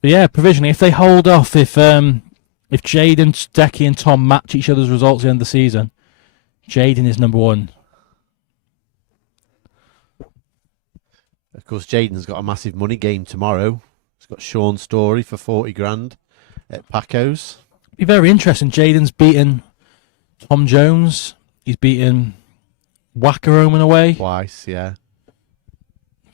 But yeah, provisionally, if they hold off, if Jaden, Decky, and Tom match each other's results at the end of the season, Jaden is number 1. Of course, Jaden's got a massive money game tomorrow. He's got Sean Story for 40 grand at Paco's. Be very interesting. Jaden's beaten Tom Jones. He's beaten Wacker home and away. Twice, yeah.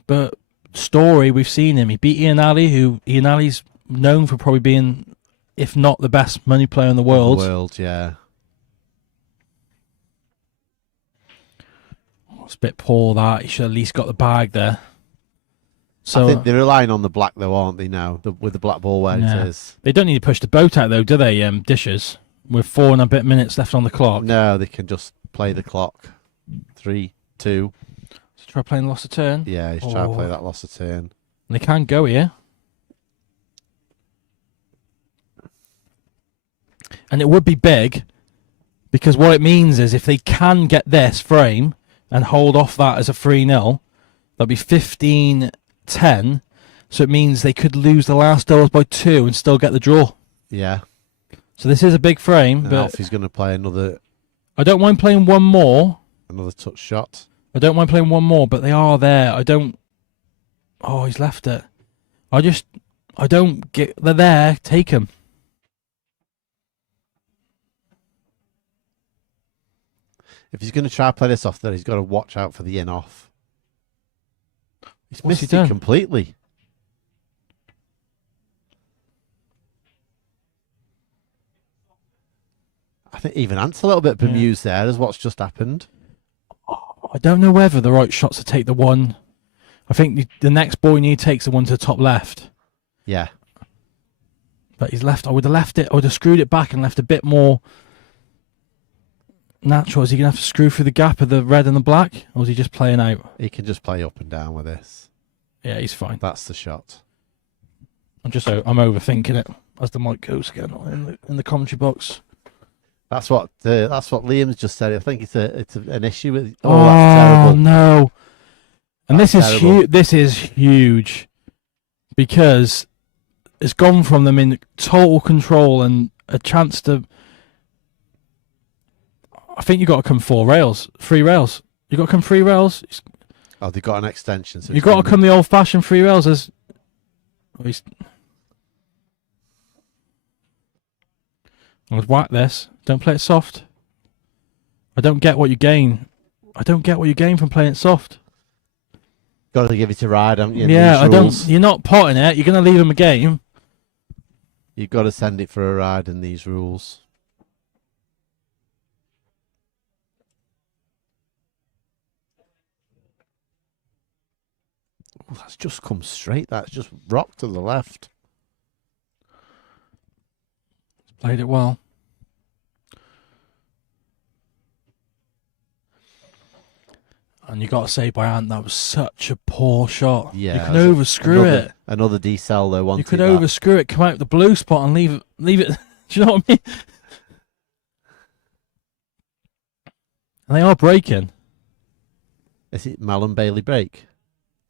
But Story, we've seen him. He beat Ian Ali, who Ian Ali's known for probably being, if not the best money player in the world. Yeah. It's a bit poor that. He should at least got the bag there. So, I think they're relying on the black, though, aren't they, now? With the black ball where it is. They don't need to push the boat out, though, do they, Dishes? With 4 and a bit minutes left on the clock. No, they can just play the clock. 3, 2. So try playing loss of turn? Yeah, he's trying to play that loss of turn. And they can't go here. And it would be big, because what it means is if they can get this frame and hold off that as a 3-0, that'll be 15-10. So it means they could lose the last doubles by 2 and still get the draw. Yeah. So this is a big frame. And but Alfie's going to play another... I don't mind playing one more. Another touch shot. I don't mind playing one more, but they are there. I don't... Oh, he's left it. I don't get... They're there. Take them. If he's going to try to play this off, then he's got to watch out for the in-off. He's What's missed he it done? completely. I think even Ant's a little bit bemused there as what's just happened. I don't know whether the right shot's to take the one. I think the next ball he takes the one to the top left. Yeah. But he's left. I would have left it. I would have screwed it back and left a bit more natural. Is he going to have to screw through the gap of the red and the black? Or is he just playing out? He can just play up and down with this. Yeah, he's fine. That's the shot. I'm overthinking it as the mic goes again in the commentary box. That's what Liam's just said. I think it's an issue with. Oh, that's terrible. No! And That's this is terrible. This is huge because it's gone from them in total control and a chance to. I think you got to come 3 rails. You got to come 3 rails. Oh, they got an extension. So You got to come the old-fashioned 3 rails as. I would whack this. Don't play it soft. I don't get what you gain. I don't get what you gain from playing it soft. Got to give it a ride, haven't you? in Yeah, these I rules? don't. You're not potting it. You're going to leave him a game. You've got to send it for a ride in these rules. Oh, that's just come straight. That's just rocked to the left. Played it well. And you got to say, by Ant, that was such a poor shot. Yeah, you can overscrew it. Another decel though. You could overscrew it, come out the blue spot, and leave it. Do you know what I mean? And they are breaking. Is it Malum Bailey break?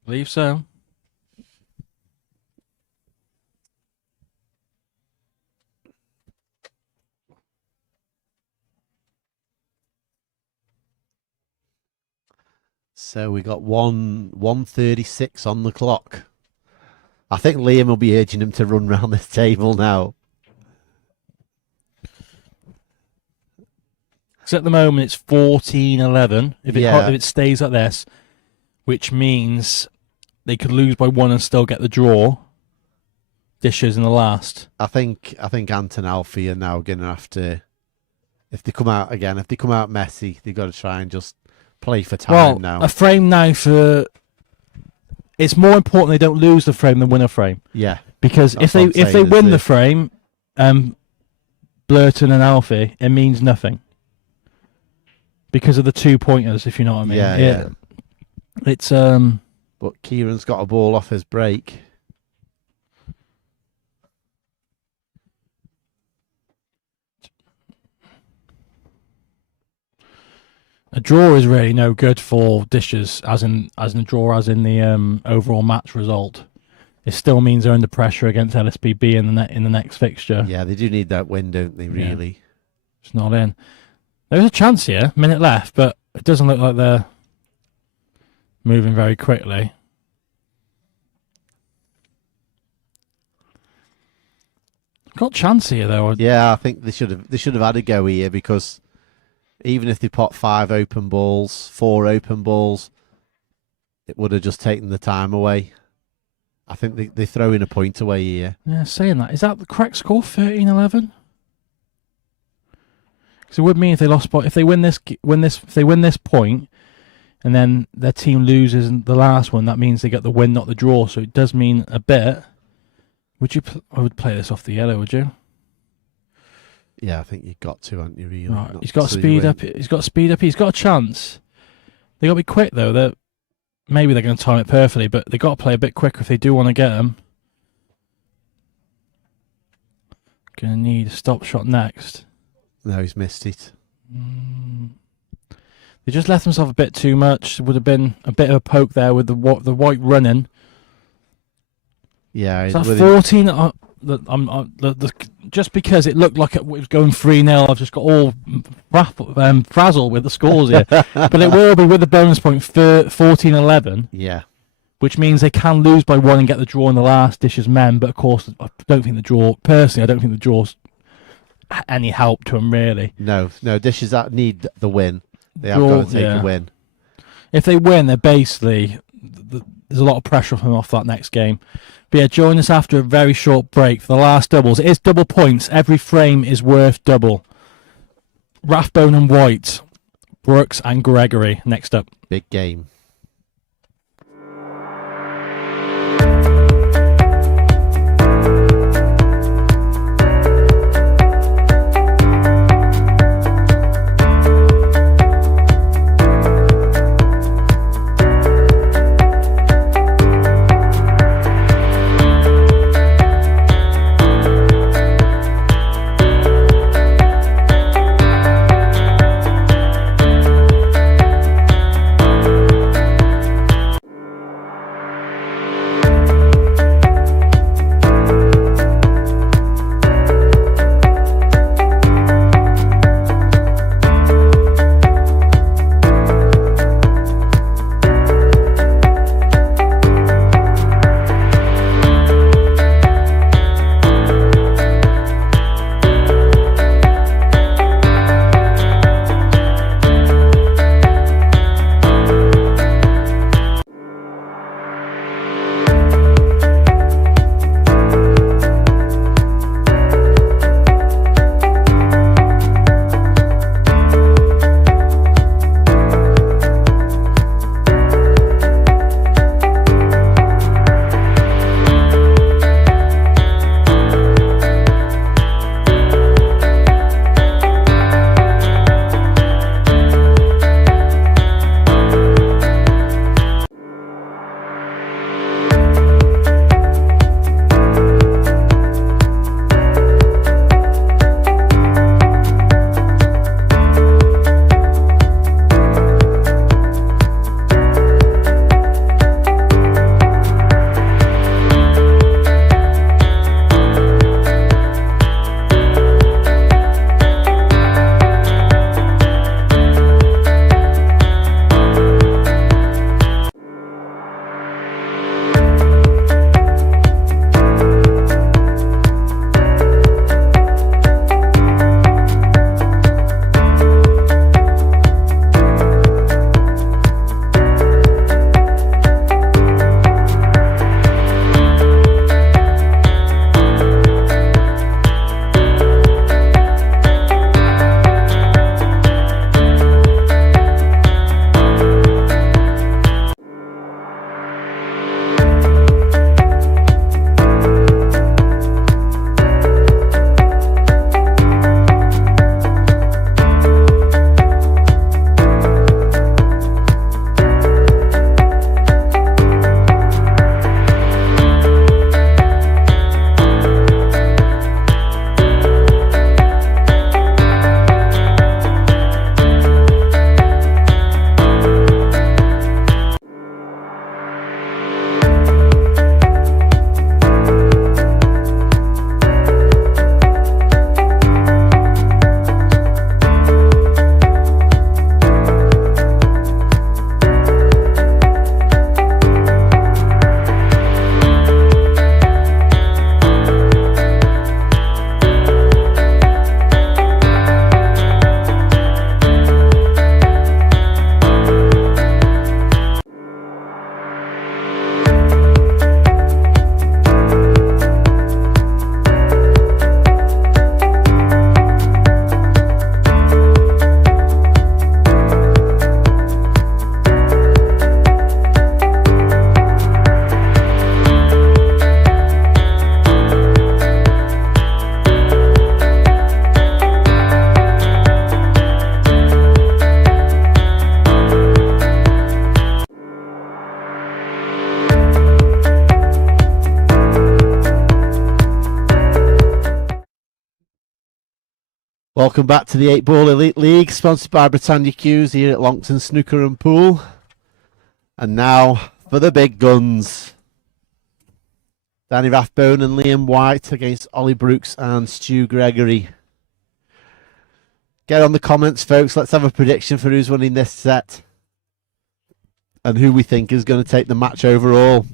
Believe so. So we got 1:36 on the clock. I think Liam will be urging him to run round this table now. Because at the moment it's 14-11. If it stays like this, which means they could lose by 1 and still get the draw. Dishes in the last. I think Ant and Alfie are now going to have to, if they come out messy, they've got to try and just play for time now. A frame now for. It's more important they don't lose the frame than win a frame. Yeah. Because if they win the frame, Blurton and Alfie, it means nothing. Because of the 2 pointers, if you know what I mean. Yeah. It's But Kieran's got a ball off his break. A draw is really no good for Dishes, as in the overall match result. It still means they're under pressure against LSPB in the next fixture. Yeah, they do need that win, don't they? Really. Yeah. It's not in. There's a chance here, minute left, but it doesn't look like they're moving very quickly. Got a chance here though. Yeah, I think they should have had a go here, because even if they pot 5 open balls, 4 open balls, it would have just taken the time away. I think they're throwing a point away here. Yeah, saying that. Is that the correct score, 13-11? Because it would mean if they lost, if they win this point, and then their team loses the last one, that means they get the win, not the draw. So it does mean a bit. I would play this off the yellow, would you? Yeah, I think you've got to, haven't you, really? Right. He's got to speed up. He's got to speed up. He's got a chance. They got to be quick though. Maybe they're going to time it perfectly, but they got to play a bit quicker if they do want to get them. Going to need a stop shot next. No, he's missed it. They just left themselves a bit too much. Would have been a bit of a poke there with the white running. Yeah, is that 14? Just because it looked like it was going 3-0, I've just got all frazzled with the scores here. But it will be with the bonus point for 14-11. Yeah. Which means they can lose by 1 and get the draw in the last Dishes men. But of course, I don't think the draw's any help to them, really. No, Dishes that need the win. They have got to take a win. If they win, they're basically... There's a lot of pressure from off that next game. But yeah, join us after a very short break for the last doubles. It is double points. Every frame is worth double. Rathbone and White, Brooks and Gregory next up. Big game. Welcome back to the 8 Ball Elite League, sponsored by Britannia Qs here at Longton Snooker and Pool. And now for the big guns. Danny Rathbone and Liam White against Ollie Brooks and Stu Gregory. Get on the comments, folks. Let's have a prediction for who's winning this set and who we think is going to take the match overall.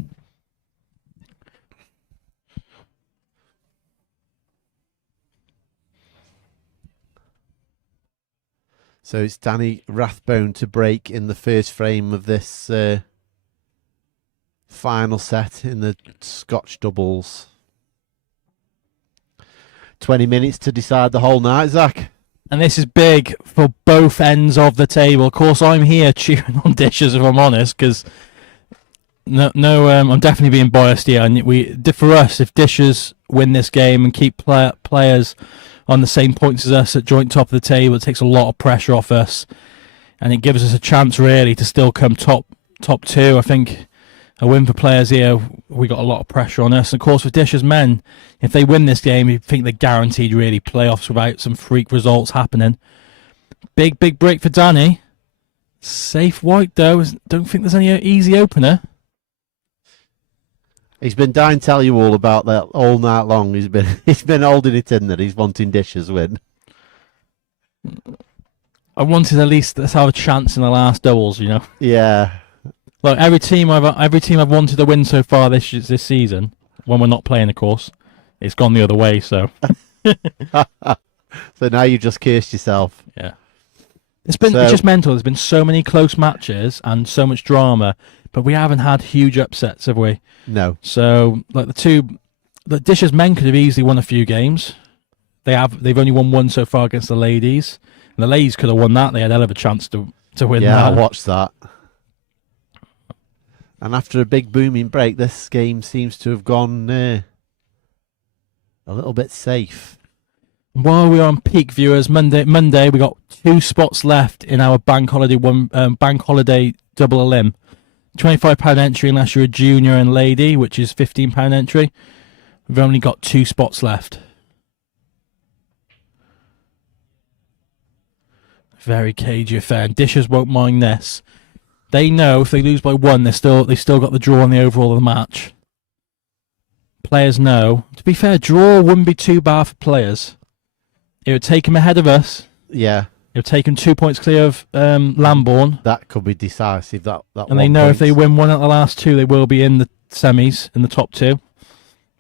So it's Danny Rathbone to break in the first frame of this final set in the Scotch doubles. 20 minutes to decide the whole night, Zach. And this is big for both ends of the table. Of course, I'm here cheering on Dishes, if I'm honest, because I'm definitely being biased here. And for us, if Dishes win this game and keep players on the same points as us at joint top of the table, it takes a lot of pressure off us, and it gives us a chance really to still come top two. I think a win for players here, we got a lot of pressure on us. And of course, for Dishes men, if they win this game, you think they're guaranteed really playoffs without some freak results happening. Big break for Danny. Safe white though. Don't think there's any easy opener. He's been dying to tell you all about that all night long. He's been holding it in that he's wanting Dishes win. I wanted at least let's have a chance in the last doubles, you know. Yeah. Look, every team I've wanted to win so far this season, when we're not playing, of course, it's gone the other way. So, so now you just cursed yourself. Yeah, it's just mental. There's been so many close matches and so much drama, but we haven't had huge upsets, have we? No. So, like the Dishes men could have easily won a few games. They've only won one so far against the ladies, and the ladies could have won that. They had a hell of a chance to win. Yeah, that. I watched that. And after a big booming break, this game seems to have gone a little bit safe. While we're on peak viewers, Monday we got 2 spots left in our bank holiday double a limb. £25 entry unless you're a junior and lady, which is £15 entry. We've only got 2 spots left. Very cagey affair. And Dishes won't mind this. They know if they lose by 1, they still got the draw on the overall of the match. Players know. To be fair, draw wouldn't be too bad for players. It would take them ahead of us. Yeah. It would take them 2 points clear of Lambourne. That could be decisive. And they know if they win 1 out of the last 2, they will be in the semis, in the top 2,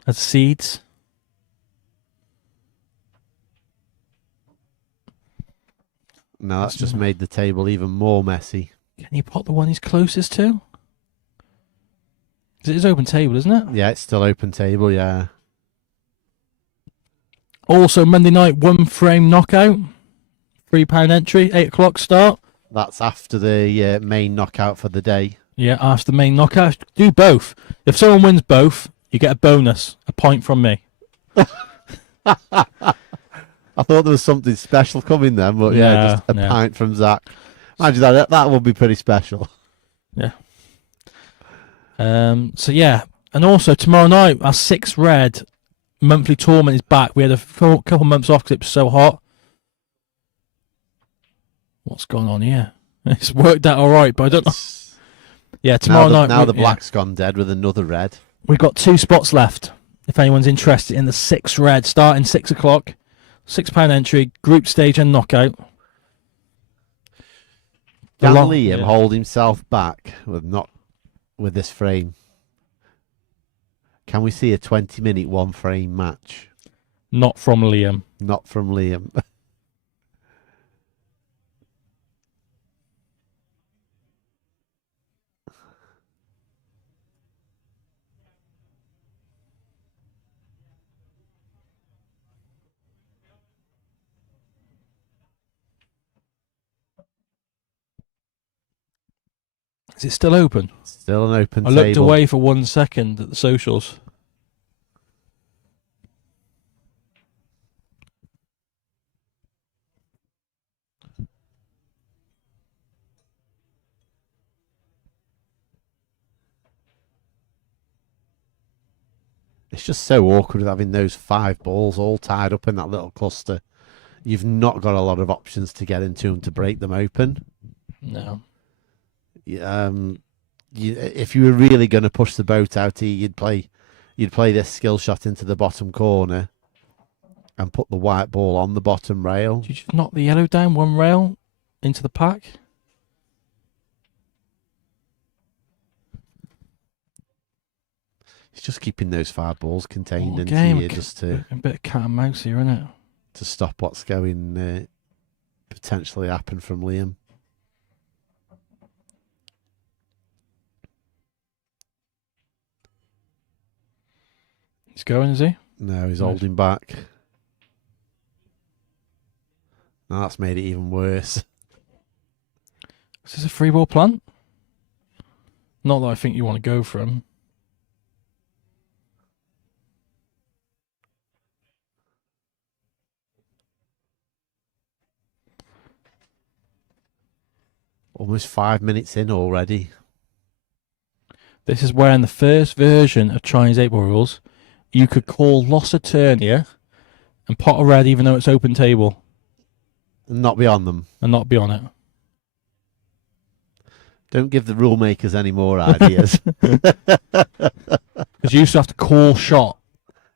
as seeds. No, that's just made the table even more messy. Can you pot the one he's closest to? It is open table, isn't it? Yeah, it's still open table, yeah. Also, Monday night, 1 frame knockout. £3 entry, 8 o'clock start. That's after the main knockout for the day. Yeah, after the main knockout. Do both. If someone wins both, you get a bonus, a point from me. I thought there was something special coming then, but just a pint from Zach. Imagine that would be pretty special. Yeah. So yeah, and also tomorrow night our 6 red monthly tournament is back. We had a couple months off because it was so hot. What's going on here? It's worked out all right, but I don't know. Yeah, tomorrow night. Now the black's gone dead with another red. We've got 2 spots left. If anyone's interested in the 6 red, starting 6 o'clock, £6 entry, group stage and knockout. Can Liam hold himself back with this frame? Can we see a 20-minute 1-frame match? Not from Liam. Not from Liam. Is it still open? Still an open table. I looked away for 1 second at the socials. It's just so awkward having those 5 balls all tied up in that little cluster. You've not got a lot of options to get into them to break them open. No. If you were really going to push the boat out here, you'd play this skill shot into the bottom corner and put the white ball on the bottom rail. Did you just knock the yellow down 1 rail into the pack? It's just keeping those 5 balls contained into game. here just to A bit of cat and mouse here, isn't it? To stop what's going potentially happen from Liam. He's going, is he? No, he's Nice. holding back. Now that's made it even worse. Is this a free ball plant? Not that I think you want to go for him. Almost 5 minutes in already. This is where in the first version of Chinese 8-ball rules, you could call loss of turn here and pot a red even though it's open table. And not be on them. And not be on it. Don't give the rule makers any more ideas. Because you used to have to call shot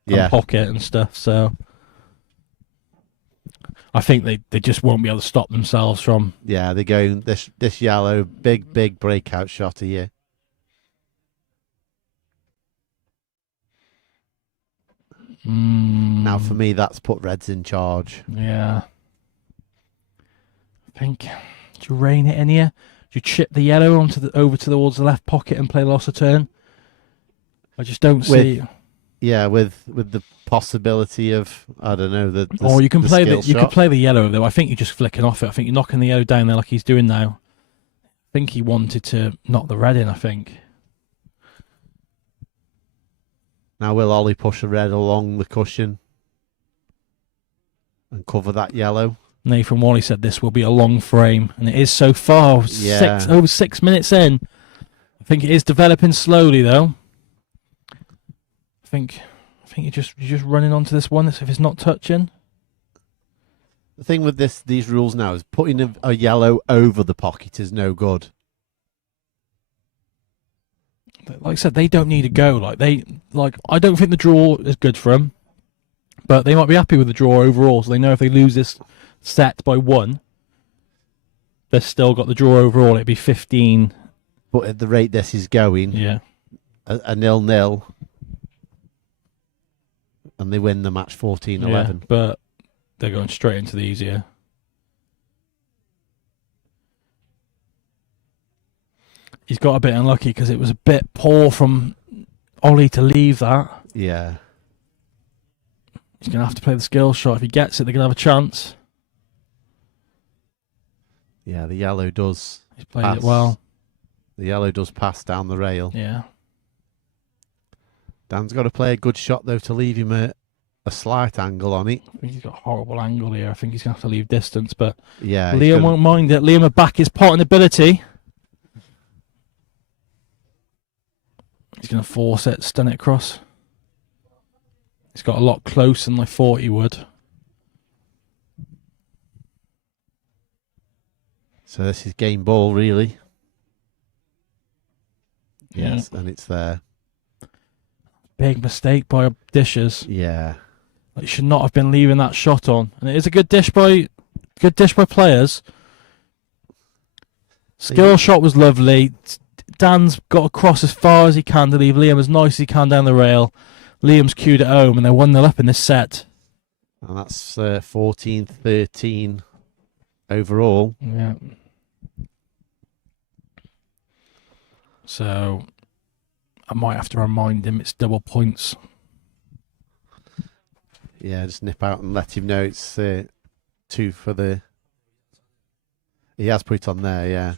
and Yeah. pocket and stuff, so I think they just won't be able to stop themselves from... Yeah, they're going this yellow, big breakout shot here. Now for me, that's put reds in charge. Yeah. I think, do you rain it in here? Do you chip the yellow over towards the left pocket and play loss of turn? I just don't see... Yeah, with the possibility of, I don't know, the or you can the play skill you shot. could play the yellow though. I think you're just flicking off it. I think you're knocking the yellow down there like he's doing now. I think he wanted to knock the red in, I think. Now will Ollie push the red along the cushion and cover that yellow? Nathan Wally said this will be a long frame, and it is so far. Yeah. Over 6 minutes in. I think it is developing slowly though. I think you're just running onto this one if it's not touching. The thing with these rules now is putting a yellow over the pocket is no good. Like I said, they don't need to go. I don't think the draw is good for them, but they might be happy with the draw overall. So they know if they lose this set by 1, they've still got the draw overall. It'd be 15. But at the rate this is going, Yeah, a 0-0, and they win the match 14-11. yeah, but they're going straight into the easier. He's got a bit unlucky because it was a bit poor from Ollie to leave that. Yeah. He's going to have to play the skill shot. If he gets it, they're going to have a chance. Yeah, the yellow does. He's played pass. it well. The yellow does pass down the rail. Yeah. Dan's got to play a good shot, though, to leave him a slight angle on it. I think he's got a horrible angle here. I think he's going to have to leave distance, but Yeah, Liam won't mind it. Liam will back his potting ability. He's going to force it, stun it across. He's got a lot closer than I thought he would. So this is game ball, really. Yeah. Yes, and it's there. Big mistake by Dishes. Yeah. He should not have been leaving that shot on. And it is a good dish by players. Skill shot was lovely. Dan's got across as far as he can to leave Liam as nice as he can down the rail. Liam's cued it home, and they're 1-0 up in this set. And that's 14-13 overall. Yeah. So I might have to remind him it's double points. Yeah, just nip out and let him know it's 2 for the... He has put it on there, yeah.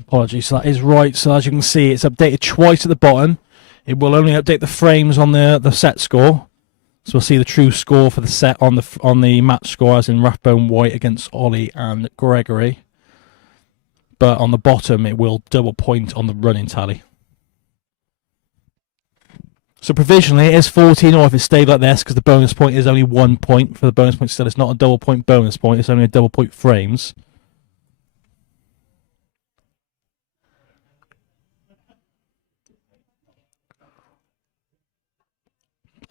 Apologies, so that is right. So as you can see, it's updated twice at the bottom. It will only update the frames on the set score. So we'll see the true score for the set on the match score, as in Rathbone White against Ollie and Gregory. But on the bottom, it will double point on the running tally. So provisionally, it is 14, or if it stayed like this, because the bonus point is only 1 point for the bonus point still. It's not a double point bonus point, it's only a double point frames.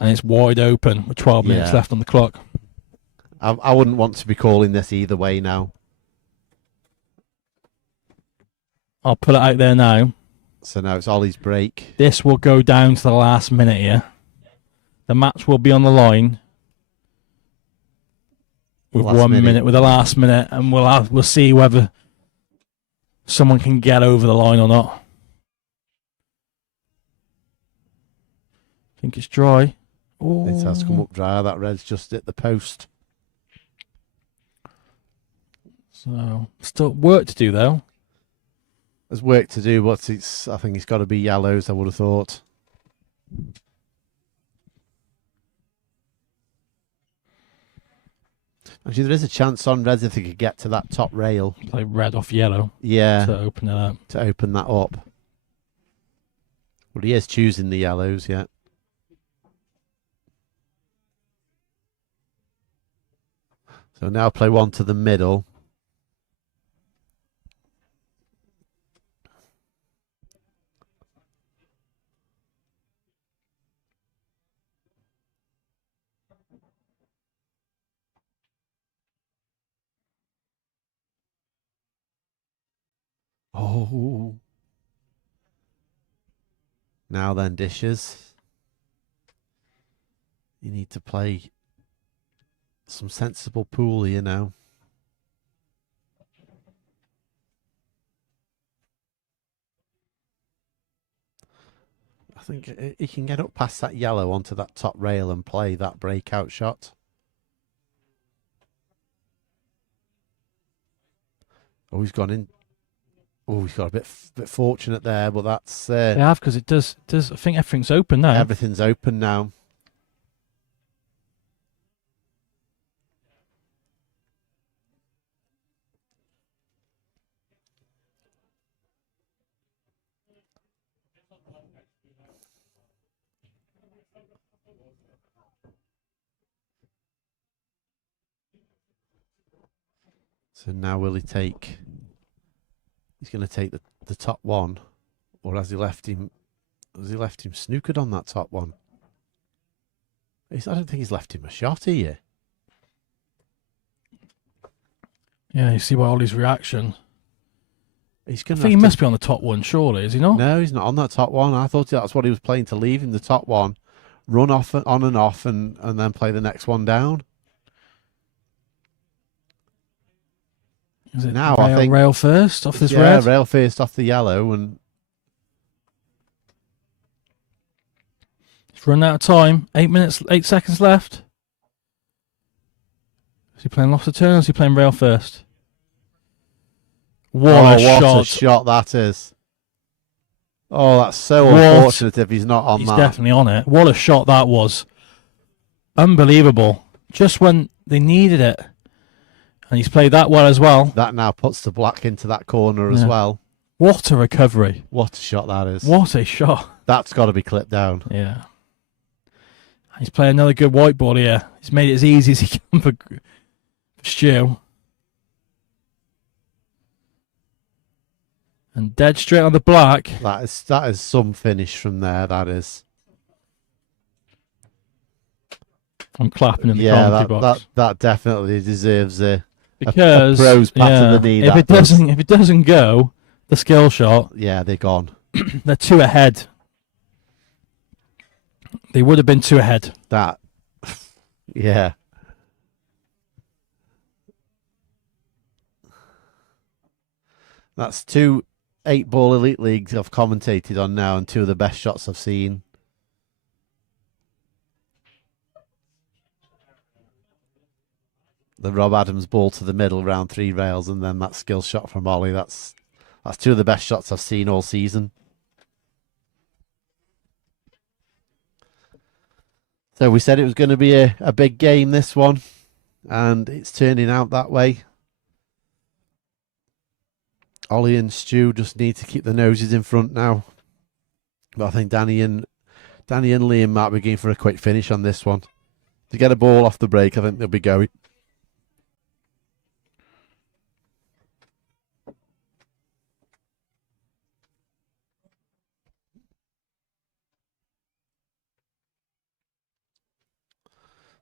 And it's wide open with 12 minutes left on the clock. I wouldn't want to be calling this either way now. I'll put it out there now. So now it's Ollie's break. This will go down to the last minute here. The match will be on the line. with 1 minute, with the last minute, and we'll see whether someone can get over the line or not. I think it's dry. Oh. It has come up dry. That red's just hit the post. So still work to do though. There's work to do, but I think it's got to be yellows, I would have thought. Actually, there is a chance on reds if they could get to that top rail. Play red off yellow. Yeah. To open it up. To open that up. Well, he is choosing the yellows, yeah. So now play one to the middle. Oh. Now then, dishes. You need to play some sensible pool here now. I think he can get up past that yellow onto that top rail and play that breakout shot. Oh, he's gone in. Oh, he's got a bit fortunate there, but that's... They have, because it does. I think everything's open now. Everything's open now. So now will he take... He's going to take the top one, or has he left him? Has he left him snookered on that top one? I don't think he's left him a shot here. Yeah, you see by Ollie's reaction. He's going I think he must be on the top one, surely, is he not? No, he's not on that top one. I thought that's what he was playing, to leave him the top one, run off on and off, and then play the next one down. Is it now I think rail first off this red? Yeah, rail first off the yellow, and it's run out of time. 8 seconds left. Is he playing loft of turn, or is he playing rail first? What a shot that is. Oh, that's so unfortunate if he's not on that. He's definitely on it. What a shot that was. Unbelievable. Just when they needed it. And he's played that well as well. That now puts the black into that corner as well. What a recovery. What a shot that is. What a shot. That's got to be clipped down. Yeah. He's playing another good white ball here. He's made it as easy as he can for Stu. And dead straight on the black. That is some finish from there, that is. I'm clapping in the commentary box. That definitely deserves a pro's pat to the knee. If it doesn't go, the skill shot. Yeah, they're gone. They're 2 ahead. They would have been 2 ahead. Yeah. That's 2 8-ball elite leagues I've commentated on now, and 2 of the best shots I've seen. The Rob Adams ball to the middle round 3 rails, and then that skill shot from Ollie. That's 2 of the best shots I've seen all season. So we said it was going to be a big game, this one, and it's turning out that way. Ollie and Stu just need to keep the noses in front now. But I think Danny and Liam might be going for a quick finish on this one. To get a ball off the break, I think they'll be going.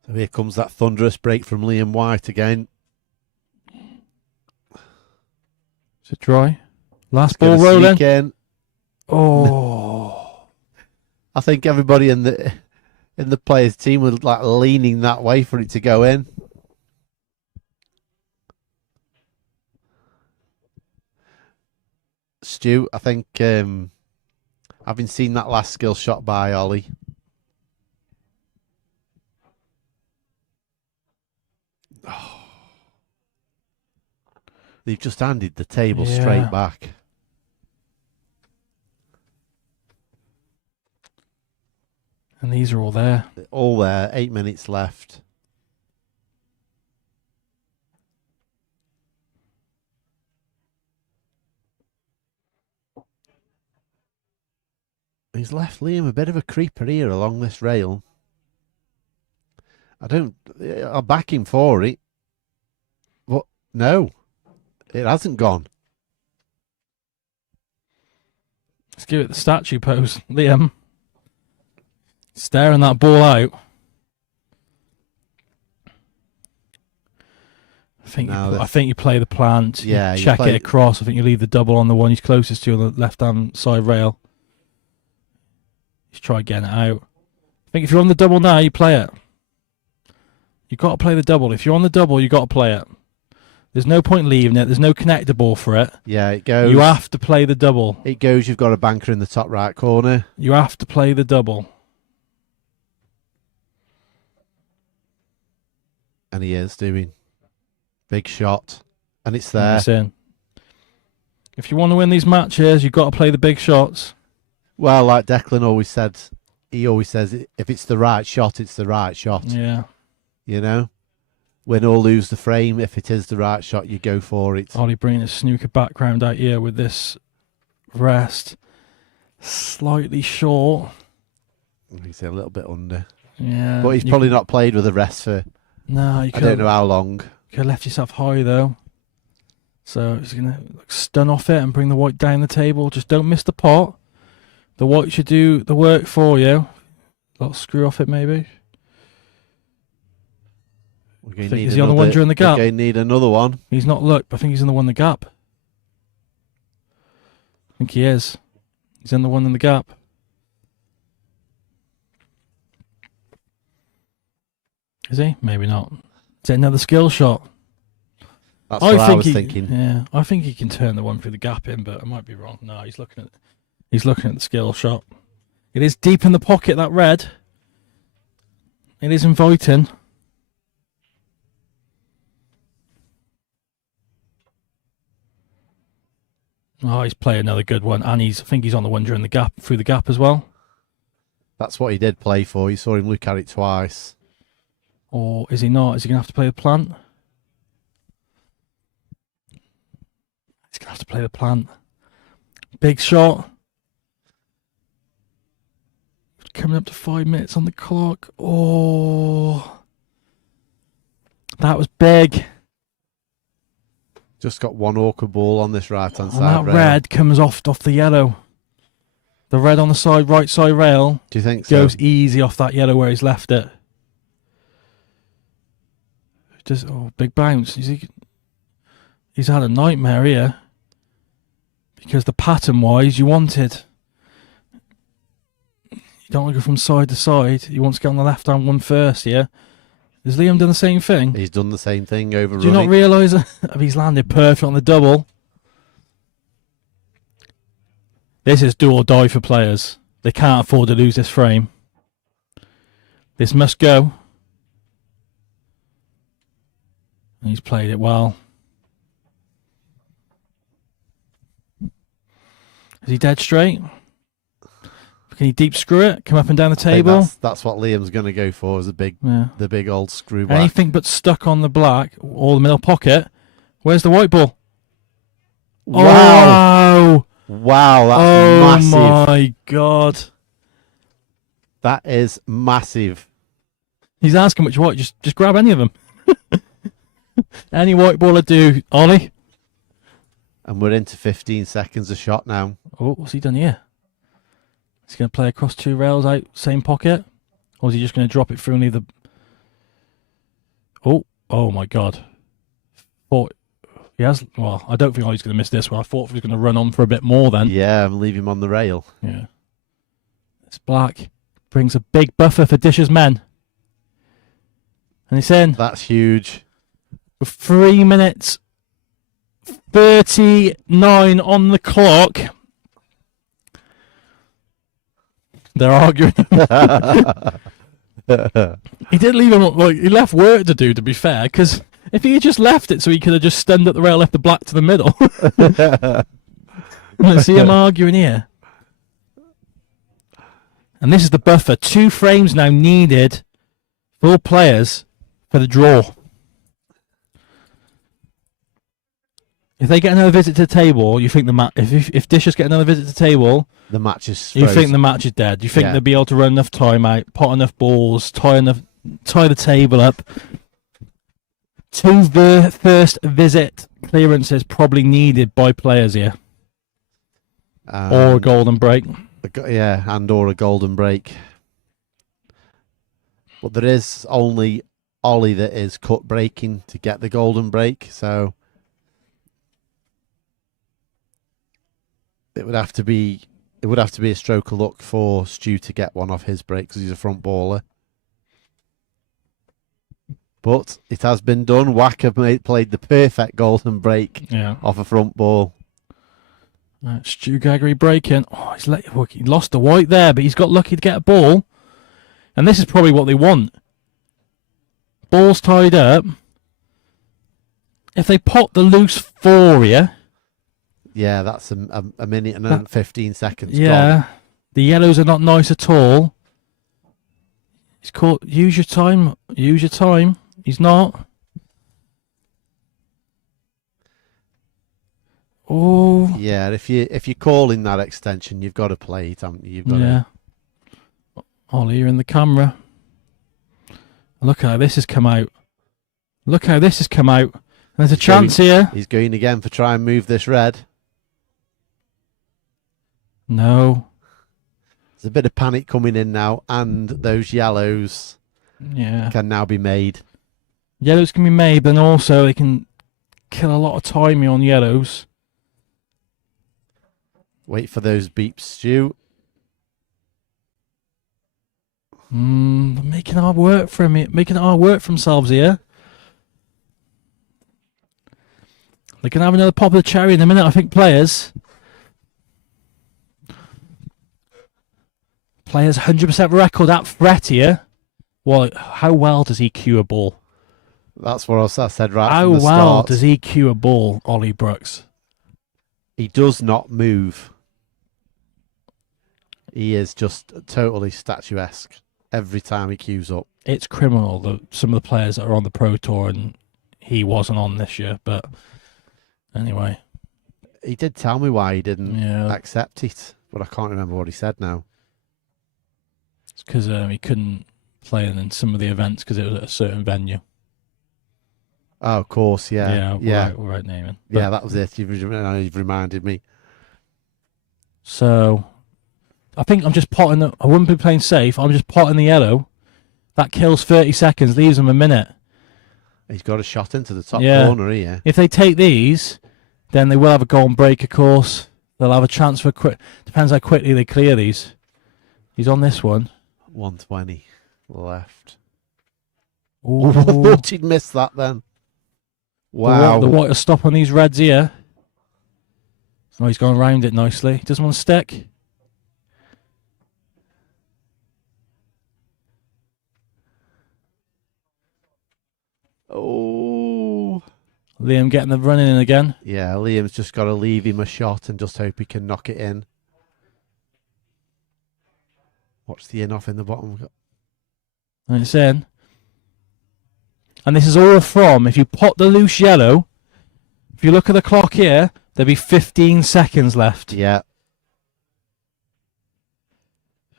So here comes that thunderous break from Liam White again. Is it dry? Last ball rolling. In. Oh. I think everybody in the players' team was like leaning that way for it to go in. Stu. I think having seen that last skill shot by Ollie, they've just handed the table straight back. And these are all there. All there. 8 minutes left. He's left Liam a bit of a creeper here along this rail. I'll back him for it. But no, it hasn't gone. Let's give it the statue pose. Liam, staring that ball out. I think you play the plant. Yeah, you check it across. I think you leave the double on the one he's closest to on the left-hand side rail. Just try getting it out. I think if you're on the double now, you play it. You've got to play the double. If you're on the double, you've got to play it. There's no point leaving it. There's no connector ball for it. Yeah, it goes. You have to play the double. It goes. You've got a banker in the top right corner. You have to play the double. And he is doing. Big shot. And it's there. It's in. If you want to win these matches, you've got to play the big shots. Well, like Declan always said, he always says, if it's the right shot, it's the right shot. Yeah. You know? Win or lose the frame, if it is the right shot, you go for it. Ollie bringing a snooker background out here with this rest. Slightly short. He's a little bit under. Yeah. But he's probably not played with a rest for, no, I don't know how long. You could have left yourself high, though. So he's going to stun off it and bring the white down the table. Just don't miss the pot. The white should do the work for you. Little screw off it, maybe. Is he on the one during the gap? We're going to need another one. He's not looked, but I think he's in the one in the gap. I think he is. He's in the one in the gap. Is he? Maybe not. Is it another skill shot? That's what I was thinking. Yeah, I think he can turn the one through the gap in, but I might be wrong. No, he's looking at the skill shot. It is deep in the pocket, that red. It is inviting. Oh, he's playing another good one, and I think he's on the one during the gap, through the gap as well. That's what he did play for. You saw him look at it twice. Or is he not? Is he going to have to play the plant? He's going to have to play the plant. Big shot. Coming up to 5 minutes on the clock. Oh, that was big. Just got one awkward ball on this right-hand side. And that red comes off the yellow. The red on the right side rail. Do you think so? Goes easy off that yellow where he's left it. Just big bounce. He's had a nightmare here. Because the pattern-wise, you wanted. You don't want to go from side to side. You want to get on the left-hand one first, yeah? Has Liam done the same thing? He's done the same thing over. Do you not realise he's landed perfect on the double? This is do or die for players. They can't afford to lose this frame. This must go. And he's played it well. Is he dead straight? Can he deep screw it? Come up and down the table? That's what Liam's going to go for, is the big old screw back. Anything but stuck on the black or the middle pocket. Where's the white ball? Wow. Wow, that's massive. Oh my God. That is massive. He's asking which white. Just grab any of them. Any white ball will do, Ollie. And we're into 15 seconds a shot now. Oh, what's he done here? Is he going to play across two rails out, same pocket? Or is he just going to drop it through and leave the... Oh my God. He has... Well, I don't think Ollie's going to miss this one. I thought he was going to run on for a bit more then. Yeah, and leave him on the rail. Yeah. It's black. Brings a big buffer for Dish's men. And it's in. That's huge. With 3 minutes 2:39 on the clock. They're arguing. He did leave him. Like, he left work to do, to be fair, because if he had just left it so he could have just stunned up the rail, left the black to the middle. Let's see him arguing here. And this is the buffer. 2 frames now needed for all players for the draw. If they get another visit to the table, you think the match? If Dishers get another visit to the table, the match is. You think the match is dead? You think they'll be able to run enough time out, pot enough balls, tie the table up? 2 first visit clearances probably needed by players here, or a golden break. Yeah, and or a golden break. But there is only Ollie that is cut breaking to get the golden break, so it would have to be a stroke of luck for Stu to get one off his break because he's a front baller. But it has been done. Wacker played the perfect golden break off a front ball. Stu Gaggery breaking. Oh, he lost the white there, but he's got lucky to get a ball. And this is probably what they want. Ball's tied up. If they pot the loose for you. Yeah, that's a minute and 15 seconds. Yeah. Gone. The yellows are not nice at all. He's caught. Use your time. Use your time. He's not. Oh. Yeah, if you're calling that extension, you've got to play it, haven't you? You've got to. Ollie, you're in the camera. Look how this has come out. Look how this has come out. There's a chance here. He's going again for try and move this red. No. There's a bit of panic coming in now, and those yellows can now be made. Yellows can be made, but also they can kill a lot of timing on yellows. Wait for those beeps, Stu. Making hard work for him. Making it hard work for themselves here. They can have another pop of the cherry in a minute, I think, players. Players 100% record at threat here. Well, how well does he cue a ball? That's what I said right how from the start. How well does he cue a ball, Ollie Brooks? He does not move. He is just totally statuesque every time he cues up. It's criminal that some of the players that are on the Pro Tour and he wasn't on this year, but anyway. He did tell me why he didn't accept it, but I can't remember what he said now. It's because he couldn't play in some of the events because it was at a certain venue. Oh, of course, yeah. We're right naming. Yeah, that was it. You've reminded me. So, I think I'm just potting. I wouldn't be playing safe. I'm just potting the yellow. That kills 30 seconds, leaves him a minute. He's got a shot into the top corner here. If they take these, then they will have a golden break, of course. They'll have a chance for quick. Depends how quickly they clear these. He's on this one. 120 left. Ooh. Thought he'd missed that then. Wow. The white will stop on these reds here. Oh, he's gone around it nicely. Doesn't want to stick. Oh. Liam getting the running in again. Yeah, Liam's just got to leave him a shot and just hope he can knock it in. Watch the in off in the bottom. And it's in. And this is all from, if you pot the loose yellow, if you look at the clock here, there'll be 15 seconds left. Yeah.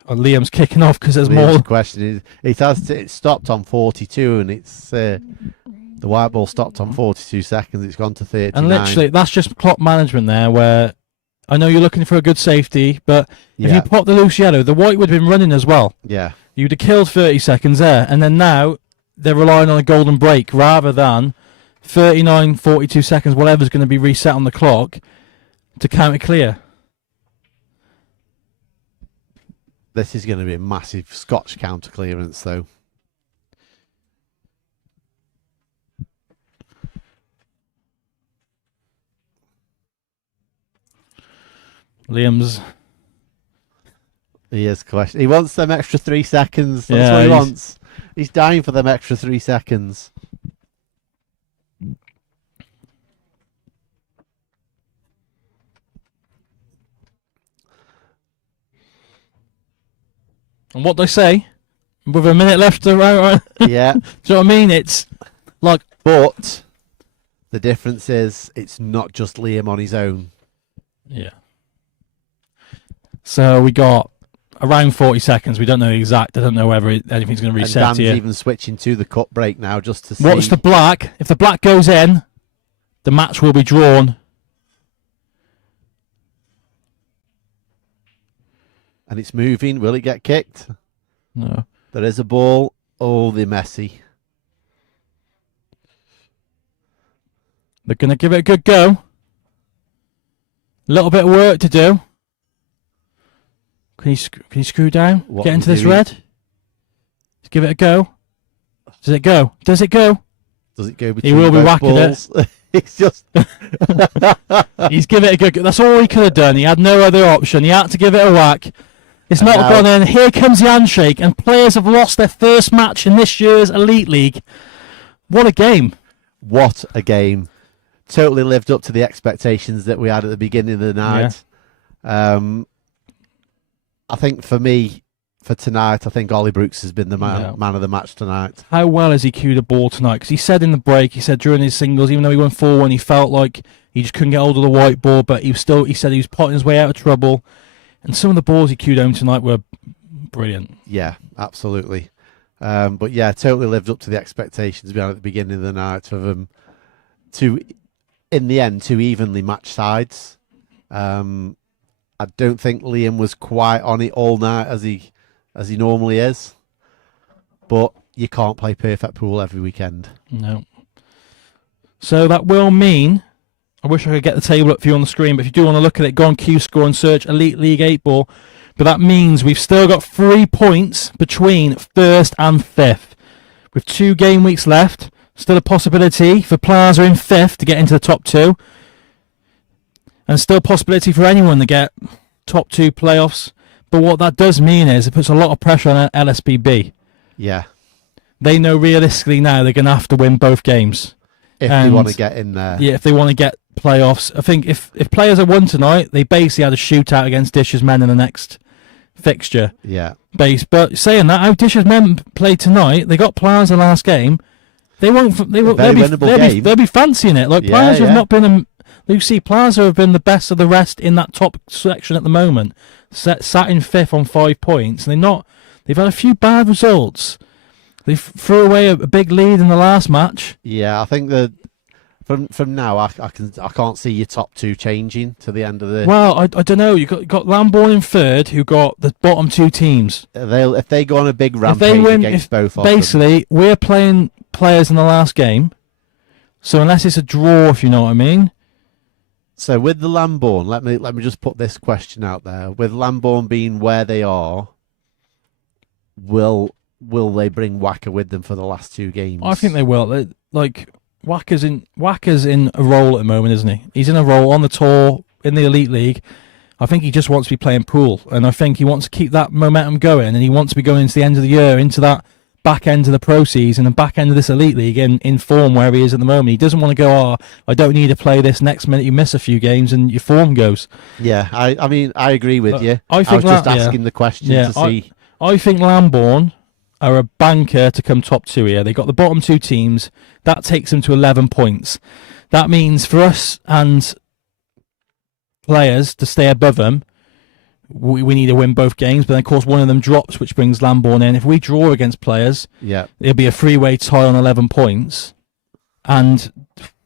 And Liam's kicking off because there's Liam's more. Question is, it stopped on 42 and it's the white ball stopped on 42 seconds. It's gone to 39. And literally, that's just clock management there where I know you're looking for a good safety, but if you pot the loose yellow, the white would have been running as well. Yeah. You'd have killed 30 seconds there. And then now they're relying on a golden break rather than 39, 42 seconds, whatever's going to be reset on the clock to count it clear. This is going to be a massive Scotch counter clearance, though. Liam's. He is question. He wants them extra 3 seconds. That's what he wants. He's dying for them extra 3 seconds. And what they say, with a minute left to round. Yeah. Do you know what I mean? It's like, but the difference is it's not just Liam on his own. Yeah. So we got around 40 seconds. We don't know the exact. I don't know whether anything's going to reset and Dan's here. even switching to the cut break now just to see. Watch the black. If the black goes in, the match will be drawn. And it's moving. Will it get kicked? No. There is a ball. Oh, they're messy. They're going to give it a good go. A little bit of work to do. Can you screw down? What Get into are this doing? red. Let's give it a go. Does it go? Does it go? Does it go between He will be both whacking balls? It's just. He's given it a good go. That's all he could have done. He had no other option. He had to give it a whack. It's And not now- gone in. Here comes the handshake, and players have lost their first match in this year's Elite League. What a game. What a game. Totally lived up to the expectations that we had at the beginning of the night. I think for me, for tonight, I think Ollie Brooks has been the man of the match tonight. How well has he cued a ball tonight? Because he said in the break, he said during his singles, even though he went 4-1, he felt like he just couldn't get hold of the white ball, but he said he was potting his way out of trouble. And some of the balls he cued home tonight were brilliant. Yeah, absolutely. But yeah, totally lived up to the expectations we had at the beginning of the night of them in the end, two evenly matched sides. I don't think Liam was quite on it all night as he normally is. But you can't play perfect pool every weekend. No. So that will mean, I wish I could get the table up for you on the screen, but if you do want to look at it, go on Q Score and search Elite League 8 Ball. But that means we've still got 3 points between first and fifth. With 2 game weeks left, still a possibility for Plaza in fifth to get into the top 2. And still a possibility for anyone to get top 2 playoffs. But what that does mean is it puts a lot of pressure on LSBB. Yeah. They know realistically now they're going to have to win both games. If they want to get in there. Yeah, if they want to get playoffs. I think if players had won tonight, they basically had a shootout against Dish's men in the next fixture. Yeah. But saying that, how Dish's men played tonight, they got Plaza last game. They'll be fancying it. Like Plaza have not been Lucy Plaza have been the best of the rest in that top section at the moment. Sat in fifth on 5 points, and they've had a few bad results. They threw away a big lead in the last match. Yeah, I think that from now I can't see your top 2 changing to the end of the. Well, I don't know. You got Lambourne in third, who got the bottom 2 teams. If they go on a big rampage against both of them. Basically, we're playing players in the last game, so unless it's a draw, if you know what I mean. So with the Lambourne, let me just put this question out there. With Lambourne being where they are, will they bring Wacker with them for the last 2 games? I think they will. Wacker's in a role at the moment, isn't he? He's in a role on the tour in the Elite League. I think he just wants to be playing pool, and I think he wants to keep that momentum going, and he wants to be going into the end of the year, into that back end of the pro season and back end of this Elite League in form where he is at the moment. He doesn't want to go, I don't need to play this next minute. You miss a few games and your form goes. Yeah, I mean, I agree with you. I was just asking the question to see. I think Lambourne are a banker to come top 2 here. They got the bottom 2 teams. That takes them to 11 points. That means for us and players to stay above them, we need to win both games. But then, of course, one of them drops, which brings Lambourne in. If we draw against players, it'll be a 3-way tie on 11 points. And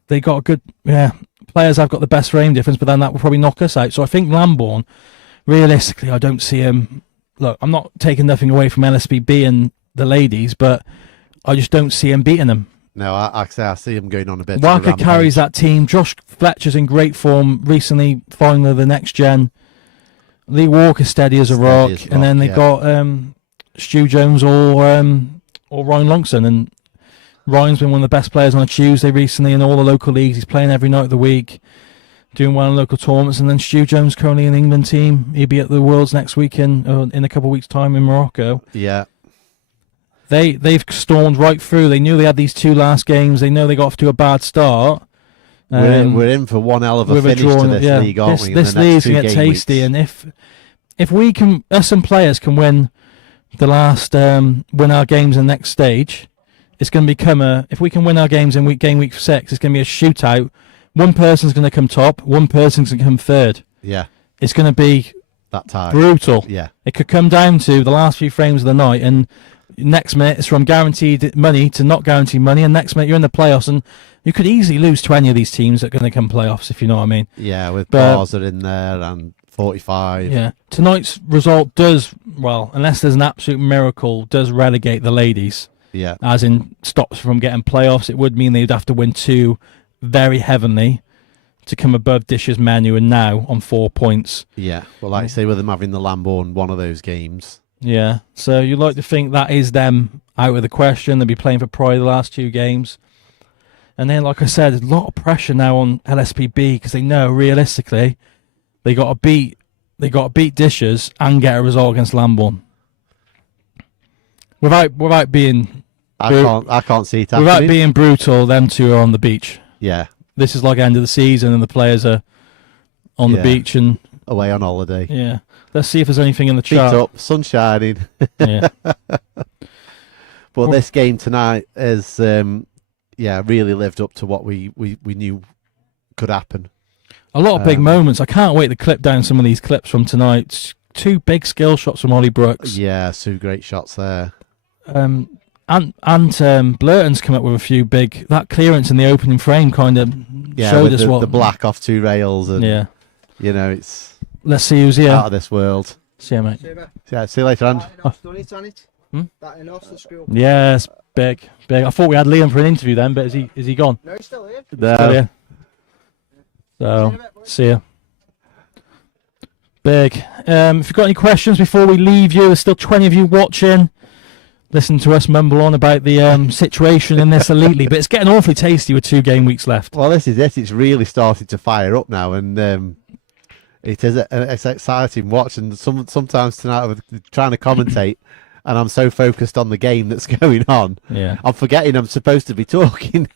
they got a good... Yeah, players have got the best frame difference, but then that will probably knock us out. So I think Lambourne, realistically, I don't see him... Look, I'm not taking nothing away from LSBB and the ladies, but I just don't see him beating them. No, I see him going on a bit. Wacker carries that team. Josh Fletcher's in great form. Recently, finally the next gen. Lee Walker steady as a rock, and then they got Stu Jones or Ryan Longson, and Ryan's been one of the best players on a Tuesday recently in all the local leagues. He's playing every night of the week. doing well in local tournaments, and then Stu Jones currently in the England team. He'll be at the Worlds next week in a couple of weeks' time in Morocco. Yeah. They've stormed right through. They knew they had these 2 last games. They know they got off to a bad start. We're in for one hell of a finish to this league, aren't we? This league's going to get tasty, and if we can, us and players can win the last, win our games in the next stage, it's going to become if we can win our games in game week 6, it's going to be a shootout. One person's going to come top, one person's going to come third. Yeah. It's going to be that time. Brutal. Yeah. It could come down to the last few frames of the night, and next minute it's from guaranteed money to not guaranteed money, and next minute you're in the playoffs, and you could easily lose to any of these teams that are going to come playoffs, if you know what I mean. Yeah, with Barza in there and 45. Yeah. Tonight's result does, well, unless there's an absolute miracle, does relegate the ladies. Yeah. As in stops from getting playoffs. It would mean they'd have to win 2 very heavily to come above Dish's men, who are now on 4 points. Yeah. Well, like I say, with them having the Lambourne one of those games. Yeah. So you'd like to think that is them out of the question. They'll be playing for pride the last 2 games. And then, like I said, there's a lot of pressure now on LSPB because they know realistically they got to beat Dishers and get a result against Lambourne. Without being, I can't see it happening. Without being brutal, them 2 are on the beach. Yeah. This is like end of the season, and the players are on the beach and away on holiday. Yeah. Let's see if there's anything in the Feet chart. up, sun shining. Yeah. But this game tonight is, really lived up to what we knew could happen. A lot of big moments. I can't wait to clip down some of these clips from tonight. 2 big skill shots from Ollie Brooks. Yeah, 2 great shots there. And Blurton's come up with a few big. That clearance in the opening frame kind of showed us what the black off 2 rails, and it's. Let's see who's here. Out of this world. See you, mate. Yeah, see you later, Ange. That enough's the school. Yes, big. I thought we had Liam for an interview then, but is he gone? No, he's still here. No. Still here. So, see you. Big. If you've got any questions before we leave you, there's still 20 of you watching. Listen to us mumble on about the situation in this elite league, but it's getting awfully tasty with 2 game weeks left. Well, this is it. It's really started to fire up now, and it's exciting watching. Sometimes tonight I'm trying to commentate, and I'm so focused on the game that's going on. Yeah, I'm forgetting I'm supposed to be talking.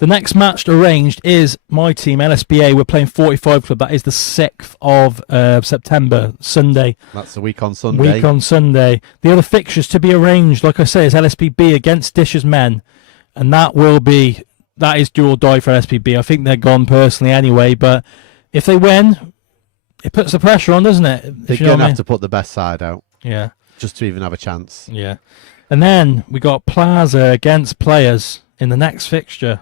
The next match arranged is my team, LSBA. We're playing 45 Club. That is the 6th of September, Sunday. That's a week on Sunday. The other fixtures to be arranged, like I say, is LSPB against Dish's men. And that is do or die for LSPB. I think they're gone personally anyway, but if they win, it puts the pressure on, doesn't it? They're going to have to put the best side out. Yeah. Just to even have a chance. Yeah. And then we got Plaza against Players in the next fixture.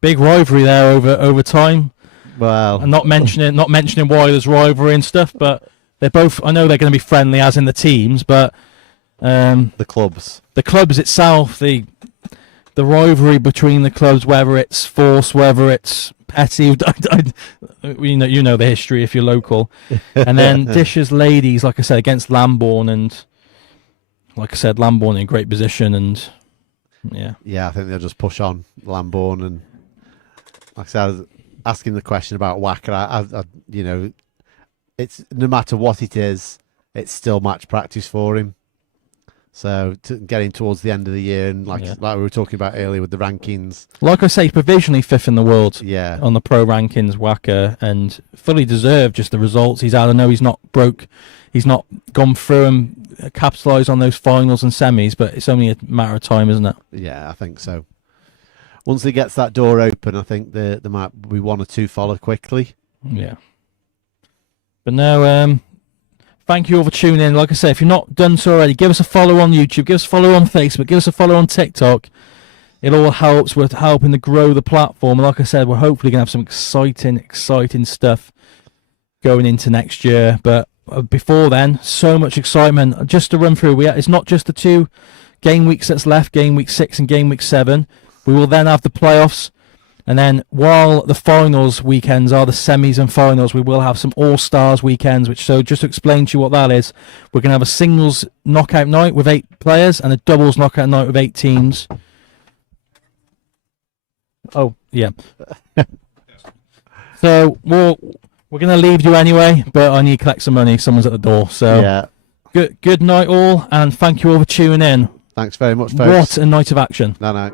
Big rivalry there over time. Well, and not mentioning why there's rivalry and stuff, but they're both. I know they're going to be friendly, as in the teams, but the clubs itself, the rivalry between the clubs, whether it's forced, whether it's petty, you know the history if you're local, and then Dish's ladies, like I said, against Lambourne, and like I said, Lambourne in great position, and yeah, I think they'll just push on Lambourne, and like I said, I was asking the question about Wacker. I it's no matter what it is, it's still match practice for him. So getting towards the end of the year, and like we were talking about earlier with the rankings, like I say, provisionally 5th in the world. Yeah, on the pro rankings, Wacker, and fully deserved just the results he's had. I know he's not broke. He's not gone through and capitalised on those finals and semis, but it's only a matter of time, isn't it? Yeah, I think so. Once he gets that door open, I think there might be 1 or 2 follow quickly. Yeah. But no, thank you all for tuning in. Like I say, if you're not done so already, give us a follow on YouTube, give us a follow on Facebook, give us a follow on TikTok. It all helps with helping to grow the platform. And like I said, we're hopefully going to have some exciting stuff going into next year. But before then, so much excitement. Just to run through, it's not just the 2 game weeks that's left, game week 6 and game week 7. We will then have the playoffs, and then while the finals weekends are the semis and finals, we will have some all-stars weekends, so just to explain to you what that is, we're going to have a singles knockout night with 8 players and a doubles knockout night with 8 teams. Oh, yeah. So we're going to leave you anyway, but I need to collect some money. Someone's at the door. So Yeah. good night all, and thank you all for tuning in. Thanks very much, folks. What a night of action. No.